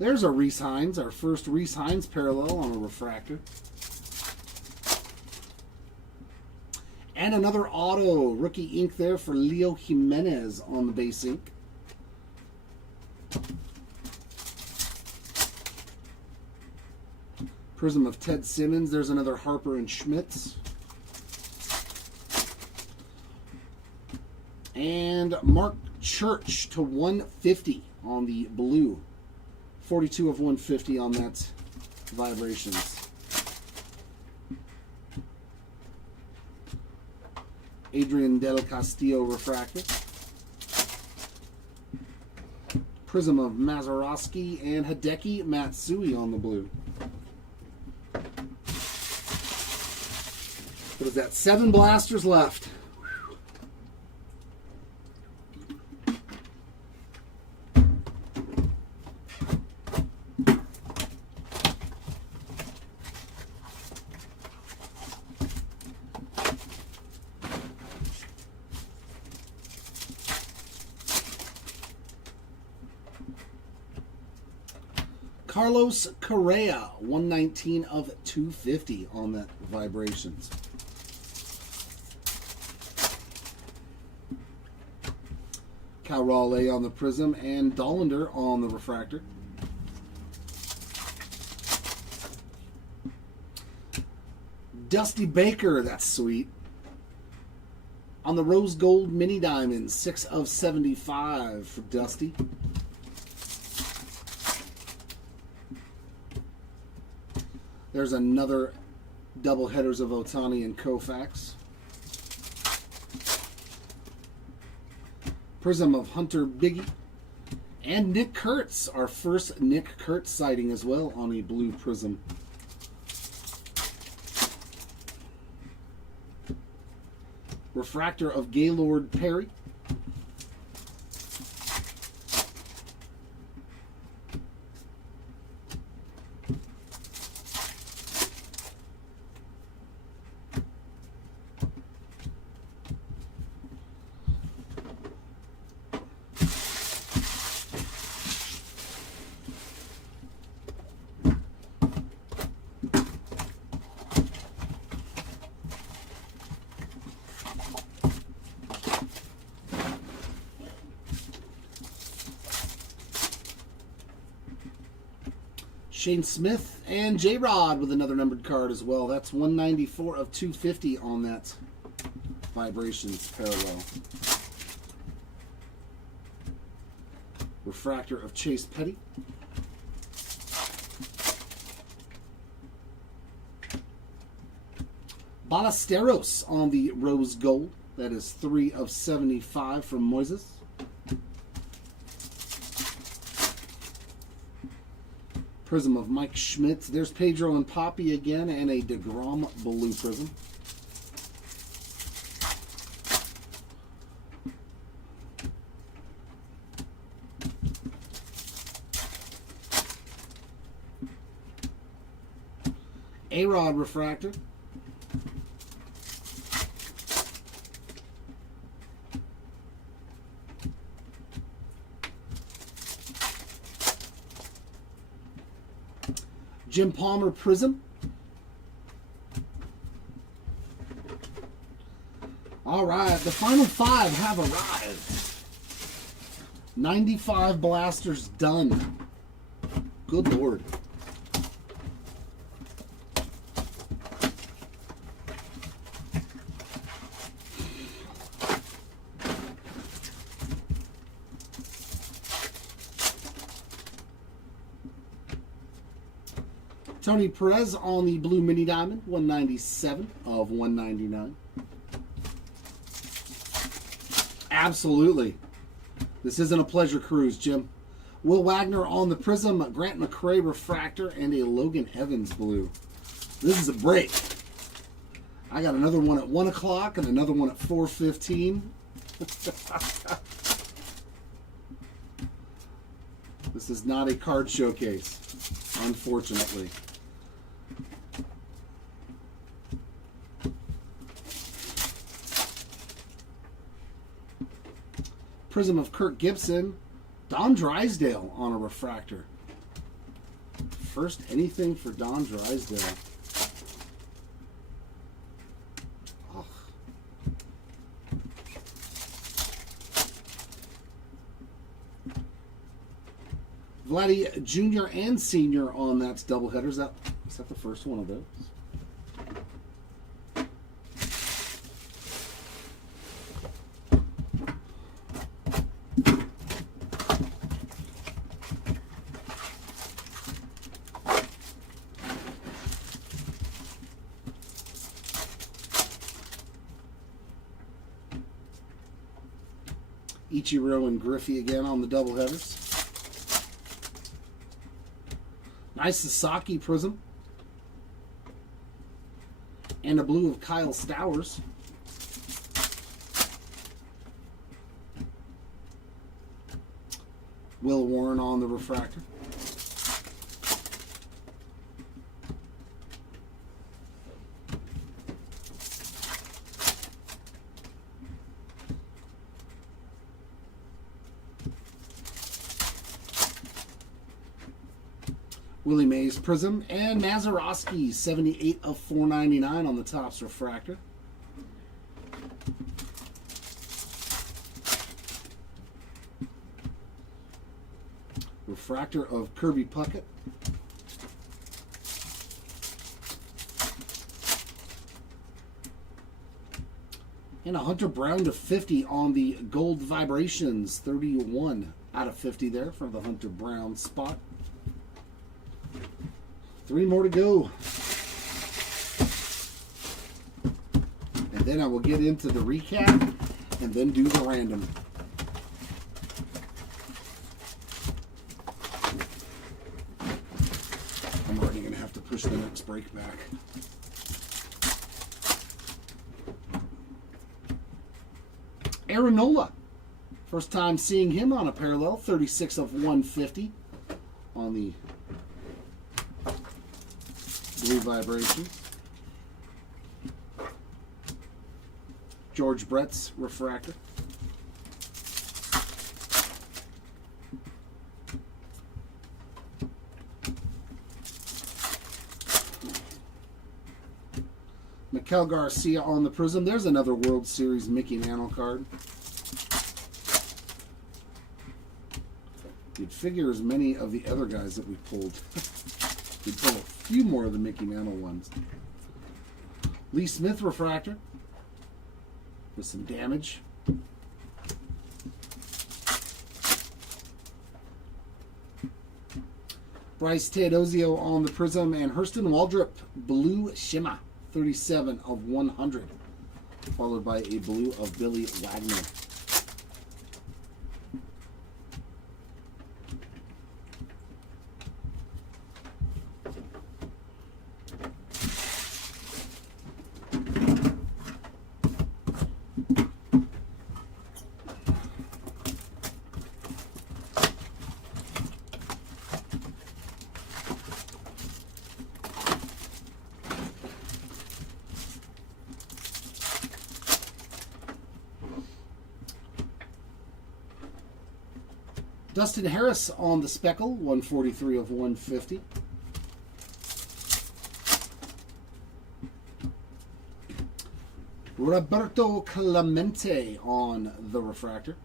There's a Reese Hines, our first Reese Hines parallel on a refractor. And another auto rookie ink there for Leo Jimenez on the base ink. Prism of Ted Simmons. There's another Harper and Schmitz. And Mark Church to 150 on the blue. 42 of 150 on that Vibrations. Adrian Del Castillo refractor. Prism of Mazeroski and Hideki Matsui on the blue. What is that? 7 blasters left. Carlos Correa, 119 of 250 on that Vibrations. Cal Raleigh on the Prism and Dollander on the refractor. Dusty Baker, that's sweet. On the Rose Gold Mini Diamonds, 6 of 75 for Dusty. There's another double headers of Ohtani and Koufax. Prism of Hunter Biggie. And Nick Kurtz, our first Nick Kurtz sighting as well on a blue prism. Refractor of Gaylord Perry. Shane Smith and J-Rod with another numbered card as well. That's 194 of 250 on that Vibrations parallel. Refractor of Chase Petty. Ballesteros on the Rose Gold. That is 3 of 75 from Moises. Prism of Mike Schmitz. There's Pedro and Poppy again, and a DeGrom blue prism. A-Rod refractor. Jim Palmer prism. All right, the final 5 have arrived. 95 blasters done. Good Lord. Tony Perez on the blue mini diamond, 197 of 199. Absolutely. This isn't a pleasure cruise, Jim. Will Wagner on the prism, Grant McCray refractor, and a Logan Evans blue. This is a break. I got another one at 1 o'clock and another one at 4:15. This is not a card showcase, unfortunately. Prism of Kirk Gibson. Don Drysdale on a refractor. First anything for Don Drysdale. Oh, Vladdy Jr. and Senior on that doubleheader. Is that the first one of those? Ichiro and Griffey again on the doubleheaders. Nice Sasaki Prism. And a blue of Kyle Stowers. Will Warren on the refractor. Willie Mays Prism, and Mazeroski, 78 of 499 on the Topps refractor. Refractor of Kirby Puckett. And a Hunter Brown to 50 on the Gold Vibrations, 31 out of 50 there for the Hunter Brown spot. 3 more to go. And then I will get into the recap and then do the random. I'm already going to have to push the next break back. Aaron Nola. First time seeing him on a parallel. 36 of 150 on the Blue Vibrations. George Brett's refractor. Mikel Garcia on the Prism. There's another World Series Mickey Mantle card. You'd figure as many of the other guys that we pulled. We'd pull a few more of the Mickey Mantle ones. Lee Smith refractor with some damage. Bryce Teodosio on the Prism, and Hurston Waldrop Blue Shimmer, 37 of 100, followed by a blue of Billy Wagner. Dustin Harris on the Speckle, 143 of 150. Roberto Clemente on the refractor.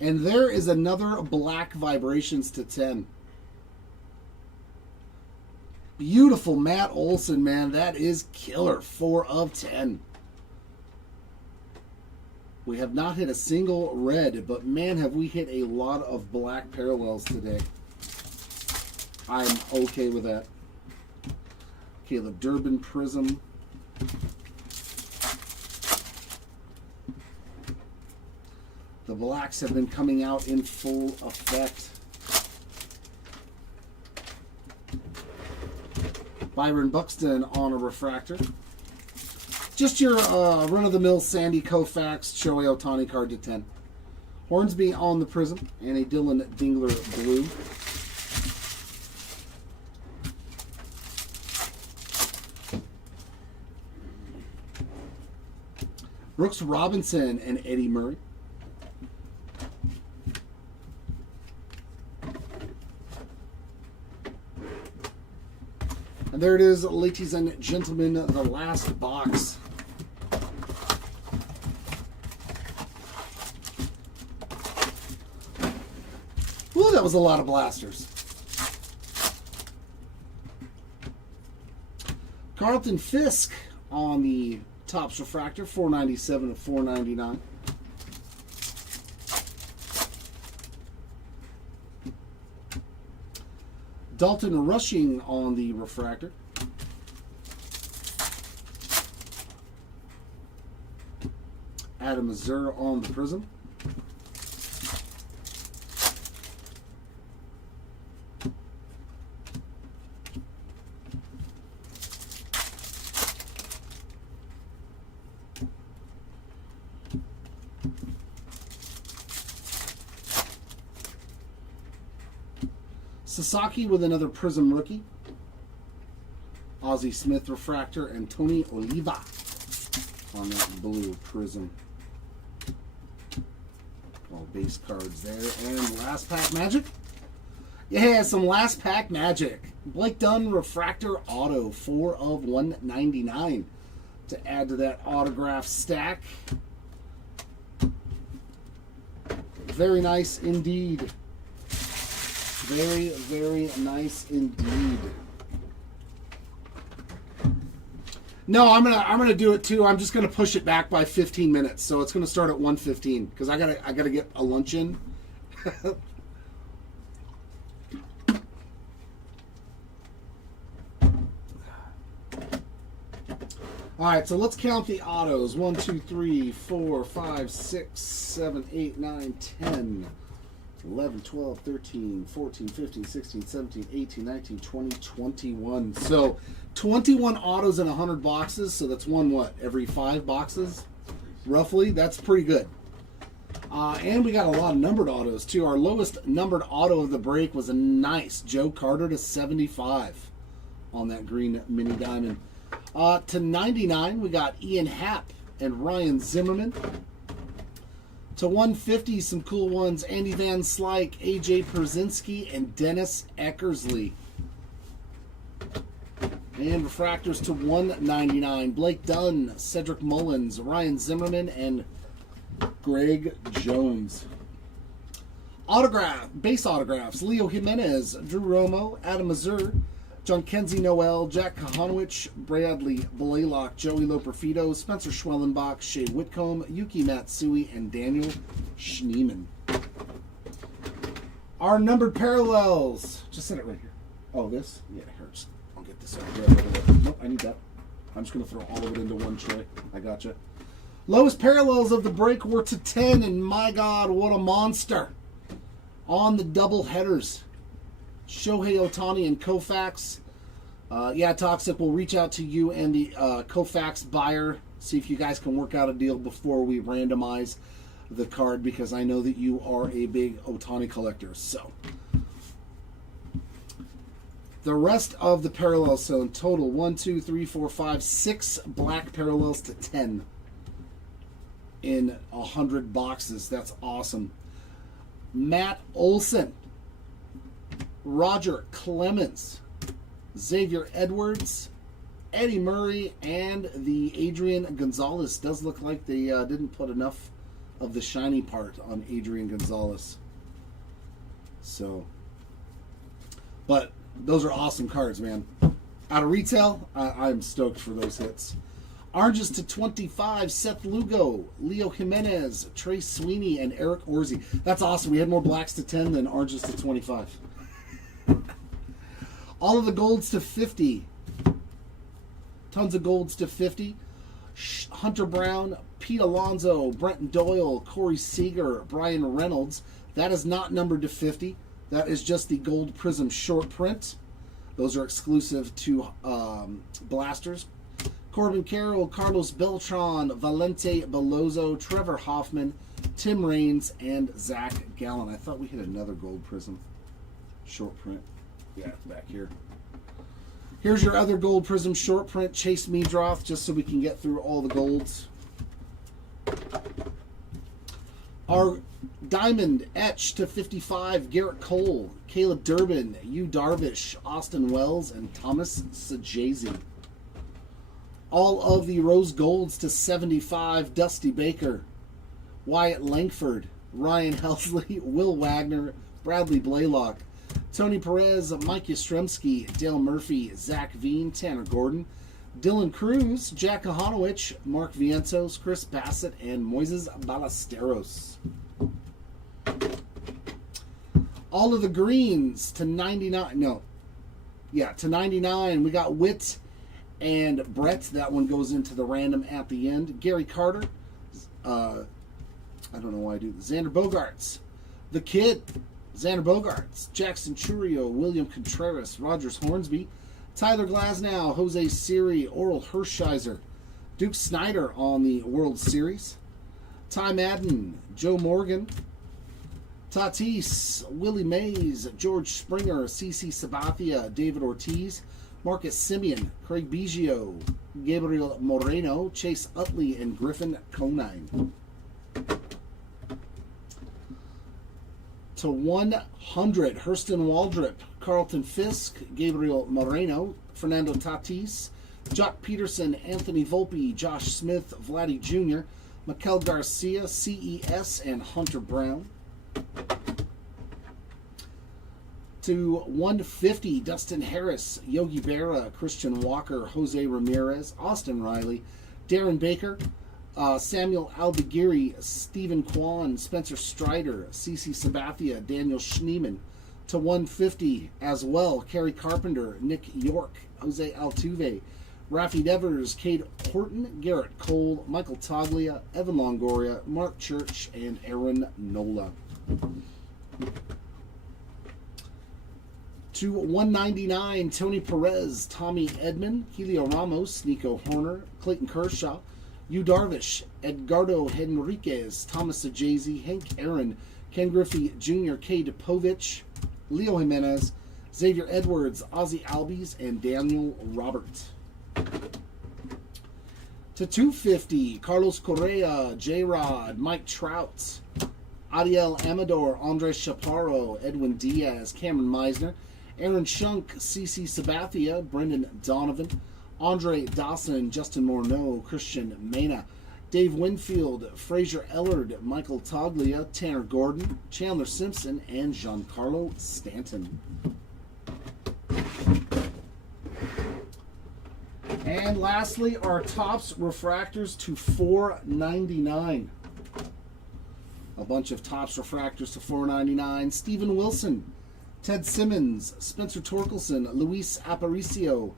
And there is another Black Vibrations to 10. Beautiful Matt Olson, man. That is killer. 4 of 10. We have not hit a single red, but man, have we hit a lot of black parallels today. I'm okay with that. Caleb Durbin Prism. The blacks have been coming out in full effect. Byron Buxton on a refractor. Just your run-of-the-mill Sandy Koufax Shohei Ohtani card to 10. Hornsby on the Prism, and a Dylan Dingler blue. Brooks Robinson and Eddie Murray. And there it is, ladies and gentlemen, the last box. was a lot of blasters. Carlton Fisk on the Topps Refractor, 497 of 499. Dalton Rushing on the Refractor. Adam Azur on the Prism. Sasaki with another Prism rookie. Ozzie Smith Refractor and Tony Oliva on that blue Prism. All base cards there. And last pack magic. Yeah, some last pack magic. Blake Dunn Refractor Auto, 4 of 199 to add to that autograph stack. Very nice indeed. Very, very nice indeed. No, I'm gonna do it too. I'm just gonna push it back by 15 minutes, so it's gonna start at 1:15 because I gotta get a lunch in. All right, so let's count the autos. 1, 2, 3, 4, 5, 6, 7, 8, 9, 10. 11, 12, 13, 14, 15, 16, 17, 18, 19, 20, 21. So 21 autos in 100 boxes. So that's one, what, every 5 boxes? Roughly. That's pretty good. And we got a lot of numbered autos, too. Our lowest numbered auto of the break was a nice Joe Carter to 75 on that green mini diamond. To 99, we got Ian Happ and Ryan Zimmerman. To 150, some cool ones. Andy Van Slyke, AJ Pierzynski, and Dennis Eckersley. And refractors to 199. Blake Dunn, Cedric Mullins, Ryan Zimmerman, and Greg Jones. Base autographs. Leo Jimenez, Drew Romo, Adam Azur, John Kenzie Noel, Jack Kahanowicz, Bradley Blaylock, Joey Loperfido, Spencer Schwellenbach, Shea Whitcomb, Yuki Matsui, and Daniel Schneemann. Our numbered parallels. Just set it right here. Oh, this? Yeah, it hurts. I'll get this over here. Nope, I need that. I'm just going to throw all of it into one tray. I gotcha. Lowest parallels of the break were to 10, and my God, what a monster. On the double headers. Shohei Ohtani and Koufax. Yeah, Toxic, we'll reach out to you and the Koufax buyer. See if you guys can work out a deal before we randomize the card, because I know that you are a big Ohtani collector. So, the rest of the parallels, so in total, 1, 2, 3, 4, 5, 6 black parallels to 10 in 100 boxes. That's awesome. Matt Olson, Roger Clemens, Xavier Edwards, Eddie Murray, and the Adrian Gonzalez. Does look like they didn't put enough of the shiny part on Adrian Gonzalez. So, but those are awesome cards, man. Out of retail, I'm stoked for those hits. Oranges to 25, Seth Lugo, Leo Jimenez, Trey Sweeney, and Eric Orsi. That's awesome. We had more blacks to 10 than oranges to 25. All of the golds to 50. Tons of golds to 50. Hunter Brown, Pete Alonso, Brenton Doyle, Corey Seager, Brian Reynolds. That is not numbered to 50. That is just the gold prism short print. Those are exclusive to blasters. Corbin Carroll, Carlos Beltran, Valente Belozo, Trevor Hoffman, Tim Raines, and Zach Gallen. I thought we had another gold prism short print. Yeah, back here. Here's your other gold prism short print, Chase Meadroth, just so we can get through all the golds. Our diamond etch to 55, Garrett Cole, Caleb Durbin, Yu Darvish, Austin Wells, and Thomas Sajazi. All of the rose golds to 75, Dusty Baker, Wyatt Langford, Ryan Helsley, Will Wagner, Bradley Blaylock, Tony Perez, Mike Yastrzemski, Dale Murphy, Zach Veen, Tanner Gordon, Dylan Cruz, Jack Kahanowicz, Mark Vientos, Chris Bassett, and Moises Ballesteros. All of the greens to 99. No. Yeah, to 99. We got Witt and Brett. That one goes into the random at the end. Gary Carter. I don't know why I do this. Xander Bogaerts. The Kid. Xander Bogaerts. Jackson Churio. William Contreras. Rogers Hornsby. Tyler Glasnow. Jose Siri. Oral Hershiser. Duke Snyder on the World Series. Ty Madden. Joe Morgan. Tatis, Willie Mays, George Springer, CC Sabathia, David Ortiz, Marcus Simeon, Craig Biggio, Gabriel Moreno, Chase Utley, and Griffin Conine. To 100, Hurston Waldrop, Carlton Fisk, Gabriel Moreno, Fernando Tatis, Jock Peterson, Anthony Volpe, Josh Smith, Vladdy Jr., Maikel Garcia, CES, and Hunter Brown. To 150, Dustin Harris, Yogi Berra, Christian Walker, Jose Ramirez, Austin Riley, Darren Baker, Samuel Aldegiri, Stephen Kwan, Spencer Strider, CC Sabathia, Daniel Schneeman. To 150 as well, Kerry Carpenter, Nick York, Jose Altuve, Rafi Devers, Cade Horton, Garrett Cole, Michael Toglia, Evan Longoria, Mark Church, and Aaron Nola. To 199, Tony Perez, Tommy Edman, Helio Ramos, Nico Horner, Clayton Kershaw, Yu Darvish, Edgardo Henriquez, Thomas Ajazi, Hank Aaron, Ken Griffey Jr., Cade Povich, Leo Jimenez, Xavier Edwards, Ozzie Albies, and Daniel Robert. To 250, Carlos Correa, J-Rod, Mike Trout, Ariel Amador, Andres Chaparro, Edwin Diaz, Cameron Meisner, Aaron Shunk, CC Sabathia, Brendan Donovan, Andre Dawson, Justin Morneau, Christian Mena, Dave Winfield, Fraser Ellard, Michael Toglia, Tanner Gordon, Chandler Simpson, and Giancarlo Stanton. And lastly, our Topps refractors to $4.99. A bunch of Topps refractors to $4.99. Steven Wilson, Ted Simmons, Spencer Torkelson, Luis Aparicio,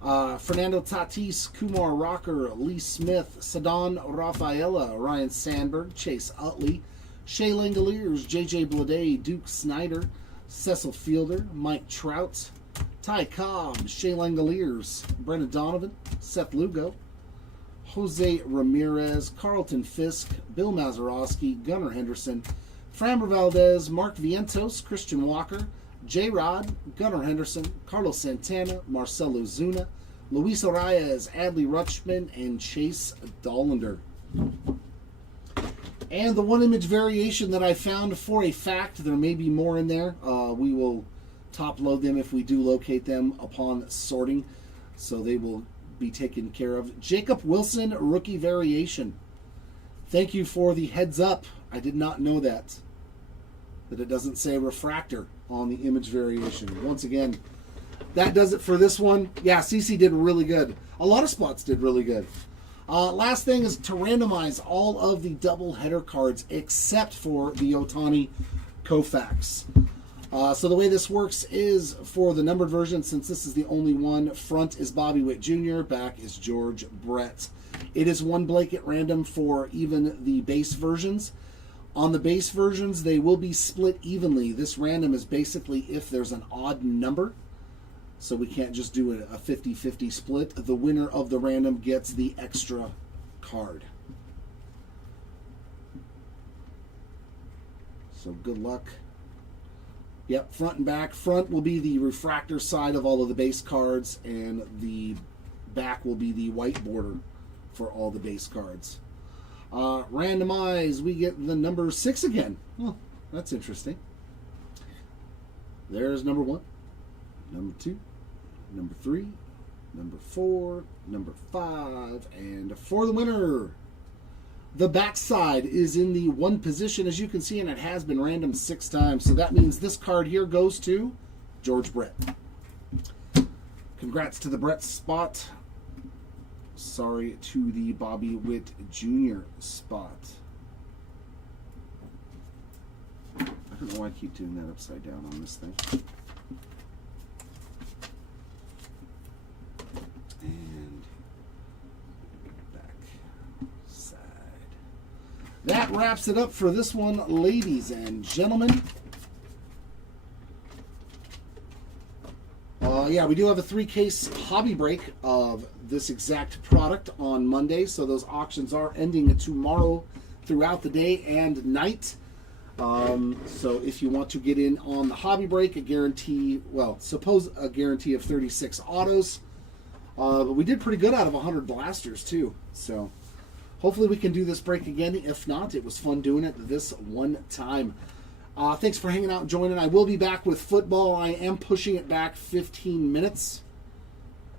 Fernando Tatis, Kumar Rocker, Lee Smith, Ceddanne Rafaela, Ryan Sandberg, Chase Utley, Shea Langoliers, J.J. Bleday, Duke Snyder, Cecil Fielder, Mike Trout, Ty Cobb, Shea Langoliers, Brendan Donovan, Seth Lugo, Jose Ramirez, Carlton Fisk, Bill Mazeroski, Gunnar Henderson, Framber Valdez, Mark Vientos, Christian Walker, J-Rod, Gunnar Henderson, Carlos Santana, Marcelo Zuna, Luis Arias, Adley Rutschman, and Chase Dollander. And the one image variation that I found for a fact, there may be more in there. We will top load them if we do locate them upon sorting, so they will be taken care of. Jacob Wilson, rookie variation. Thank you for the heads up. I did not know that it doesn't say refractor on the image variation. Once again, that does it for this one. Yeah, CC did really good. A lot of spots did really good. Last thing is to randomize all of the double header cards except for the Ohtani Koufax. So the way this works is for the numbered version, since this is the only one, front is Bobby Witt Jr., back is George Brett. It is one blanket random for even the base versions. On the base versions, they will be split evenly. This random is basically if there's an odd number. So we can't just do a 50-50 split. The winner of the random gets the extra card. So good luck. Yep, front and back. Front will be the refractor side of all of the base cards, and the back will be the white border for all the base cards. Randomize, we get the number 6 again. Well, that's interesting. There's number 1, number 2, number 3, number 4, number 5, and for the winner, The backside is in the 1 position, as you can see, and it has been random 6 times. So that means this card here goes to George Brett. Congrats to the Brett spot. Sorry to the Bobby Witt Jr. spot. I don't know why I keep doing that upside down on this thing. And back side. That wraps it up for this one, ladies and gentlemen. Yeah, we do have a 3-case hobby break of this exact product on Monday, so those auctions are ending tomorrow throughout the day and night. So if you want to get in on the hobby break, a guarantee, well, suppose a guarantee of 36 autos. But we did pretty good out of 100 blasters too. So hopefully we can do this break again. If not, it was fun doing it this one time. Thanks for hanging out and joining. I will be back with football. I am pushing it back 15 minutes.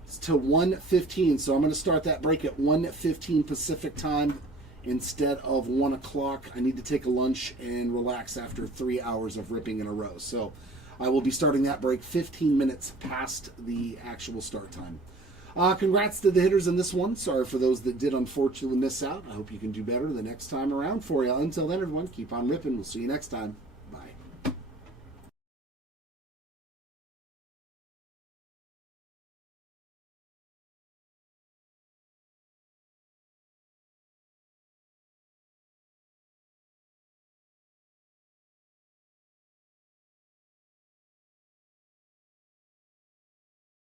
It's to 1:15, so I'm going to start that break at 1:15 Pacific time instead of 1 o'clock. I need to take a lunch and relax after 3 hours of ripping in a row. So I will be starting that break 15 minutes past the actual start time. Congrats to the hitters in this one. Sorry for those that did unfortunately miss out. I hope you can do better the next time around for you. Until then, everyone, keep on ripping. We'll see you next time.